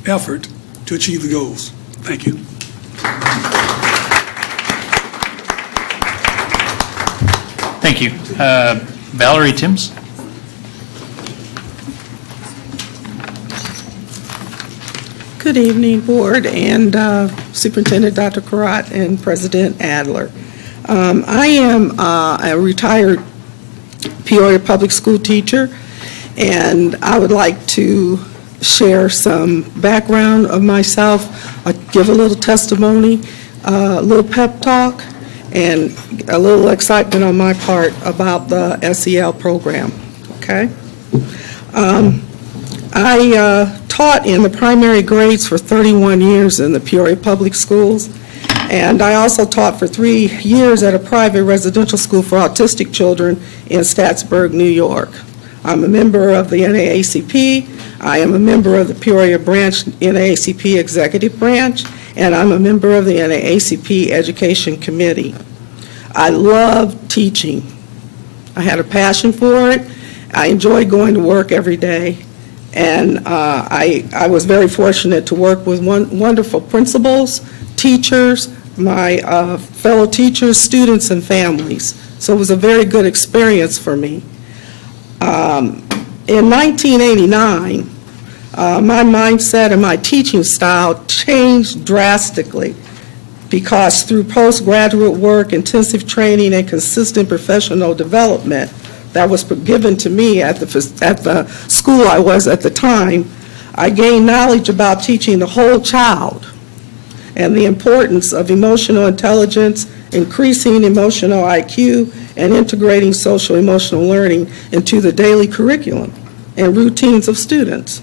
effort to achieve the goals. Thank you. Thank you. Valerie Timms. Good evening, Board and Superintendent Dr. Karat and President Adler. I am a retired Peoria public school teacher, and I would like to share some background of myself, give a little testimony, a little pep talk, and a little excitement on my part about the SEL program, okay? I taught in the primary grades for 31 years in the Peoria Public Schools, and I also taught for 3 years at a private residential school for autistic children in Staatsburg, New York. I'm a member of the NAACP, I am a member of the Peoria branch NAACP executive branch, and I'm a member of the NAACP Education Committee. I love teaching. I had a passion for it. I enjoy going to work every day. And I was very fortunate to work with wonderful principals, teachers, my fellow teachers, students, and families. So it was a very good experience for me. In 1989, my mindset and my teaching style changed drastically because through postgraduate work, intensive training, and consistent professional development that was given to me at the school I was at the time, I gained knowledge about teaching the whole child and the importance of emotional intelligence, increasing emotional IQ, and integrating social emotional learning into the daily curriculum and routines of students.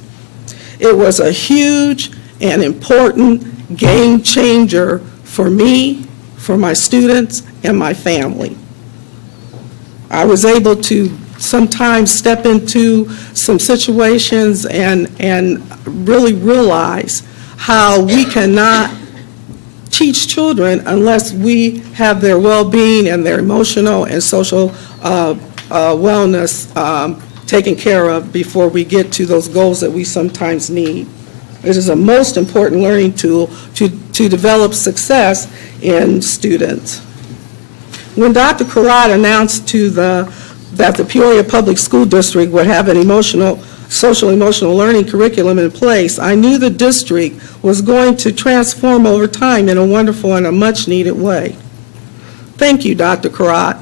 It was a huge and important game changer for me, for my students, and my family. I was able to sometimes step into some situations and really realize how we cannot teach children unless we have their well-being and their emotional and social wellness taken care of before we get to those goals that we sometimes need. It is a most important learning tool to develop success in students. When Dr. Karat announced that the Peoria Public School District would have an social emotional learning curriculum in place, I knew the district was going to transform over time in a wonderful and a much needed way. Thank you, Dr. Karat,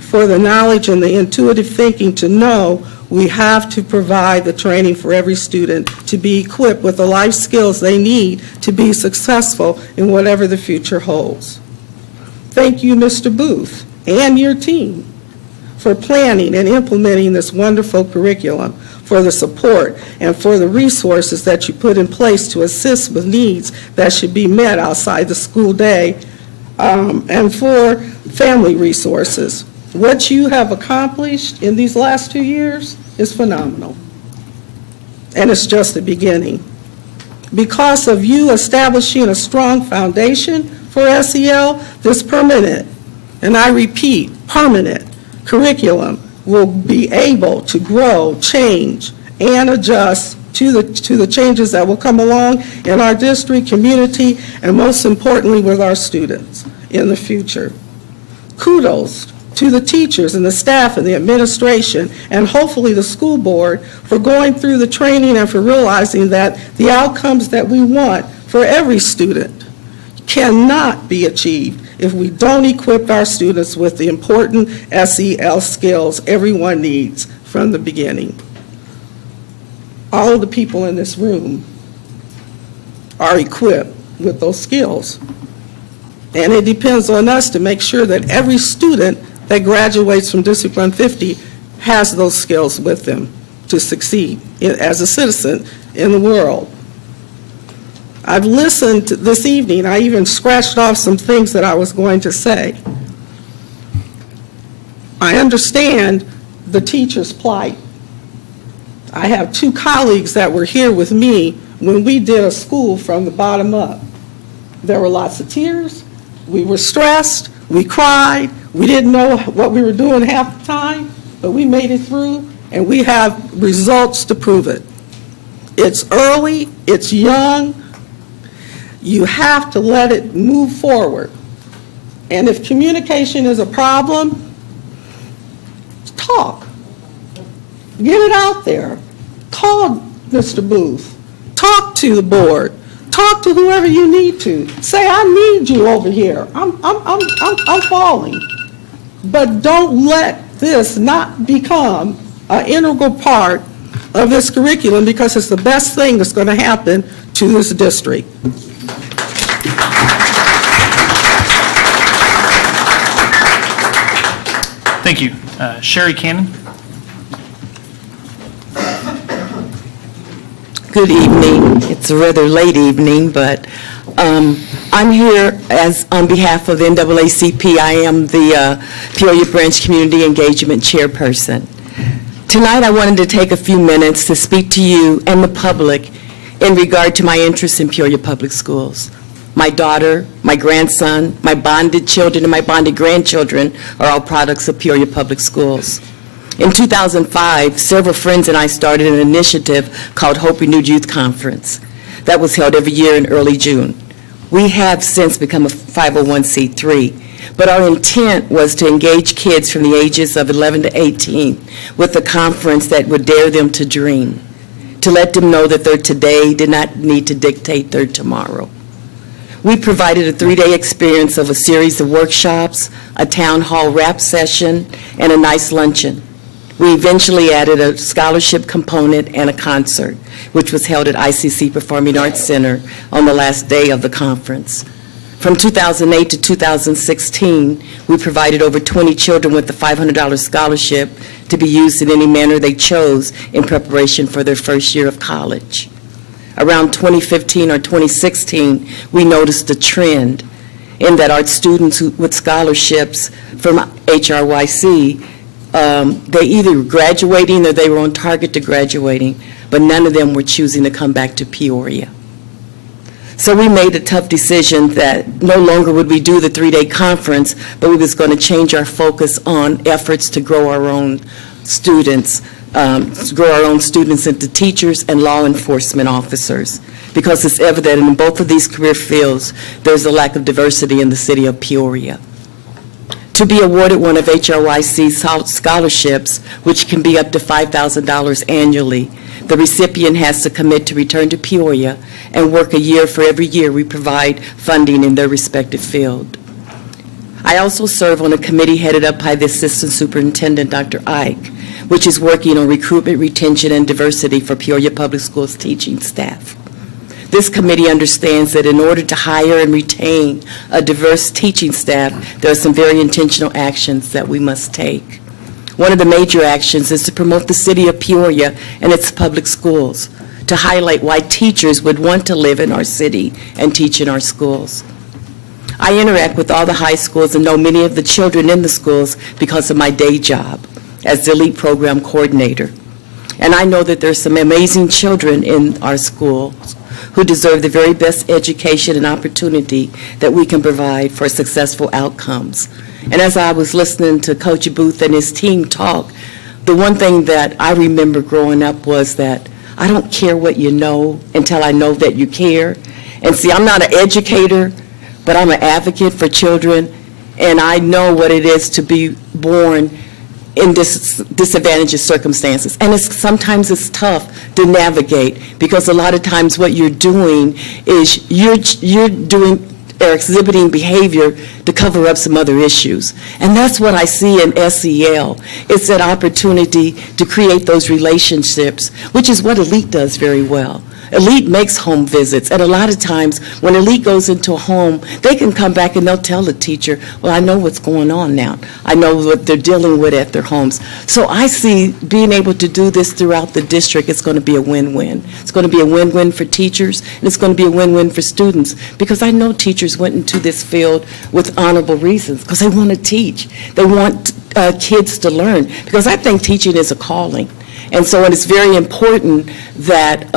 for the knowledge and the intuitive thinking to know we have to provide the training for every student to be equipped with the life skills they need to be successful in whatever the future holds. Thank you, Mr. Booth, and your team for planning and implementing this wonderful curriculum, for the support and for the resources that you put in place to assist with needs that should be met outside the school day, and for family resources. What you have accomplished in these last 2 years is phenomenal, and it's just the beginning. Because of you establishing a strong foundation for SEL, this permanent, and I repeat, permanent curriculum will be able to grow, change, and adjust to the changes that will come along in our district, community, and most importantly with our students in the future. Kudos to the teachers and the staff and the administration and hopefully the school board for going through the training and for realizing that the outcomes that we want for every student cannot be achieved if we don't equip our students with the important SEL skills everyone needs from the beginning. All of the people in this room are equipped with those skills. And it depends on us to make sure that every student that graduates from District 150 has those skills with them to succeed as a citizen in the world. I've listened this evening. I even scratched off some things that I was going to say. I understand the teacher's plight. I have 2 colleagues that were here with me when we did a school from the bottom up. There were lots of tears. We were stressed. We cried. We didn't know what we were doing half the time, but we made it through, and we have results to prove it. It's early. It's young. You have to let it move forward. And if communication is a problem, talk. Get it out there. Call Mr. Booth. Talk to the board. Talk to whoever you need to. Say, I need you over here. I'm falling. But don't let this not become an integral part of this curriculum, because it's the best thing that's going to happen to this district. Thank you. Sherry Cannon. Good evening. It's a rather late evening, but I'm here on behalf of the NAACP. I am the Peoria Branch Community Engagement Chairperson. Tonight I wanted to take a few minutes to speak to you and the public in regard to my interest in Peoria Public Schools. My daughter, my grandson, my bonded children, and my bonded grandchildren are all products of Peoria Public Schools. In 2005, several friends and I started an initiative called Hope Renewed Youth Conference that was held every year in early June. We have since become a 501c3, but our intent was to engage kids from the ages of 11 to 18 with a conference that would dare them to dream, to let them know that their today did not need to dictate their tomorrow. We provided a 3-day experience of a series of workshops, a town hall rap session, and a nice luncheon. We eventually added a scholarship component and a concert, which was held at ICC Performing Arts Center on the last day of the conference. From 2008 to 2016, we provided over 20 children with a $500 scholarship to be used in any manner they chose in preparation for their first year of college. Around 2015 or 2016, we noticed a trend in that our students with scholarships from HRYC, they either were graduating or they were on target to graduating, but none of them were choosing to come back to Peoria. So we made a tough decision that no longer would we do the 3-day conference, but we was going to change our focus on efforts to grow our own students, into teachers and law enforcement officers, because it's evident in both of these career fields there's a lack of diversity in the city of Peoria. To be awarded one of HRYC's scholarships, which can be up to $5,000 annually, the recipient has to commit to return to Peoria and work a year for every year we provide funding in their respective field. I also serve on a committee headed up by the Assistant Superintendent, Dr. Ike, which is working on recruitment, retention, and diversity for Peoria Public Schools teaching staff. This committee understands that in order to hire and retain a diverse teaching staff, there are some very intentional actions that we must take. One of the major actions is to promote the city of Peoria and its public schools, to highlight why teachers would want to live in our city and teach in our schools. I interact with all the high schools and know many of the children in the schools because of my day job as the elite program coordinator. And I know that there's some amazing children in our schools who deserve the very best education and opportunity that we can provide for successful outcomes. And as I was listening to Coach Booth and his team talk, the one thing that I remember growing up was that I don't care what you know until I know that you care. And see, I'm not an educator, but I'm an advocate for children, and I know what it is to be born in disadvantaged circumstances. And sometimes it's tough to navigate, because a lot of times what you're doing is you're doing or exhibiting behavior to cover up some other issues. And that's what I see in SEL. It's that opportunity to create those relationships, which is what Elite does very well. Elite makes home visits, and a lot of times when Elite goes into a home, they can come back and they'll tell the teacher, well, I know what's going on now. I know what they're dealing with at their homes. So I see being able to do this throughout the district, it's going to be a win-win. It's going to be a win-win for teachers, and it's going to be a win-win for students, because I know teachers went into this field with honorable reasons, because they want to teach. They want kids to learn, because I think teaching is a calling. And so it's very important that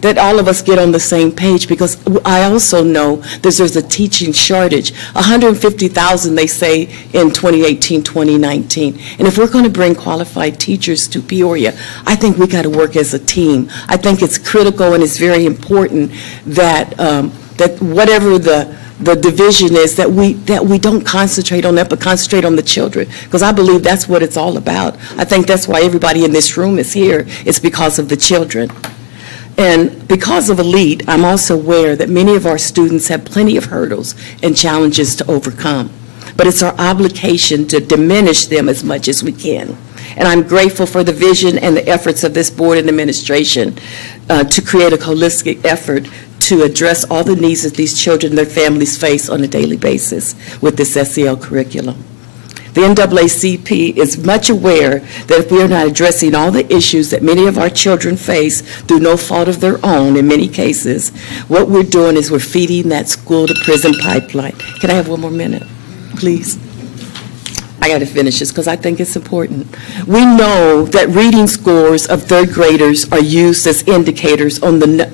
that all of us get on the same page, because I also know that there's a teaching shortage. 150,000, they say, in 2018, 2019. And if we're going to bring qualified teachers to Peoria, I think we got to work as a team. I think it's critical and it's very important that that whatever the division is, that we don't concentrate on that, but concentrate on the children, because I believe that's what it's all about. I think that's why everybody in this room is here. It's because of the children. And because of Elite, I'm also aware that many of our students have plenty of hurdles and challenges to overcome. But it's our obligation to diminish them as much as we can. And I'm grateful for the vision and the efforts of this board and administration to create a holistic effort to address all the needs that these children and their families face on a daily basis with this SEL curriculum. The NAACP is much aware that if we are not addressing all the issues that many of our children face through no fault of their own in many cases, what we're doing is we're feeding that school-to-prison pipeline. Can I have one more minute, please? I got to finish this because I think it's important. We know that reading scores of third graders are used as indicators on the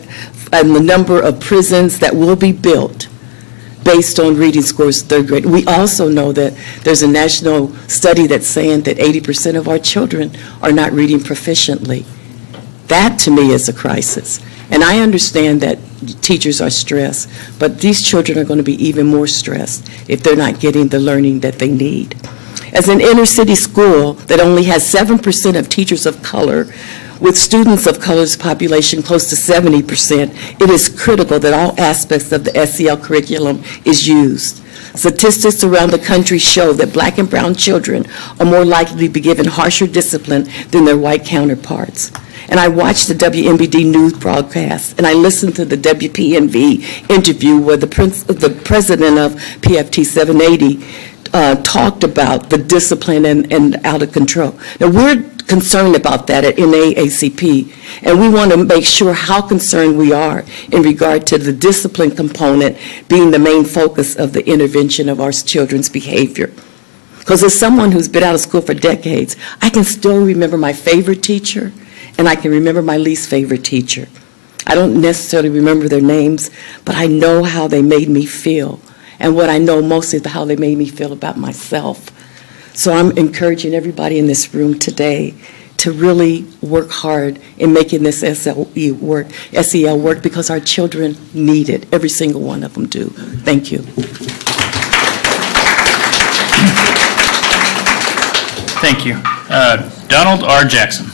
number of prisons that will be built based on reading scores third grade. We also know that there's a national study that's saying that 80% of our children are not reading proficiently. That, to me, is a crisis. And I understand that teachers are stressed, but these children are going to be even more stressed if they're not getting the learning that they need. As an inner city school that only has 7% of teachers of color, With students of color's population close to 70%, it is critical that all aspects of the SEL curriculum is used. Statistics around the country show that black and brown children are more likely to be given harsher discipline than their white counterparts. And I watched the WMBD news broadcast, and I listened to the WPNV interview where the president of PFT 780 talked about the discipline and out of control. Now, we're concerned about that at NAACP, and we want to make sure how concerned we are in regard to the discipline component being the main focus of the intervention of our children's behavior. Because as someone who's been out of school for decades, I can still remember my favorite teacher, and I can remember my least favorite teacher. I don't necessarily remember their names, but I know how they made me feel. And what I know most is how they made me feel about myself. So I'm encouraging everybody in this room today to really work hard in making this SEL work, because our children need it. Every single one of them do. Thank you. Thank you. Donald R. Jackson.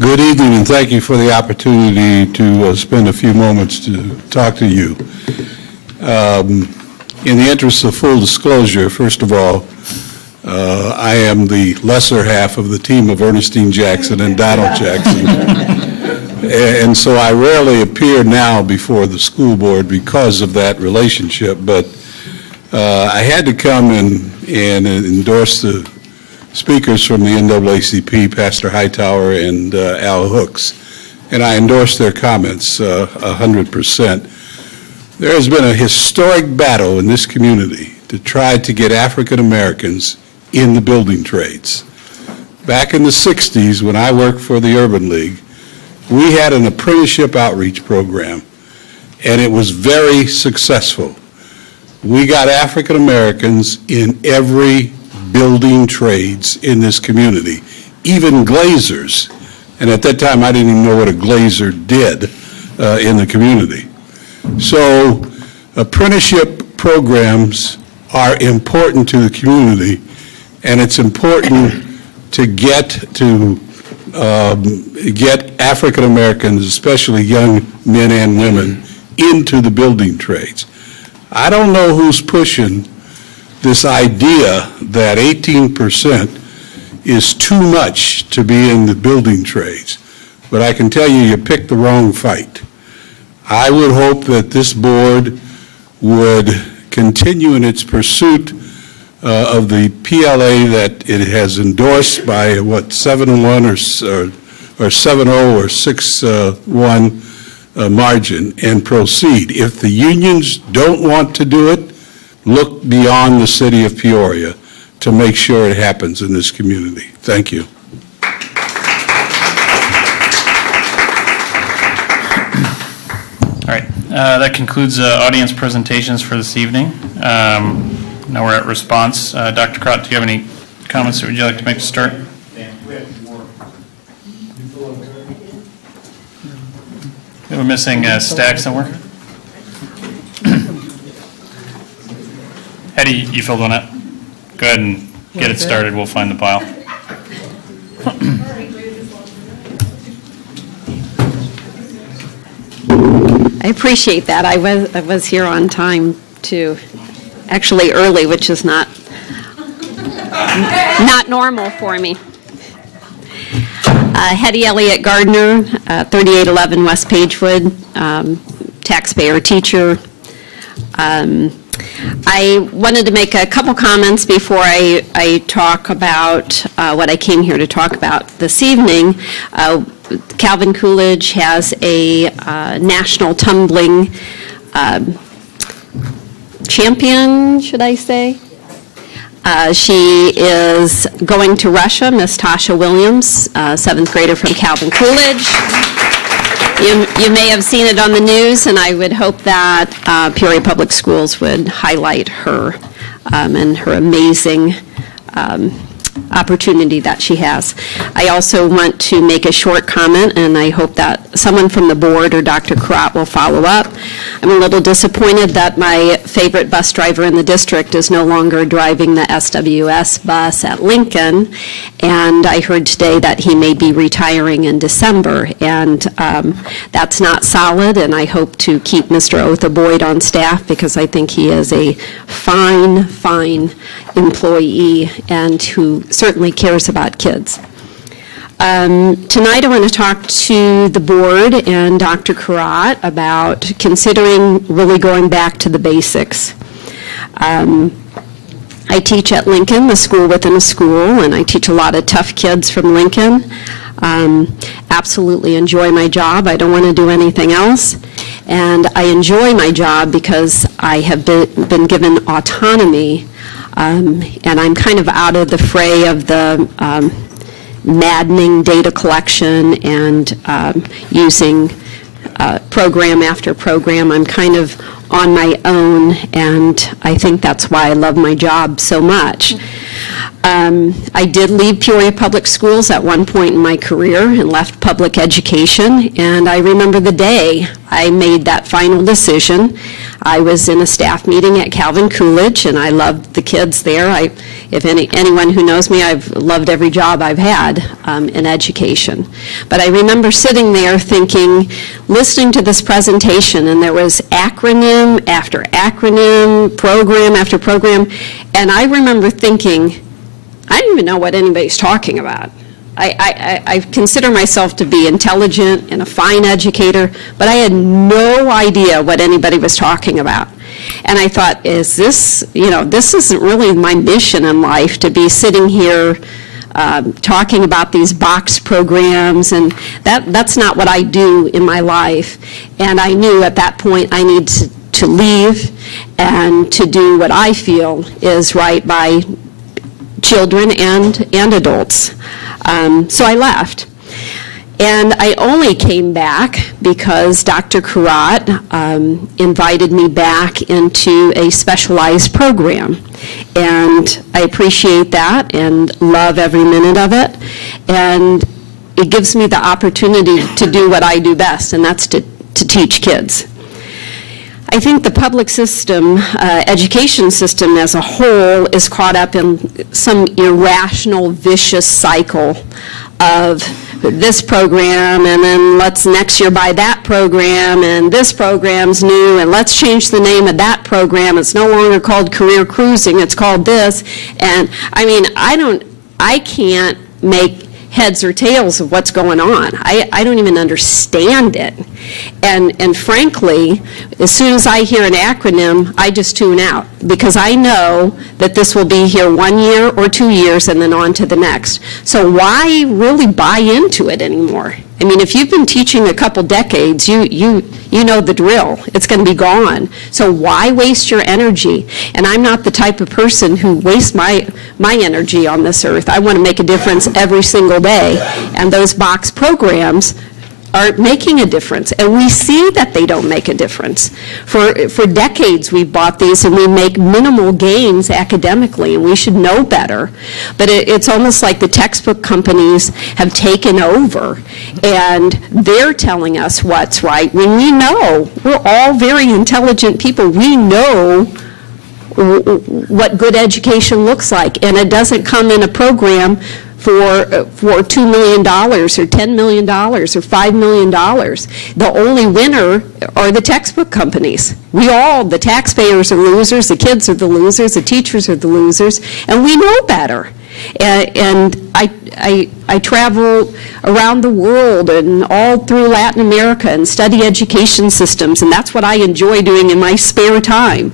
Good evening, and thank you for the opportunity to spend a few moments to talk to you. In the interest of full disclosure, first of all, I am the lesser half of the team of Ernestine Jackson and Donald Jackson. And so I rarely appear now before the school board because of that relationship, but I had to come and endorse the speakers from the NAACP, Pastor Hightower and Al Hooks, and I endorse their comments 100%. There has been a historic battle in this community to try to get African Americans in the building trades. Back in the 60s, when I worked for the Urban League, we had an apprenticeship outreach program, and it was very successful. We got African Americans in every building trades in this community, even glazers. And at that time, I didn't even know what a glazer did in the community. So apprenticeship programs are important to the community, and it's important to get African Americans, especially young men and women, into the building trades. I don't know who's pushing this idea that 18% is too much to be in the building trades, but I can tell you, you picked the wrong fight. I would hope that this board would continue in its pursuit of the PLA that it has endorsed by, what, 7-1 or 7-0 or 6-1 margin, and proceed. If the unions don't want to do it, look beyond the city of Peoria to make sure it happens in this community. Thank you. All right, that concludes audience presentations for this evening. Now we're at response. Dr. Crott, do you have any comments that would you like to make to start? We're missing a stack somewhere. Hetty, you filled one out? Go ahead and get it started. We'll find the pile. I appreciate that. I was here on time too, actually early, which is not normal for me. Hetty Elliott Gardner, 3811 West Pagewood, taxpayer teacher. I wanted to make a couple comments before I talk about what I came here to talk about this evening. Calvin Coolidge has a national tumbling champion, should I say? She is going to Russia, Miss Tasha Williams, 7th grader from Calvin Coolidge. You may have seen it on the news, and I would hope that Peoria Public Schools would highlight her and her amazing opportunity that she has. I also want to make a short comment, and I hope that someone from the board or Dr. Karat will follow up. I'm a little disappointed that my favorite bus driver in the district is no longer driving the SWS bus at Lincoln, and I heard today that he may be retiring in December, and that's not solid, and I hope to keep Mr. Otha Boyd on staff because I think he is a fine, fine employee and who certainly cares about kids. Tonight I want to talk to the board and Dr. Karat about considering really going back to the basics. I teach at Lincoln, the school within a school, and I teach a lot of tough kids from Lincoln. Absolutely enjoy my job. I don't want to do anything else. And I enjoy my job because I have been given autonomy, and I'm kind of out of the fray of the maddening data collection and using program after program. I'm kind of on my own, and I think that's why I love my job so much. I did leave Peoria Public Schools at one point in my career and left public education, and I remember the day I made that final decision. I was in a staff meeting at Calvin Coolidge, and I loved the kids there. If anyone who knows me, I've loved every job I've had in education. But I remember sitting there thinking, listening to this presentation, and there was acronym after acronym, program after program, and I remember thinking, I don't even know what anybody's talking about. I consider myself to be intelligent and a fine educator, but I had no idea what anybody was talking about. And I thought, is this, this isn't really my mission in life to be sitting here talking about these box programs, and that's not what I do in my life. And I knew at that point I needed to leave and to do what I feel is right by children and adults. So I left. And I only came back because Dr. Karat invited me back into a specialized program. And I appreciate that and love every minute of it. And it gives me the opportunity to do what I do best, and that's to teach kids. I think the public system, education system as a whole, is caught up in some irrational, vicious cycle of this program, and then let's next year buy that program, and this program's new, and let's change the name of that program. It's no longer called Career Cruising, it's called this. And I mean, I can't make heads or tails of what's going on. I don't even understand it. And frankly, as soon as I hear an acronym, I just tune out because I know that this will be here 1 year or 2 years and then on to the next. So why really buy into it anymore? I mean, if you've been teaching a couple decades, you know the drill. It's going to be gone. So why waste your energy? And I'm not the type of person who wastes my energy on this earth. I want to make a difference every single day. And those box programs are making a difference, and we see that they don't make a difference. For decades we've bought these and we make minimal gains academically, and we should know better. But it's almost like the textbook companies have taken over and they're telling us what's right when we know we're all very intelligent people. We know what good education looks like, and it doesn't come in a program for $2 million or $10 million or $5 million. The only winner are the textbook companies. The taxpayers are losers, the kids are the losers, the teachers are the losers, and we know better. And I travel around the world and all through Latin America and study education systems, and that's what I enjoy doing in my spare time.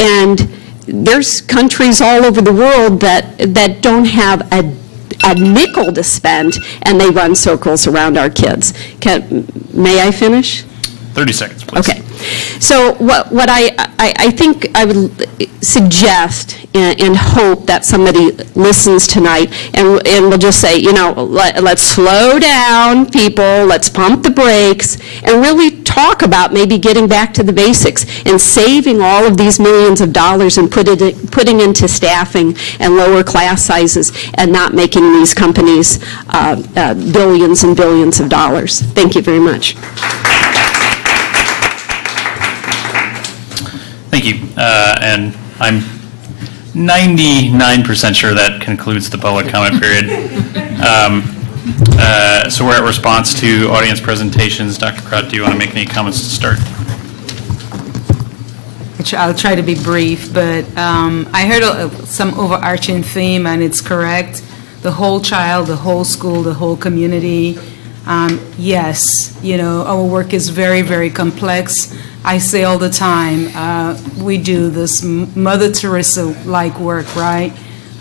And there's countries all over the world that don't have a nickel to spend, and they run circles around our kids. May I finish? 30 seconds, please. Okay. So what I think I would suggest and hope that somebody listens tonight and will just say, you know, let's slow down, people, let's pump the brakes, and really talk about maybe getting back to the basics and saving all of these millions of dollars and putting into staffing and lower class sizes and not making these companies billions and billions of dollars. Thank you very much. Thank you. And I'm 99% sure that concludes the public comment period. So we're at response to audience presentations. Dr. Crott, do you want to make any comments to start? I'll try to be brief, but I heard some overarching theme, and it's correct. The whole child, the whole school, the whole community. Yes, you know, our work is very, very complex. I say all the time, we do this Mother Teresa-like work, right,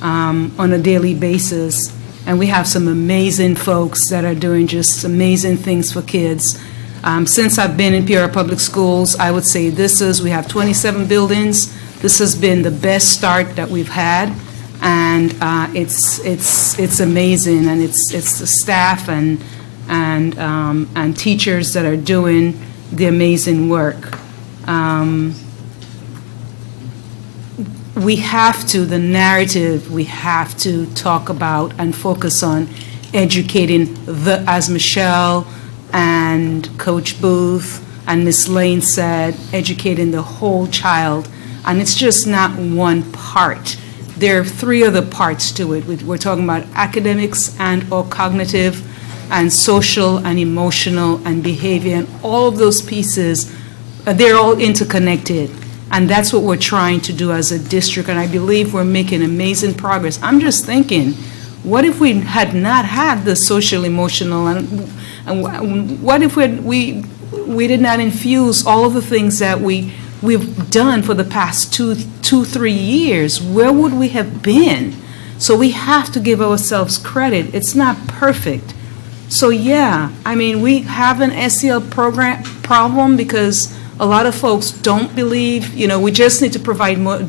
on a daily basis. And we have some amazing folks that are doing just amazing things for kids. Since I've been in Peoria Public Schools, I would say we have 27 buildings. This has been the best start that we've had. And it's amazing, and it's the staff and teachers that are doing the amazing work. We have to, the narrative, we have to talk about and focus on educating as Michelle and Coach Booth and Miss Lane said, educating the whole child. And it's just not one part. There are three other parts to it. We're talking about academics and or cognitive and social and emotional and behavior, and all of those pieces, they're all interconnected. And that's what we're trying to do as a district, and I believe we're making amazing progress. I'm just thinking, what if we had not had the social, emotional, and what if we did not infuse all of the things that we've done for the past two, 3 years? Where would we have been? So we have to give ourselves credit. It's not perfect. So yeah, I mean, we have an SEL problem because a lot of folks don't believe, you know, we just need to provide more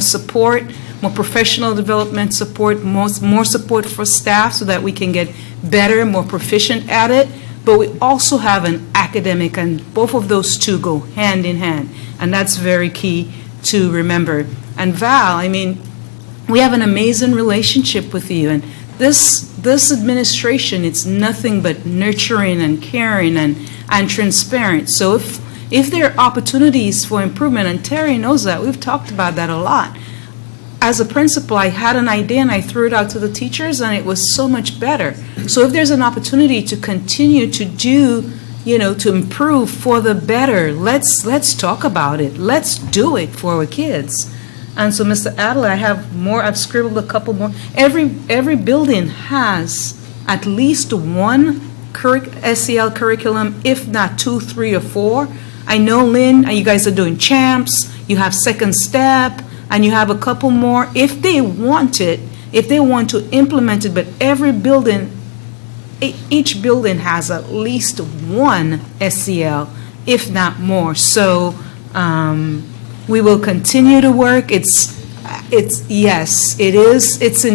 support, more professional development support, more support for staff so that we can get better, more proficient at it. But we also have an academic, and both of those two go hand in hand. And that's very key to remember. And Val, I mean, we have an amazing relationship with you. And this administration, it's nothing but nurturing and caring and transparent. So if there are opportunities for improvement, and Terry knows that, we've talked about that a lot. As a principal, I had an idea and I threw it out to the teachers, and it was so much better. So if there's an opportunity to continue to do, you know, to improve for the better, let's talk about it. Let's do it for our kids. And so, Mr. Adler, I have more. I've scribbled a couple more. Every building has at least one SEL curriculum, if not 2, 3, or 4. I know, Lynn, you guys are doing CHAMPS. You have Second Step, and you have a couple more. If they want it, if they want to implement it, but every building, each building has at least one SEL, if not more. So we will continue to work. It's intense. It is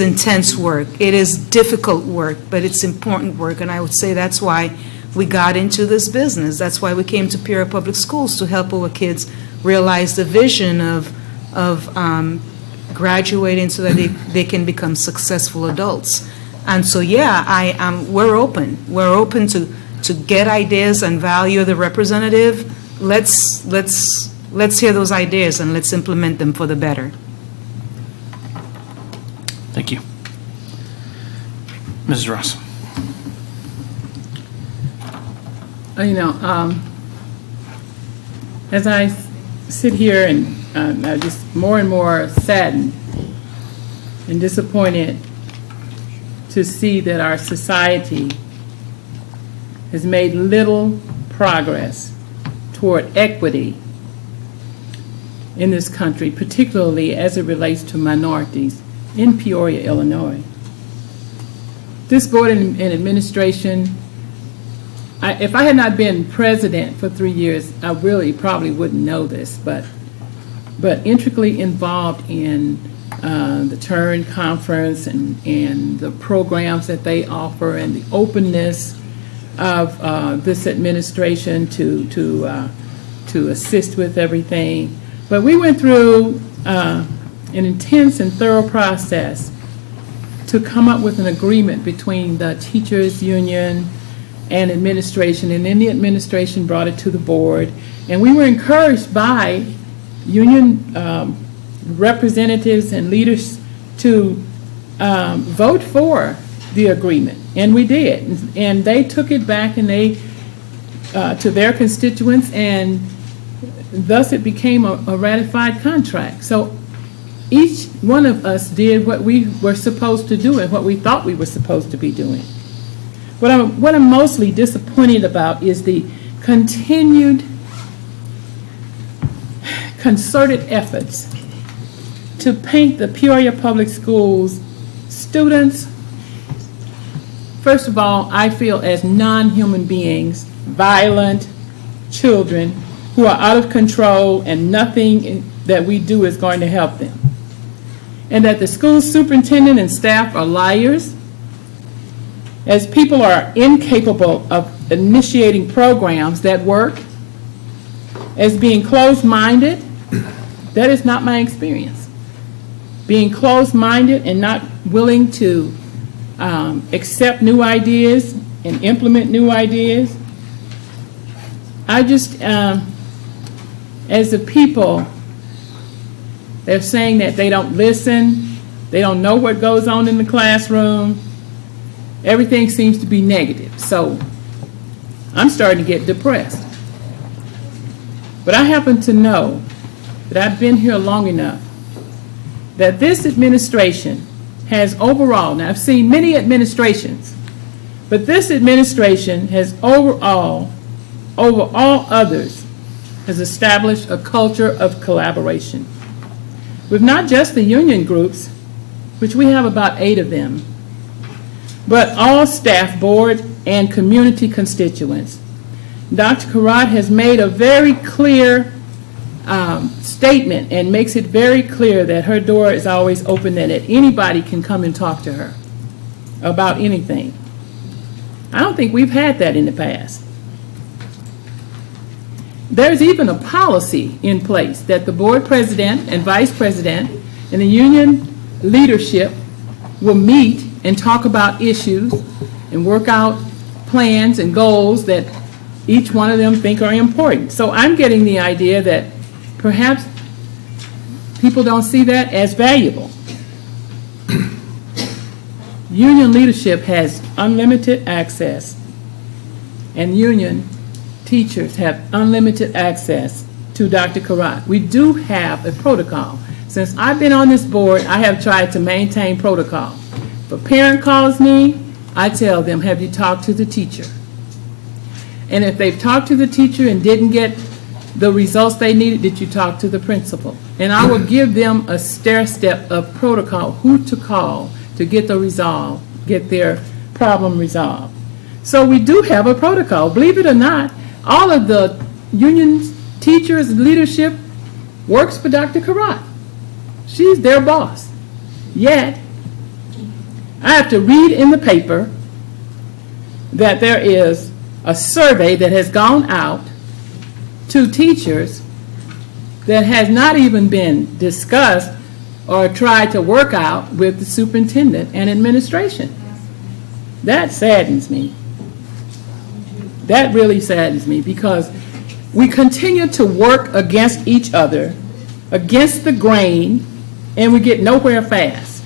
intense work. It is difficult work, but it's important work. And I would say that's why we got into this business. That's why we came to Peoria Public Schools, to help our kids realize the vision of graduating so that they can become successful adults. And so, yeah, we're open. We're open to get ideas and value the representative. Let's hear those ideas and let's implement them for the better. Thank you. Mrs. Ross. You know, as I sit here and I'm just more and more saddened and disappointed to see that our society has made little progress toward equity in this country, particularly as it relates to minorities in Peoria, Illinois. This board and administration if I had not been president for 3 years, I really probably wouldn't know this, but intricately involved in the Turn Conference and the programs that they offer and the openness of this administration to assist with everything. But we went through an intense and thorough process to come up with an agreement between the teachers union and administration, and then the administration brought it to the board. And we were encouraged by union representatives and leaders to vote for the agreement, and we did. And they took it back and they to their constituents, and thus it became a ratified contract. So each one of us did what we were supposed to do and what we thought we were supposed to be doing. What I'm mostly disappointed about is the continued concerted efforts to paint the Peoria Public Schools students, first of all, I feel as non-human beings, violent children who are out of control and nothing that we do is going to help them. And that the school superintendent and staff are liars, as people are incapable of initiating programs that work, as being closed-minded. That is not my experience. Being closed-minded and not willing to accept new ideas and implement new ideas. I just, as a people, they're saying that they don't listen, they don't know what goes on in the classroom. Everything seems to be negative. So I'm starting to get depressed. But I happen to know that I've been here long enough that this administration has overall, now I've seen many administrations, but this administration has overall, over all others, has established a culture of collaboration with not just the union groups, which we have about 8 of them, but all staff, board, and community constituents. Dr. Karat has made a very clear statement and makes it very clear that her door is always open and that anybody can come and talk to her about anything. I don't think we've had that in the past. There's even a policy in place that the board president and vice president and the union leadership will meet and talk about issues and work out plans and goals that each one of them think are important. So I'm getting the idea that perhaps people don't see that as valuable. Union leadership has unlimited access, and union teachers have unlimited access to Dr. Karat. We do have a protocol. Since I've been on this board, I have tried to maintain protocol. If a parent calls me, I tell them, have you talked to the teacher? And if they've talked to the teacher and didn't get the results they needed, did you talk to the principal? And I will give them a stair-step of protocol, who to call to get their problem resolved. So we do have a protocol. Believe it or not, all of the union teachers leadership works for Dr. Karat. She's their boss. Yet, I have to read in the paper that there is a survey that has gone out to teachers that has not even been discussed or tried to work out with the superintendent and administration. That saddens me. That really saddens me, because we continue to work against each other, against the grain, and we get nowhere fast.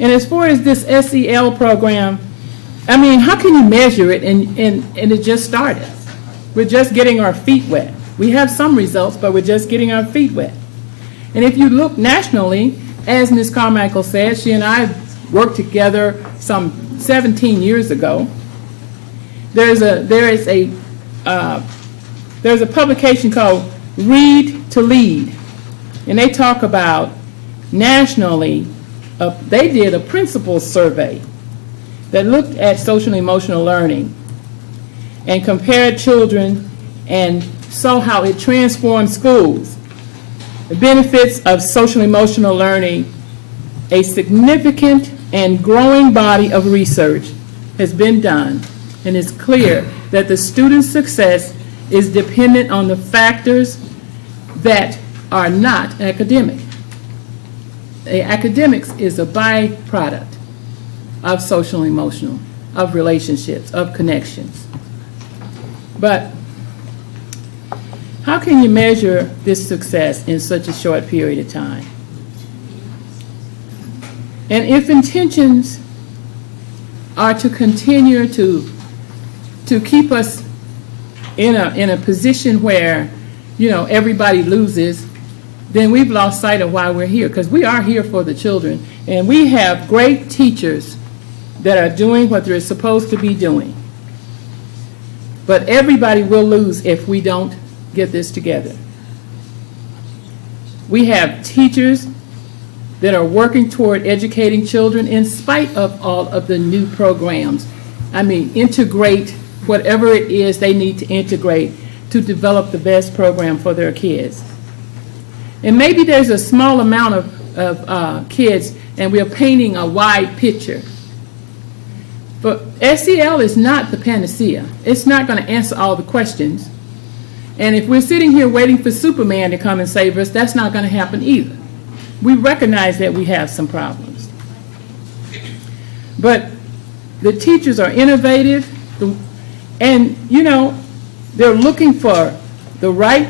And as far as this SEL program, I mean, how can you measure it and it just started? We're just getting our feet wet. We have some results, but we're just getting our feet wet. And if you look nationally, as Ms. Carmichael said, she and I worked together some 17 years ago. There's a publication called Read to Lead, and they talk about nationally. They did a principals survey, that looked at social and emotional learning and compared children and saw how it transformed schools. The benefits of social and emotional learning, a significant and growing body of research has been done, and it's clear that the student's success is dependent on the factors that are not academic. Academics is a byproduct of social and emotional, of relationships, of connections. But how can you measure this success in such a short period of time? And if intentions are to continue to keep us in a position where, you know, everybody loses, then we've lost sight of why we're here, because we are here for the children, and we have great teachers that are doing what they're supposed to be doing. But everybody will lose if we don't get this together. We have teachers that are working toward educating children in spite of all of the new programs. I mean, integrate whatever it is they need to integrate to develop the best program for their kids. And maybe there's a small amount of kids, and we're painting a wide picture. But SEL is not the panacea. It's not going to answer all the questions. And if we're sitting here waiting for Superman to come and save us, that's not going to happen either. We recognize that we have some problems. But the teachers are innovative, and, you know, they're looking for the right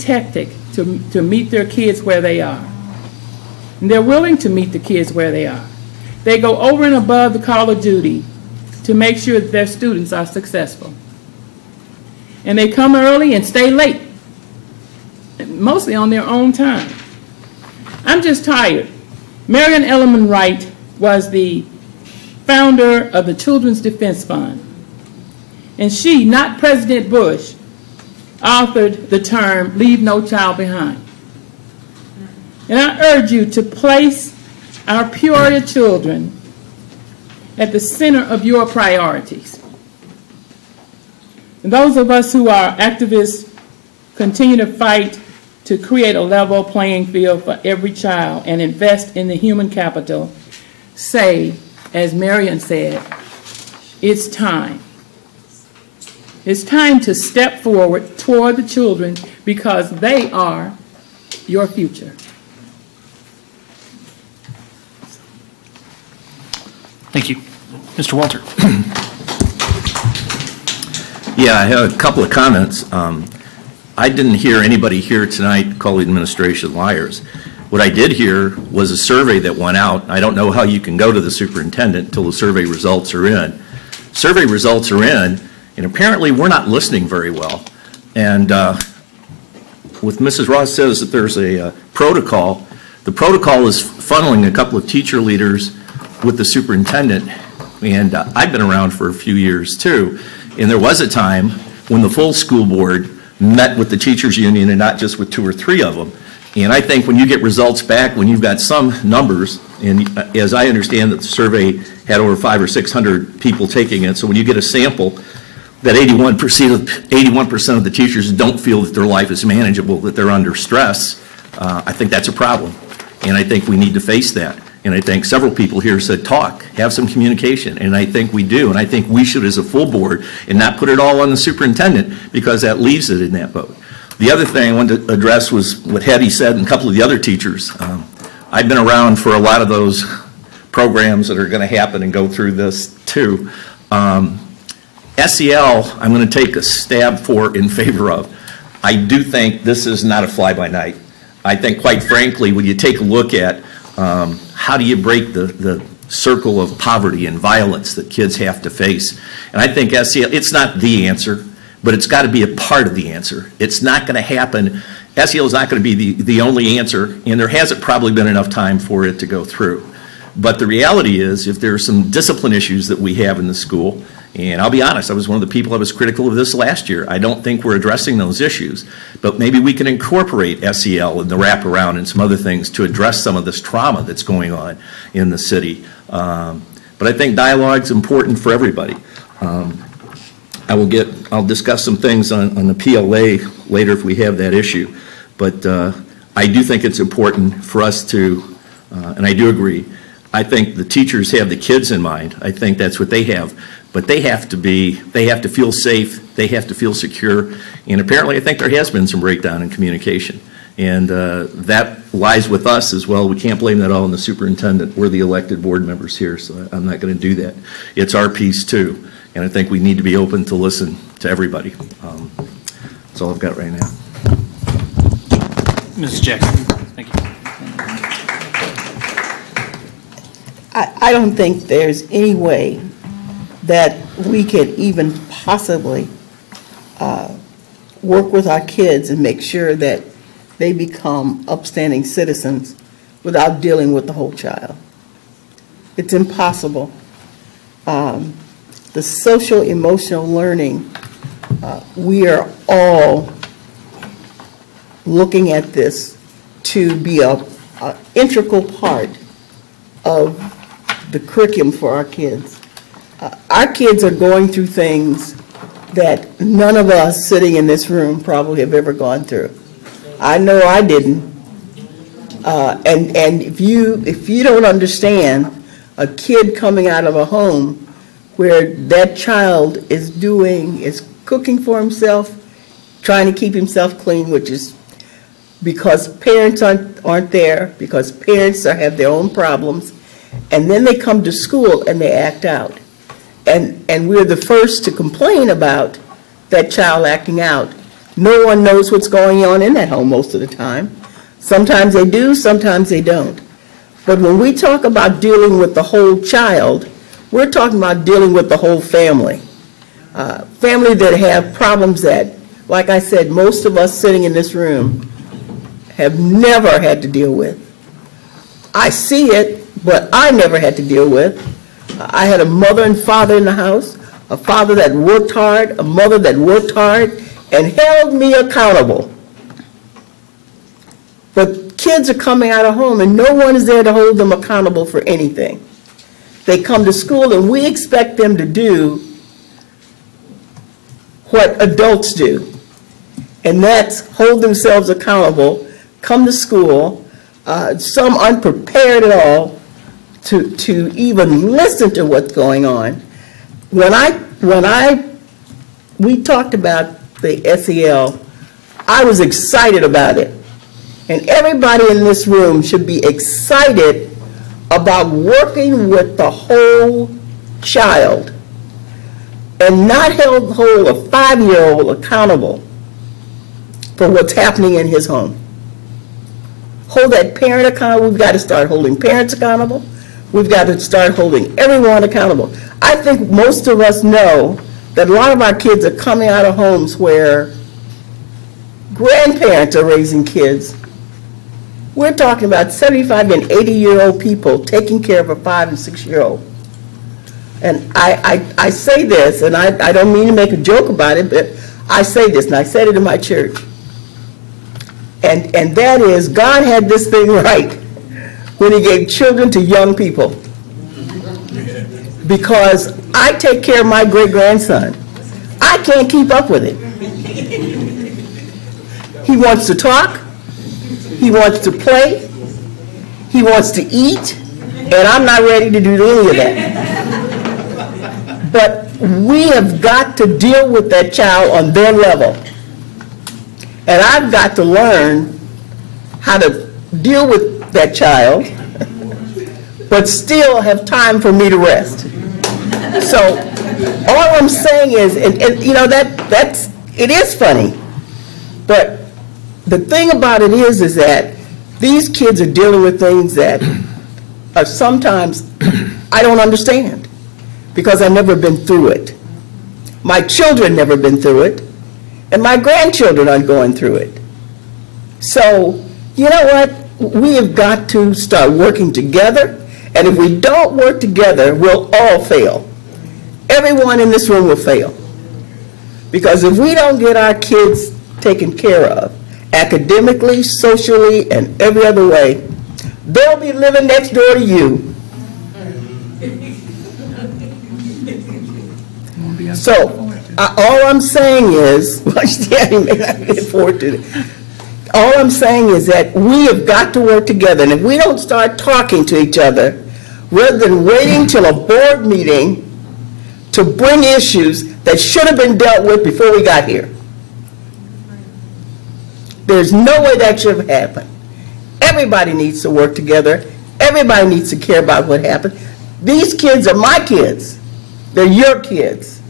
tactic to meet their kids where they are. And they're willing to meet the kids where they are. They go over and above the call of duty to make sure that their students are successful. And they come early and stay late, mostly on their own time. I'm just tired. Marion Ellerman Wright was the founder of the Children's Defense Fund. And she, not President Bush, authored the term, "Leave no child behind." And I urge you to place our Peoria children at the center of your priorities. And those of us who are activists continue to fight to create a level playing field for every child and invest in the human capital, say, as Marion said, it's time. It's time to step forward toward the children because they are your future. Thank you. Mr. Walter. Yeah, I have a couple of comments. I didn't hear anybody here tonight call the administration liars. What I did hear was a survey that went out. I don't know how you can go to the superintendent until the survey results are in. Survey results are in, and apparently we're not listening very well. And with Mrs. Ross says that there's a protocol, the protocol is funneling a couple of teacher leaders with the superintendent. And I've been around for a few years too. And there was a time when the full school board met with the teachers union and not just with 2 or 3 of them. And I think when you get results back, when you've got some numbers, and as I understand that the survey had over 500 or 600 people taking it, so when you get a sample that 81% of the teachers don't feel that their life is manageable, that they're under stress, I think that's a problem. And I think we need to face that. And I think several people here said, talk, have some communication. And I think we do. And I think we should as a full board and not put it all on the superintendent because that leaves it in that boat. The other thing I wanted to address was what Hetty said and a couple of the other teachers. I've been around for a lot of those programs that are going to happen and go through this too. SEL, I'm going to take a stab for in favor of. I do think this is not a fly-by-night. I think, quite frankly, when you take a look at how do you break the circle of poverty and violence that kids have to face, and I think SEL, it's not the answer, but it's got to be a part of the answer. It's not going to happen. SEL is not going to be the only answer, and there hasn't probably been enough time for it to go through. But the reality is, if there are some discipline issues that we have in the school, And I'll be honest, I was one of the people that was critical of this last year. I don't think we're addressing those issues, but maybe we can incorporate SEL and the wraparound and some other things to address some of this trauma that's going on in the city. But I think dialogue's important for everybody. I'll discuss some things on the PLA later if we have that issue, but I do think it's important for us to, and I do agree, I think the teachers have the kids in mind. I think that's what they have. But they have to feel safe, they have to feel secure, and apparently I think there has been some breakdown in communication. And that lies with us as well. We can't blame that all on the superintendent. We're the elected board members here, so I'm not going to do that. It's our piece too, and I think we need to be open to listen to everybody. That's all I've got right now. Mrs. Jackson, thank you. I don't think there's any way that we could even possibly work with our kids and make sure that they become upstanding citizens without dealing with the whole child. It's impossible. The social emotional learning, we are all looking at this to be an integral part of the curriculum for our kids. Our kids are going through things that none of us sitting in this room probably have ever gone through. I know I didn't. And if you don't understand a kid coming out of a home where that child is cooking for himself, trying to keep himself clean, which is because parents aren't there, because parents have their own problems, and then they come to school and they act out. And we're the first to complain about that child acting out. No one knows what's going on in that home most of the time. Sometimes they do, sometimes they don't. But when we talk about dealing with the whole child, we're talking about dealing with the whole family. Family that have problems that, like I said, most of us sitting in this room have never had to deal with. I see it, but I never had to deal with. I had a mother and father in the house, a father that worked hard, a mother that worked hard, and held me accountable. But kids are coming out of home and no one is there to hold them accountable for anything. They come to school and we expect them to do what adults do, and that's hold themselves accountable, come to school, some unprepared at all to even listen to what's going on. We talked about the SEL, I was excited about it. And everybody in this room should be excited about working with the whole child and not hold a 5-year-old accountable for what's happening in his home. Hold that parent accountable. We've got to start holding parents accountable. We've got to start holding everyone accountable. I think most of us know that a lot of our kids are coming out of homes where grandparents are raising kids. We're talking about 75 and 80-year-old people taking care of a 5 and 6-year-old. And I say this, and I don't mean to make a joke about it, but I say this, and I said it in my church. And that is, God had this thing right when he gave children to young people. Because I take care of my great-grandson. I can't keep up with it. He wants to talk. He wants to play. He wants to eat. And I'm not ready to do any of that. But we have got to deal with that child on their level. And I've got to learn how to deal with that child, but still have time for me to rest. So all I'm saying is, and you know, it is funny, but the thing about it is that these kids are dealing with things that are sometimes I don't understand because I've never been through it. My children never been through it, and my grandchildren aren't going through it. So, you know what? We have got to start working together, and if we don't work together, we'll all fail. everyone in this room will fail. Because if we don't get our kids taken care of, academically, socially, and every other way, they'll be living next door to you. So, all I'm saying is, all I'm saying is that we have got to work together, and if we don't start talking to each other, rather than waiting till a board meeting to bring issues that should have been dealt with before we got here. There's no way that should have happened. Everybody needs to work together. Everybody needs to care about what happened. These kids are my kids. They're your kids.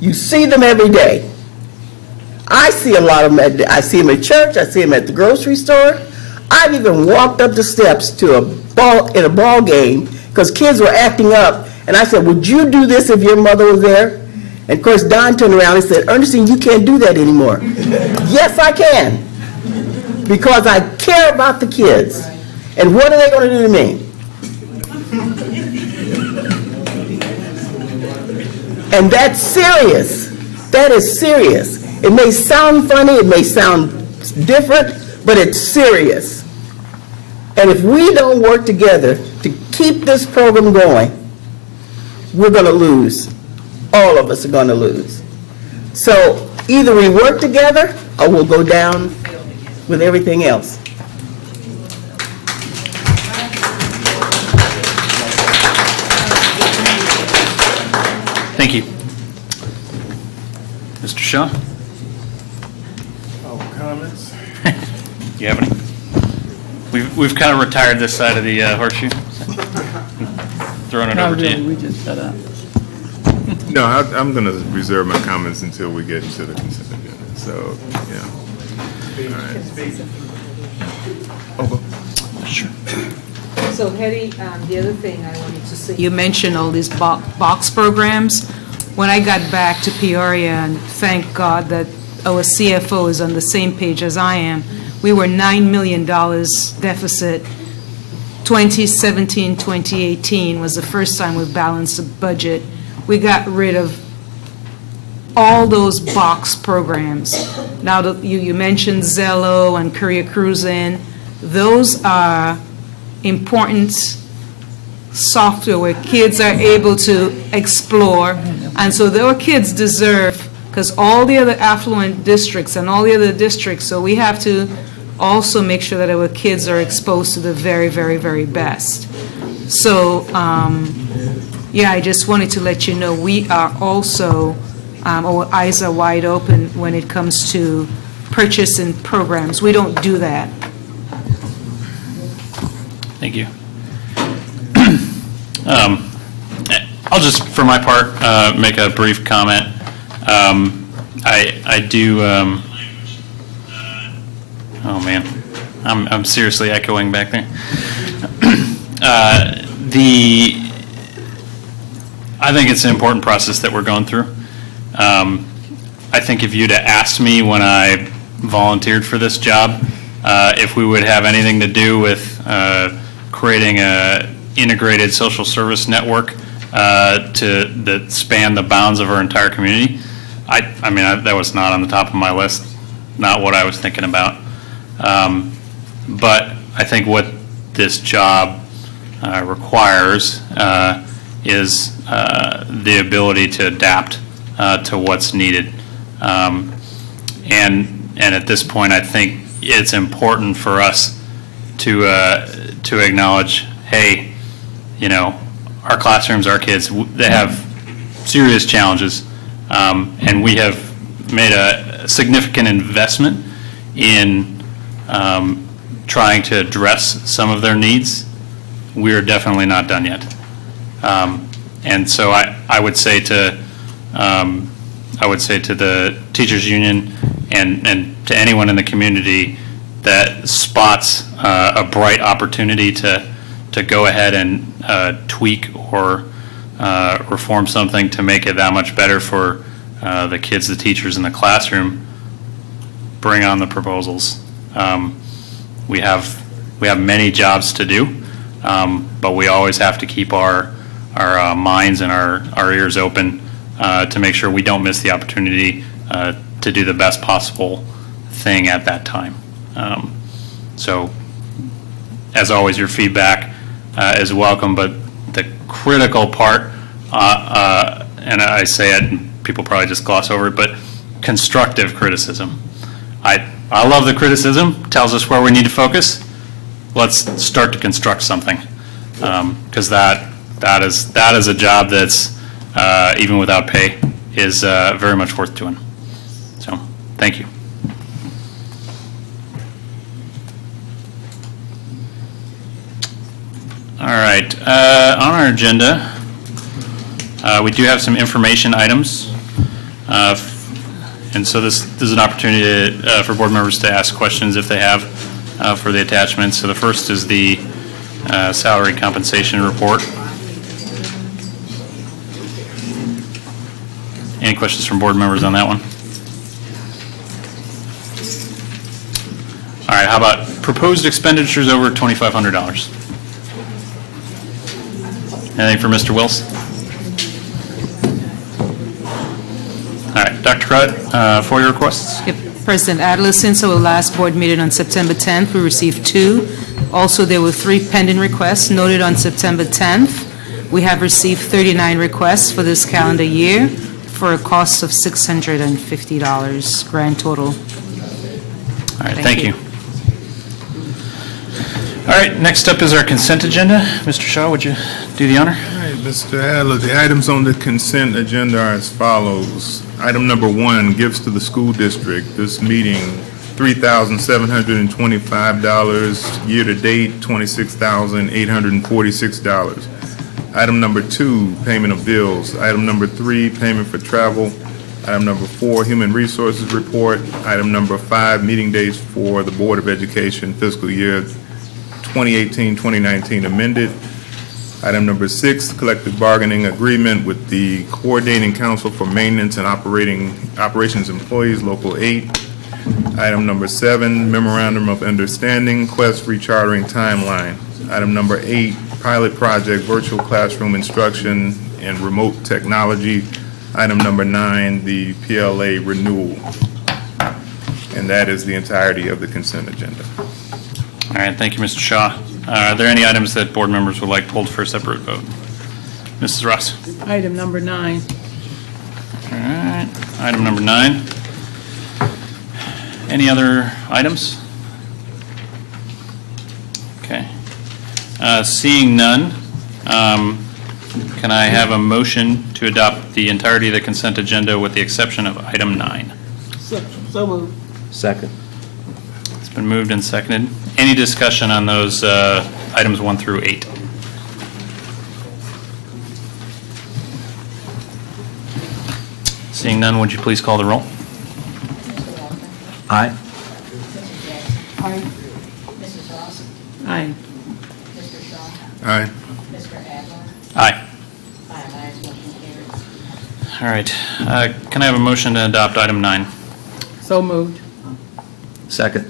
You see them every day. I see a lot of them. I see them at church. I see them at the grocery store. I've even walked up the steps to a ball game because kids were acting up. And I said, would you do this if your mother was there? And of course, Don turned around and said, Ernestine, you can't do that anymore. Yes, I can. Because I care about the kids. And what are they going to do to me? And that's serious. That is serious. It may sound funny, it may sound different, but it's serious. And if we don't work together to keep this program going, we're going to lose. All of us are going to lose. So either we work together or we'll go down with everything else. Thank you. Mr. Shaw? Oh, comments? You have any? We've kind of retired this side of the horseshoe. Throwing it over to you. We just shut up. No, I'm going to reserve my comments until we get into the consent agenda. So, yeah. All right. Oh, go. Sure. So, Hetty, the other thing I wanted to say, you mentioned all these box programs. When I got back to Peoria, and thank God that our CFO is on the same page as I am, we were $9 million deficit. 2017, 2018 was the first time we balanced the budget. We got rid of all those box programs. Now, you mentioned Zello and Courier Cruising. Those are important software where kids are able to explore. And so our kids deserve, because all the other affluent districts and all the other districts, so we have to also make sure that our kids are exposed to the very, very, very best. So, yeah, I just wanted to let you know we are also, our eyes are wide open when it comes to purchasing programs. We don't do that. Thank you. I'll just, for my part, make a brief comment. I do, oh man, I'm seriously echoing back there. I think it's an important process that we're going through. I think if you'd have asked me when I volunteered for this job, if we would have anything to do with creating a integrated social service network that span the bounds of our entire community, I mean, that was not on the top of my list, not what I was thinking about. But I think what this job requires is the ability to adapt to what's needed. And at this point, I think it's important for us to acknowledge, hey, you know, our classrooms, our kids, they have serious challenges, and we have made a significant investment in trying to address some of their needs. We are definitely not done yet. And so I would say to the teachers union and to anyone in the community that spots a bright opportunity to go ahead and tweak or reform something to make it that much better for the kids, the teachers in the classroom, bring on the proposals. We have many jobs to do, but we always have to keep our minds and our ears open to make sure we don't miss the opportunity to do the best possible thing at that time. So, as always, your feedback is welcome, but the critical part, and I say it, and people probably just gloss over it, but constructive criticism. I love the criticism, tells us where we need to focus. Let's start to construct something, because that is a job that's, even without pay, is very much worth doing. So, thank you. All right, on our agenda, we do have some information items. And so this is an opportunity for board members to ask questions if they have for the attachments. So the first is the salary compensation report. Any questions from board members on that one? All right, how about proposed expenditures over $2,500? Anything for Mr. Wills? All right, Dr. Crud, for your requests. Yep. President Adler, since our last board meeting on September 10th, we received 2. Also, there were 3 pending requests noted on September 10th. We have received 39 requests for this calendar year for a cost of $650, grand total. All right, thank you. All right, next up is our consent agenda. Mr. Shaw, would you do the honor? All right, Mr. Adler, the items on the consent agenda are as follows. Item number 1, gifts to the school district. This meeting, $3,725. Year-to-date, $26,846. Item number 2, payment of bills. Item number 3, payment for travel. Item number 4, human resources report. Item number 5, meeting dates for the Board of Education fiscal year 2018-2019 amended. Item number 6, collective bargaining agreement with the Coordinating Council for Maintenance and Operations Employees, Local 8. Item number 7, memorandum of understanding, Quest rechartering timeline. Item number 8, pilot project, virtual classroom instruction and remote technology. Item number 9, the PLA renewal. And that is the entirety of the consent agenda. All right, thank you, Mr. Shaw. Are there any items that board members would like pulled for a separate vote? Mrs. Ross. Item number 9. All right, item number 9. Any other items? Okay. Seeing none, can I have a motion to adopt the entirety of the consent agenda with the exception of item 9? So moved. Second. It's been moved and seconded. Any discussion on those items 1 through 8? Seeing none, would you please call the roll? Aye. Aye. Mrs. Ross? Aye. Mr. Shaw? Aye. Mr. Adler? Aye. 5 ayes, motion carries. All right. Can I have a motion to adopt item 9? So moved. Second.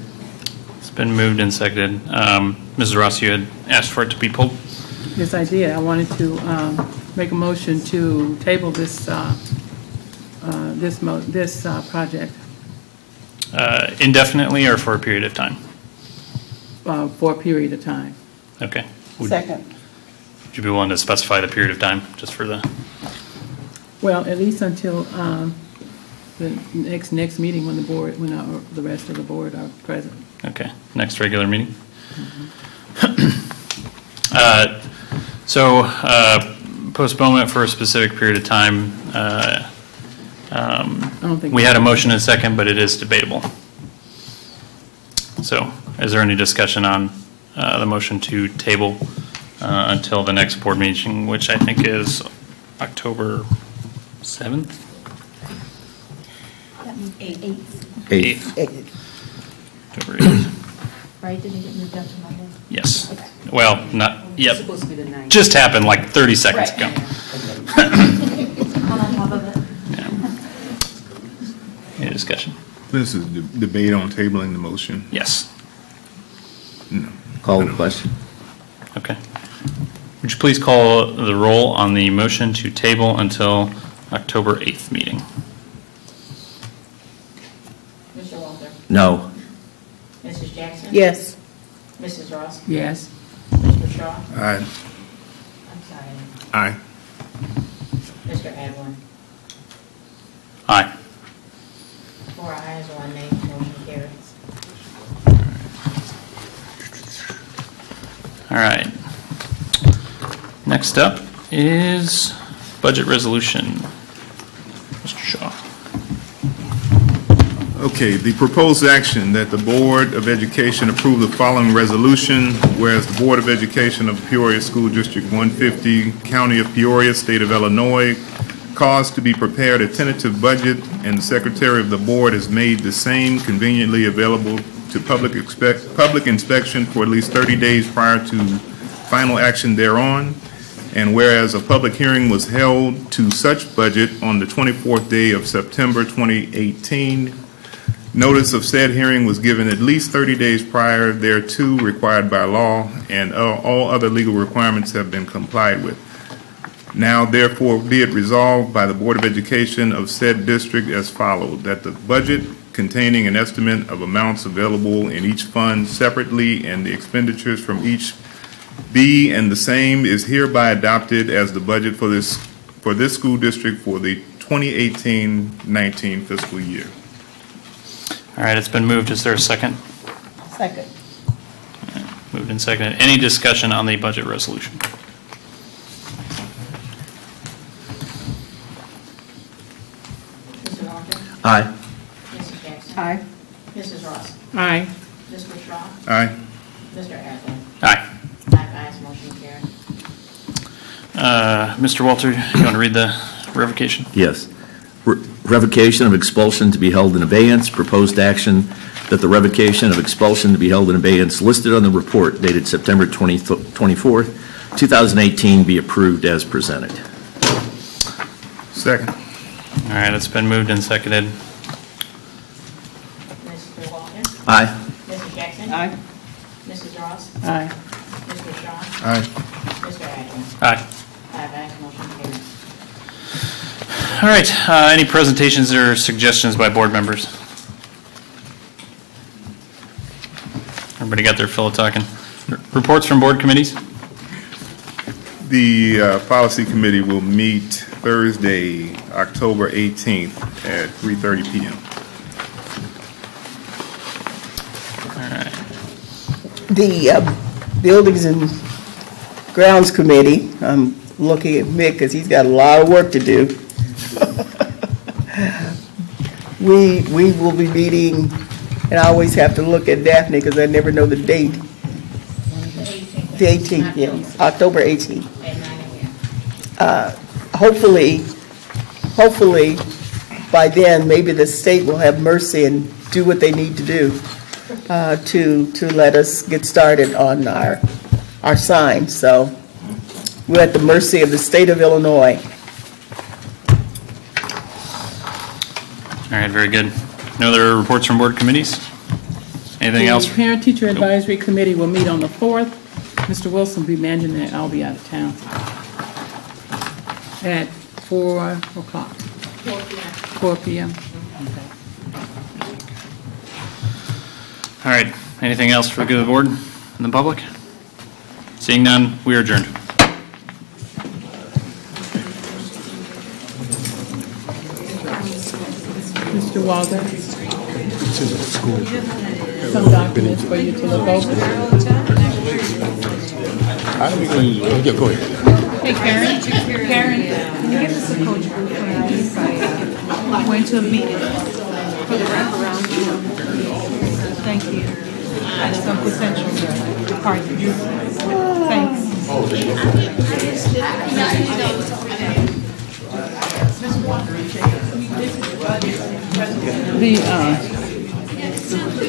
It's been moved and seconded. Mrs. Ross, you had asked for it to be pulled? Yes, I did. I wanted to make a motion to table this project Indefinitely or for a period of time? For a period of time. Okay. Second. Would you be willing to specify the period of time just for the? Well, at least until the next meeting when the rest of the board are present. Okay, next regular meeting. Mm-hmm. So postponement for a specific period of time. We had a motion and a second, but it is debatable. So is there any discussion on the motion to table until the next board meeting, which I think is October 7th? That means 8th. 8th. October 8th. Right, did it get moved up to Monday? Yes. Okay. Well, not, yep. It's supposed to be the 9th. Just happened like 30 seconds ago. On top of it. Any discussion? This is debate on tabling the motion. Yes. No. Call the question. Okay. Would you please call the roll on the motion to table until October 8th meeting. Mr. Walter? No. Mrs. Jackson? Yes. Mrs. Ross? Yes. Mr. Shaw? Aye. I'm sorry. Aye. Mr. Adlin? Aye. 4 ayes, 1 nay, motion carries. All right. Next up is budget resolution. Mr. Shaw. Okay, the proposed action that the Board of Education approve the following resolution, whereas the Board of Education of Peoria School District 150, County of Peoria, State of Illinois, caused to be prepared a tentative budget, and the Secretary of the Board has made the same conveniently available to public inspection for at least 30 days prior to final action thereon. And whereas a public hearing was held to such budget on the 24th day of September 2018, notice of said hearing was given at least 30 days prior thereto required by law, and all other legal requirements have been complied with. Now, therefore, be it resolved by the Board of Education of said district as follows, that the budget containing an estimate of amounts available in each fund separately and the expenditures from each be and the same is hereby adopted as the budget for this school district for the 2018-19 fiscal year. All right, it's been moved. Is there a second? Second. Moved and seconded. Any discussion on the budget resolution? Mr. Walter? Aye. Mrs. Jackson? Aye. Mrs. Ross? Aye. Mr. Shaw? Aye. Mr. Adlin? Aye. 5 ayes, motion carries. Mr. Walter, you want to read the revocation? Yes. Revocation of expulsion to be held in abeyance. Proposed action that the revocation of expulsion to be held in abeyance listed on the report dated September 24th, 2018 be approved as presented. Second. All right, it's been moved and seconded. Mr. Walter? Aye. Mrs. Jackson? Aye. Mrs. Ross? Aye. Mr. Shaw? Aye. Mr. Adlin? Aye. 5 ayes, motion carries. All right, any presentations or suggestions by board members? Everybody got their fill of talking? Reports from board committees? The Policy Committee will meet Thursday, October 18th at 3:30 p.m. All right. The Buildings and Grounds Committee, I'm looking at Mick because he's got a lot of work to do. We will be meeting, and I always have to look at Daphne because I never know the date. The 18th, yeah, October 18th. Hopefully, by then, maybe the state will have mercy and do what they need to do to let us get started on our signs. So we're at the mercy of the state of Illinois. All right, very good. No other reports from board committees? Anything else? The Parent-Teacher Advisory Committee will meet on the 4th. Mr. Wilson will be managing it. I'll be out of town. At 4 o'clock. 4 p.m. All right, anything else for the good of the board and the public? Seeing none, we are adjourned. Mr. Walter? Some documents for you to look over. Go ahead. Hey, Karen, can you give us a coach group for I went to a meeting for the wraparound tour. Thank you. At some potential parties. Thanks.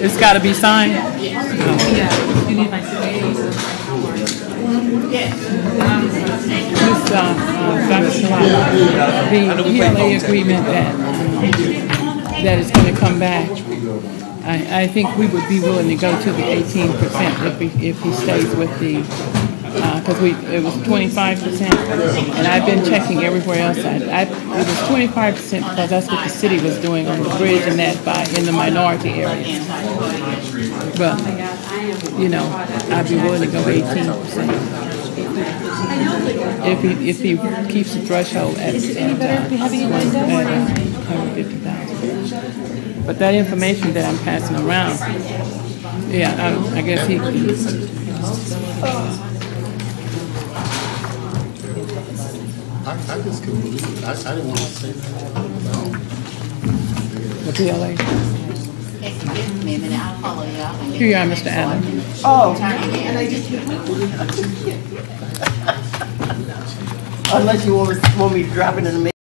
It's got to be signed. Yeah, you need my signature. The PLA agreement that is going to come back, I think we would be willing to go to the 18% if he stays with the because it was 25%, and I've been checking everywhere else. It was 25% because that's what the city was doing on the bridge and that in the minority areas. But, you know, I'd be willing to go 18%. If he keeps the threshold at 150,000. But that information that I'm passing around, yeah, I guess he can. I just couldn't believe it. I didn't want to say that. The PLA. Give me a minute, I'll follow you out. Here you are, Mr. Allen. Oh. Unless you want me to drop it in the